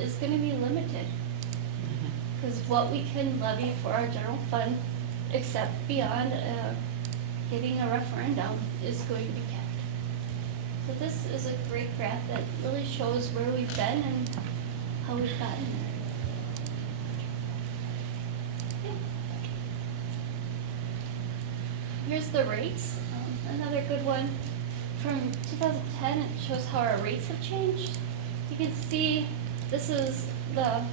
is going to be limited. Because what we can levy for our general fund, except beyond getting a referendum, is going to be kept. So this is a great graph that really shows where we've been and how we've gotten there. Yeah. Here's the rates. Another good one. From 2010, it shows how our rates have changed. You can see this is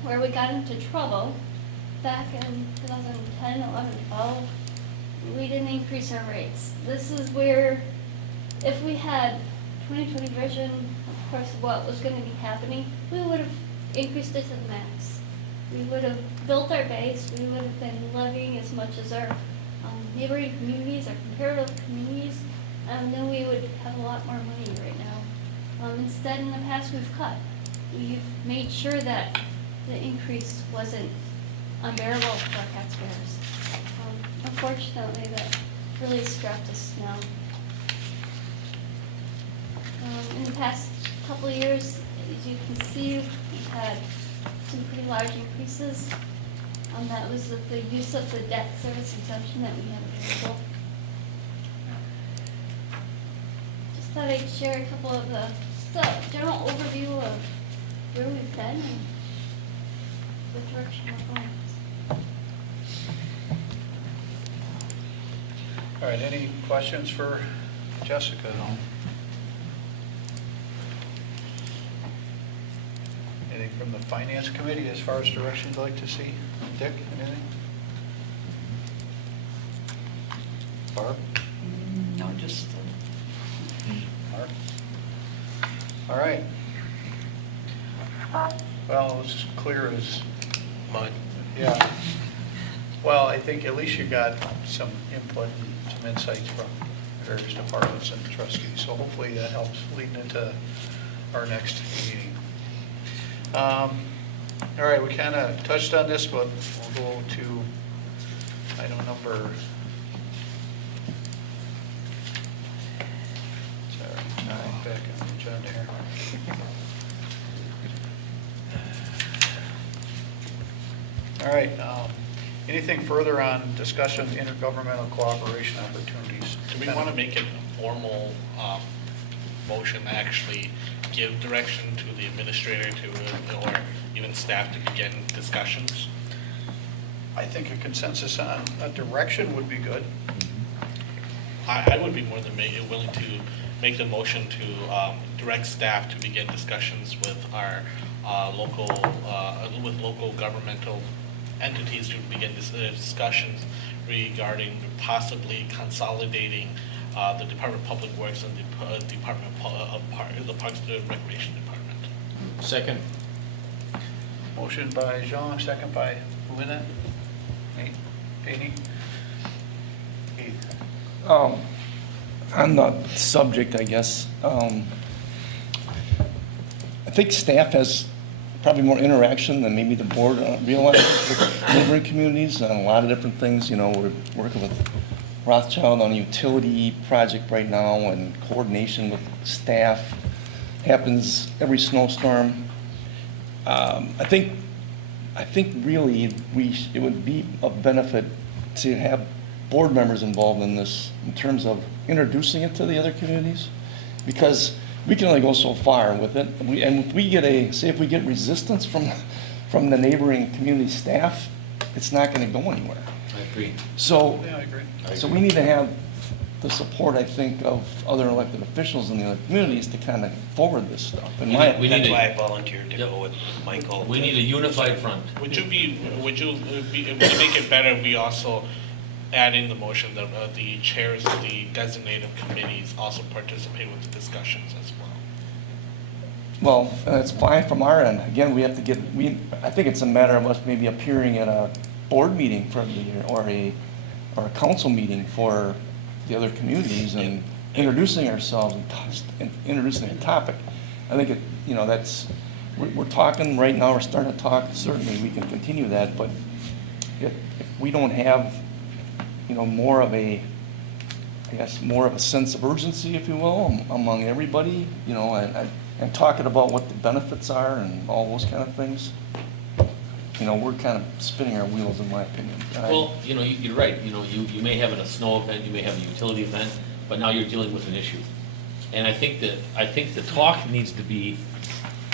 where we got into trouble back in 2010, 11, 12. We didn't increase our rates. This is where, if we had 2020 vision, of course, what was going to be happening, we would have increased it to the max. We would have built our base. We would have been levying as much as our neighboring communities, our comparative communities, and then we would have a lot more money right now. Instead, in the past, we've cut. We've made sure that the increase wasn't unbearable for our taxpayers. Unfortunately, that really strapped us down. In the past couple of years, as you can see, we've had some pretty large increases. That was the use of the debt service exemption that we have available. Just thought I'd share a couple of the general overview of where we've been and the direction we're going. All right, any questions for Jessica? No. Anything from the Finance Committee as far as direction you'd like to see? Dick, anything? Barb? No, just, Mark? All right. Well, it was as clear as mud. Yeah. Well, I think at least you got some input and some insights from various departments and trustees, so hopefully that helps leading into our next meeting. All right, we kind of touched on this, but we'll go to item number, sorry, 9, back on the agenda here. All right, anything further on discussion of intergovernmental cooperation opportunities? Do we want to make it a formal motion to actually give direction to the administrator or even staff to begin discussions? I think a consensus on a direction would be good. I would be more than willing to make the motion to direct staff to begin discussions with our with local governmental entities to begin discussions regarding possibly consolidating the Department of Public Works and the Department of the Parks and Recreation Department. Second. Motion by Jean, second by who in it? Nate? Danny? Keith? On the subject, I guess, I think staff has probably more interaction than maybe the board realizes with neighboring communities on a lot of different things. You know, we're working with Rothschild on a utility project right now, and coordination with staff happens every snowstorm. I think really it would be of benefit to have board members involved in this in terms of introducing it to the other communities, because we can only go so far with it. And if we get if we get resistance from the neighboring community staff, it's not going to go anywhere. I agree. So, Yeah, I agree. so we need to have the support, I think, of other elected officials in the other communities to kind of forward this stuff. And That's why I volunteered to go with Michael. We need a unified front. Would you make it better, we also add in the motion that the chairs of the designated committees also participate with the discussions as well? Well, that's fine from our end. Again, we have to get, I think it's a matter of us maybe appearing at a board meeting for the year, or a council meeting for the other communities, and introducing ourselves and introducing a topic. I think we're talking right now, we're starting to talk, certainly we can continue that, but if we don't have, more of a sense of urgency, if you will, among everybody, and talking about what the benefits are and all those kind of things, we're kind of spinning our wheels, in my opinion. Well, you're right. You may have a snow event, you may have a utility event, but now you're dealing with an issue. And I think the talk needs to be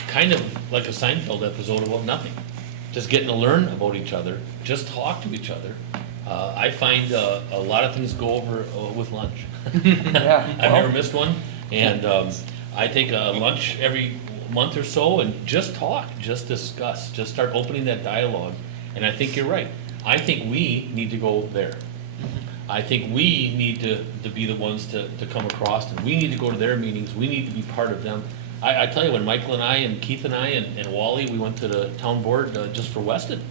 kind of like a Seinfeld episode about nothing. Just getting to learn about each other, just talk to each other. I find a lot of things go over with lunch. Yeah, I've never missed one, and I take a lunch every month or so and just talk, just discuss, just start opening that dialogue. And I think you're right. I think we need to go there. I think we need to be the ones to come across, and we need to go to their meetings. We need to be part of them. I tell you, when Michael and I and Keith and I and Wally, we went to the town board just for Weston.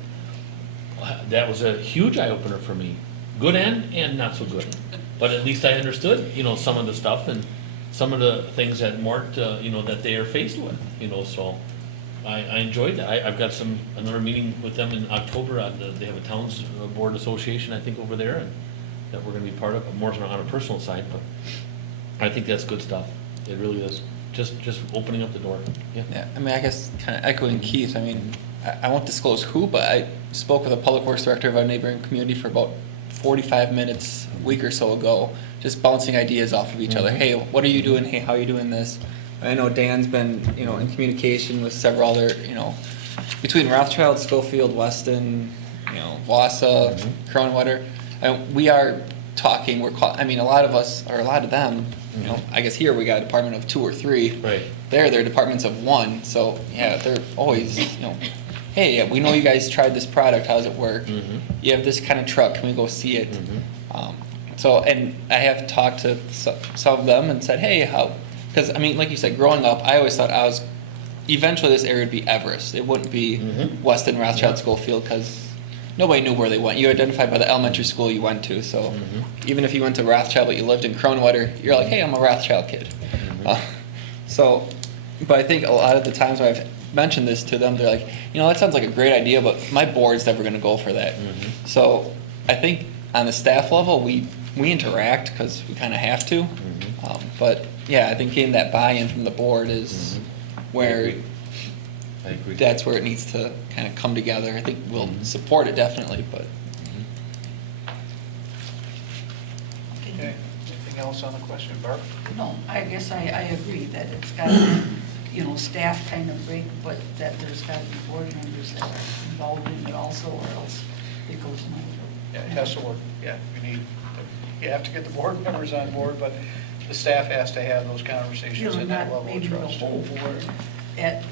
That was a huge eye-opener for me. Good and not so good. But at least I understood, some of the stuff and some of the things that weren't, that they are faced with, so I enjoyed that. I've got another meeting with them in October. They have a towns board association, I think, over there, and that we're gonna be part of, more on a personal side, but I think that's good stuff. It really is. Just opening up the door. Yeah. Yeah, I guess kind of echoing Keith, I won't disclose who, but I spoke with a public works director of our neighboring community for about 45 minutes a week or so ago, just bouncing ideas off of each other. Hey, what are you doing? Hey, how are you doing this? I know Dan's been, in communication with several other, between Rothschild, Schofield, Weston, Vasa, Crownwetter. We are talking, a lot of us, or a lot of them, I guess here we got a department of 2 or 3. Right. They're departments of 1, so yeah, they're always, hey, yeah, we know you guys tried this product, how does it work? You have this kind of truck, can we go see it? And I have talked to some of them and said, hey, how, because like you said, growing up, I always thought eventually this area would be Everest. It wouldn't be Weston, Rothschild, Schofield, because nobody knew where they went. You identified by the elementary school you went to, so even if you went to Rothschild but you lived in Crownwetter, you're like, hey, I'm a Rothschild kid. But I think a lot of the times when I've mentioned this to them, they're like, that sounds like a great idea, but my board's never going to go for that. So I think on the staff level, we interact because we kind of have to. But yeah, I think getting that buy-in from the board is where I agree. That's where it needs to kind of come together. I think we'll support it definitely, but. Okay, anything else on the question, Barb? No, I guess I agree that it's got to, staff kind of break, but that there's got to be board members that are involved in it also, or else it goes nowhere. Yeah, it has to work, yeah, you have to get the board members on board, but the staff has to have those You conversations know, at that not level of maybe the trust. whole board, at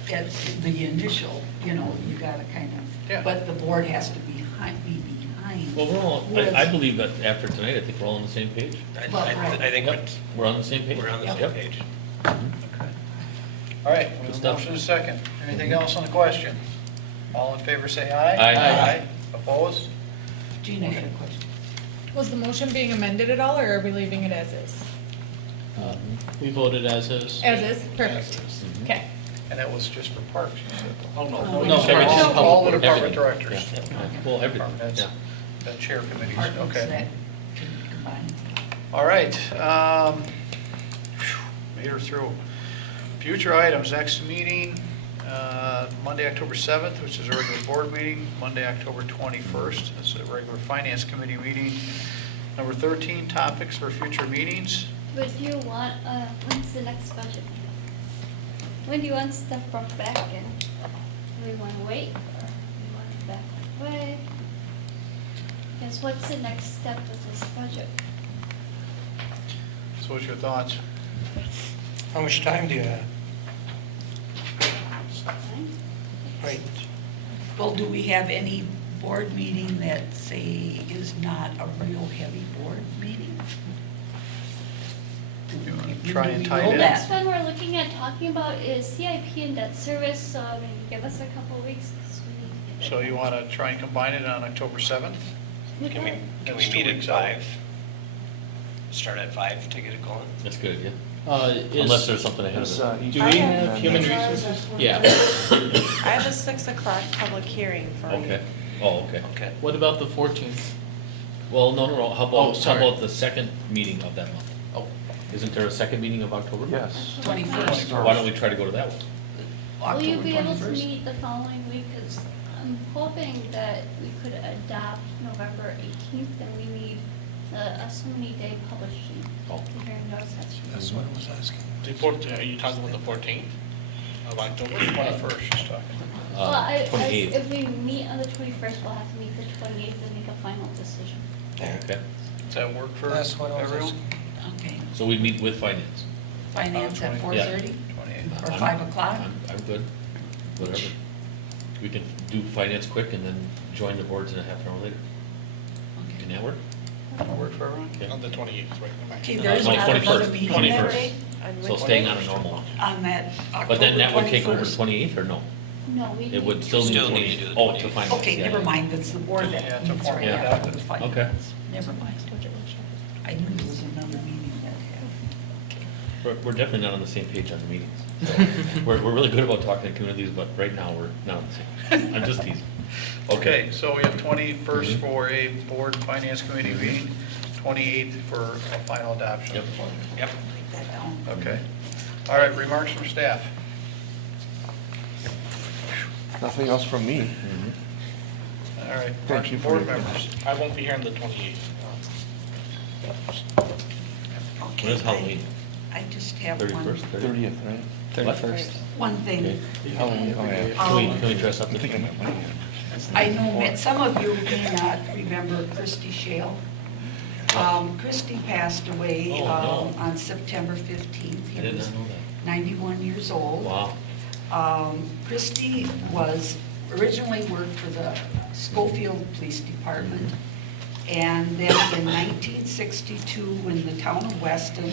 the initial, you know, you gotta kind Yeah. of, but the board has to be behind. Well, we're all, I believe that after tonight, I think we're all on the same page. I think Yep, we're on the same page. we're on the same Yep. page. Okay. All right, we Good have a stuff. motion and a second. Anything else on the question? All in favor, say aye. Aye. Opposed? Gina had a question. Was the motion being amended at all, or are we leaving it as is? We voted as is. As is, perfect. As is. Okay. And that was just for parks, you said. Oh, no. No, All everything. all the Everything. department directors. Yeah, yeah. Well, everything, That's- yeah. The chair committees, Departments okay. that can be combined. All right. Made her through. Future items, next meeting, Monday, October 7th, which is a regular board meeting. Monday, October 21st, this is a regular finance committee meeting. Number 13, topics for future meetings. Would you want, when's the next budget meeting? When do you want stuff brought back in? Do we want to wait, or do we want it back right away? Guess what's the next step with this budget? So what's your thoughts? How much time do you have? Fine. Right. Well, do we have any board meeting that, say, is not a real heavy board meeting? You want to Do try we and tie know it in? that? Next one we're looking at talking about is CIP and debt service, so I mean, give us a couple of weeks, 'cause we need to get it So you done. want to try and combine it on October 7th? Can we That's 2 meet at weeks out. 5? Start at 5 to get it going? That's good, yeah. Is, Unless there's something ahead of it. do we have human resources? Yeah. I have a 6 o'clock public hearing for you. Okay, oh, okay. Okay. What about the 14th? Well, no, how Oh, about, how sorry. about the second meeting of that month? Oh, Isn't there a second meeting of October? Yes. 21st. Why don't we try to go to that one? Will you October be able to 21st? meet the following week? Because I'm hoping that we could adopt November 18th, and we need a so many day publishing. Oh. The hearing notice has to be. That's what I was asking. The 14th, are you talking about the 14th of October? 21st, she's talking. Well, I, 28th. if we meet on the 21st, we'll have to meet the 28th and make a final decision. Okay, Does that work for That's what I was everyone? asking. Okay. so we'd meet with finance. Finance at 4:30 28th. or 5 o'clock? I'm good, whatever. We can do finance quick and then join the boards in a half an hour later. Can that work? That'll work for everyone? Okay. On the 28th, right? Okay, there's not 21st, another meeting that 21st. day So staying on a normal one. on that October 21st? But then that would take over 28th or no? No, we It would need- still need Still 20. need to do the Oh, to 28th. finance. Okay, yeah, never yeah. mind, that's the board Yeah, that it's a meets formal right adopted. after the finance. Okay. Never mind. I knew there was another meeting that had. We're definitely not on the same page on the meetings. So, We're really good about talking to communities, but right now, we're not on the same. I'm just teasing. Okay, so we have 21st Mhm. for a board and finance committee meeting, 28th for a final adoption. Yep. Yep. Write that down. Okay. All right, remarks from staff. Nothing else from me. Mhm. All right, Thank you for board your- members. I won't be here on the 28th. Okay, When is Halloween? I just have 31st, 30th, right? 31st. one thing. Okay. Halloween, oh, yeah. Can we dress up I the think I thing? met Wayne. I know that some of you may not remember Christy Shale. Christy passed away Oh, no. on September 15th. I He did was not know that. 91 years old. Wow. Christy originally worked for the Schofield Police Department. And then in 1962, when the town of Weston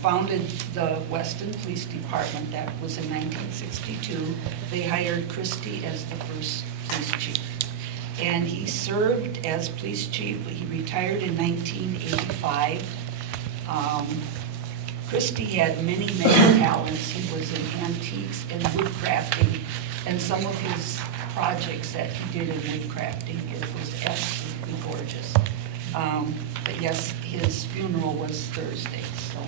founded the Weston Police Department, that was in 1962, they hired Christy as the first police chief. And he served as police chief. He retired in 1985. Christy had many, many talents. He was in antiques and wood crafting, and some of his projects that he did in wood crafting, it was absolutely gorgeous. But yes, his funeral was Thursday, so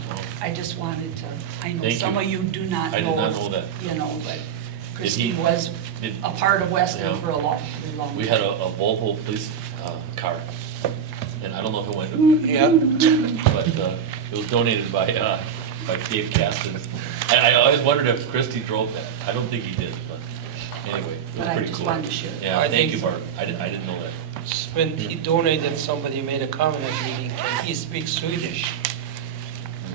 I just wanted to, I know Thank some you. of you do not know. I did not know that. You know, but Did Christy he- was did- a part of Weston Yeah. for a long time. We had a Volvo police car, and I don't know if it went, Yeah. but it was donated by Dave Caston. I always wondered if Christie drove that. I don't think he did, but Anyway, it But was I pretty just cool. wanted to share. Yeah, I thank think- you, Bart. I didn't know that. When he donated, somebody made a comment at the meeting, can he speak Swedish?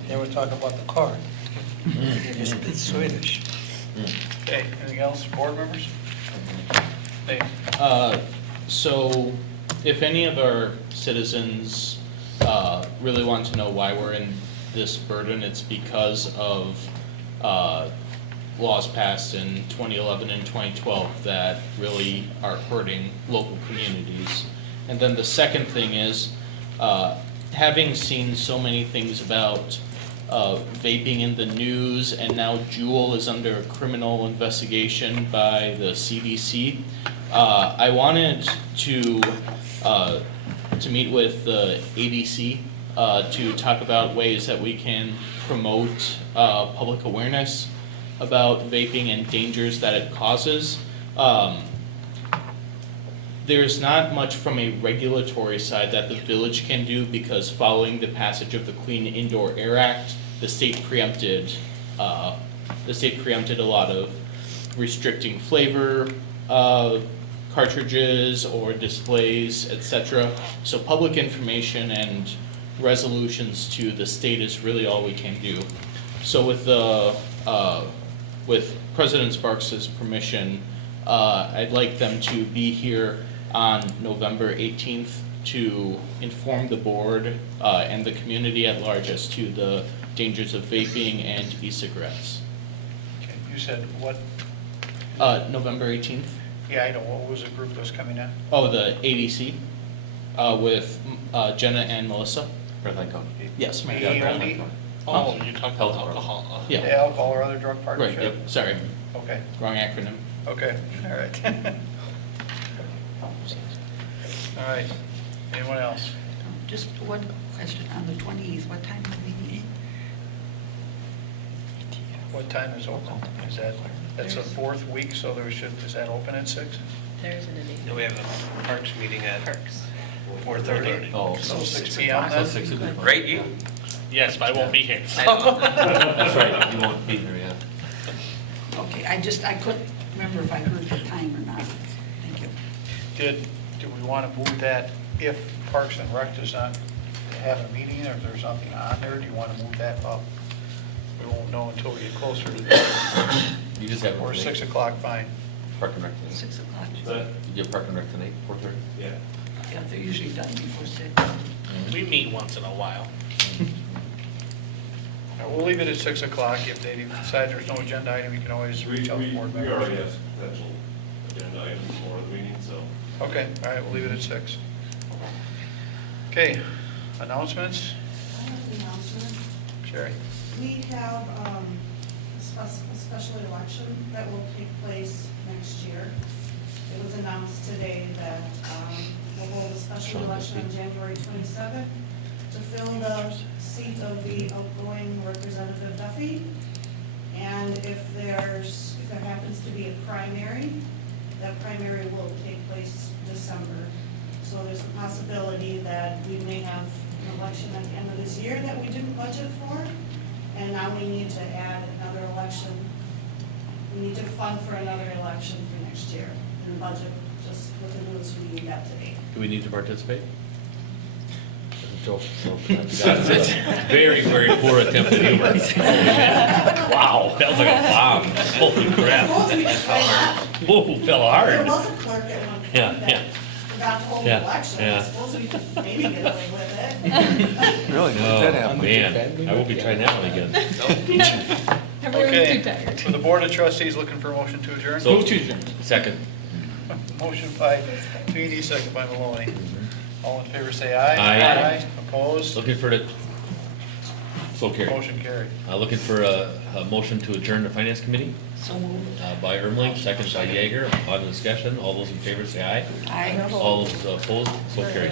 They were talking about the card. He speaks Swedish. Okay, anything else, board members? Dave? So if any of our citizens really want to know why we're in this burden, it's because of laws passed in 2011 and 2012 that really are hurting local communities. And then the second thing is, having seen so many things about vaping in the news, and now Juul is under criminal investigation by the CDC, I wanted to meet with the ADC to talk about ways that we can promote public awareness about vaping and dangers that it causes. There's not much from a regulatory side that the village can do, because following the passage of the Clean Indoor Air Act, the state preempted a lot of restricting flavor cartridges or displays, etc. So public information and resolutions to the state is really all we can do. So with President Sparks's permission, I'd like them to be here on November 18th to inform the board and the community at large as to the dangers of vaping and e-cigarettes. Okay, you said what? November 18th? Yeah, I know, what was the group that was coming in? Oh, the ADC with Jenna and Melissa. Redline Company. Yes, ma'am. AEOD? Oh, you're talking about alcohol. Yeah. The alcohol or other drug Right, partnership? yep, sorry, Okay, wrong acronym. okay, all right. All right, anyone else? Just one question, on the 20th, what time are we meeting? What time is open? Is that's the fourth week, so is that open at 6? There isn't any. No, we have a Parks meeting at 4:30. Oh, So 6 6 PM o'clock. then? so 6 would be fine. Great, you. Yes, but I won't be here. So. That's right, you won't be there, yeah. Okay, I couldn't remember if I heard the time or not. Thank you. Do we want to move that if Parks and Rec does not have a meeting, or if there's something on there, do you want to move that up? We won't know until we get closer to that. You just have. Or 6 o'clock, fine. Park and Rec tonight. 6 o'clock. You get Park and Rec tonight, 4:30? Yeah. Yeah, they're usually done before 6. We meet once in a while. All right, we'll leave it at 6 o'clock. If they decide there's no agenda item, you can always reach out to board We members. already have some potential agenda items for the meeting, so. Okay, all right, we'll leave it at 6. Okay, announcements? I have an announcement. Sherry? We have a special election that will take place next year. It was announced today that we'll hold a special election on January 27th to fill the seat of the outgoing Representative Duffy. And if there happens to be a primary, that primary will take place December. So there's a possibility that we may have an election at the end of this year that we didn't budget for. And now we need to add another election. We need to fund for another election for next year in the budget, just with the news we got today. Do we need to participate? Joke. That's a very, very poor attempt at humor. Wow, that was like a bomb. Holy crap. Whoa, fell There hard. was a clerk at one point Yeah, that forgot to hold the Yeah, election. yeah. I suppose we could maybe get away with it. Really, did that Oh, happen? man, I will be trying that one again. Everyone's too Okay, tired. for the Board of Trustees, looking for a motion to adjourn? So, second. Motion by Feeny, second by Maloney. All in favor, say aye. Aye. Opposed? Looking for the, so carried. Motion carried. Looking for a motion to adjourn the finance committee So moved. by Ermling, second by Yeager. On the discussion, all those in favor say aye. Aye. All those opposed, so carried.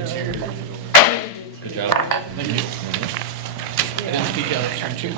Good job. I didn't speak out of turn two.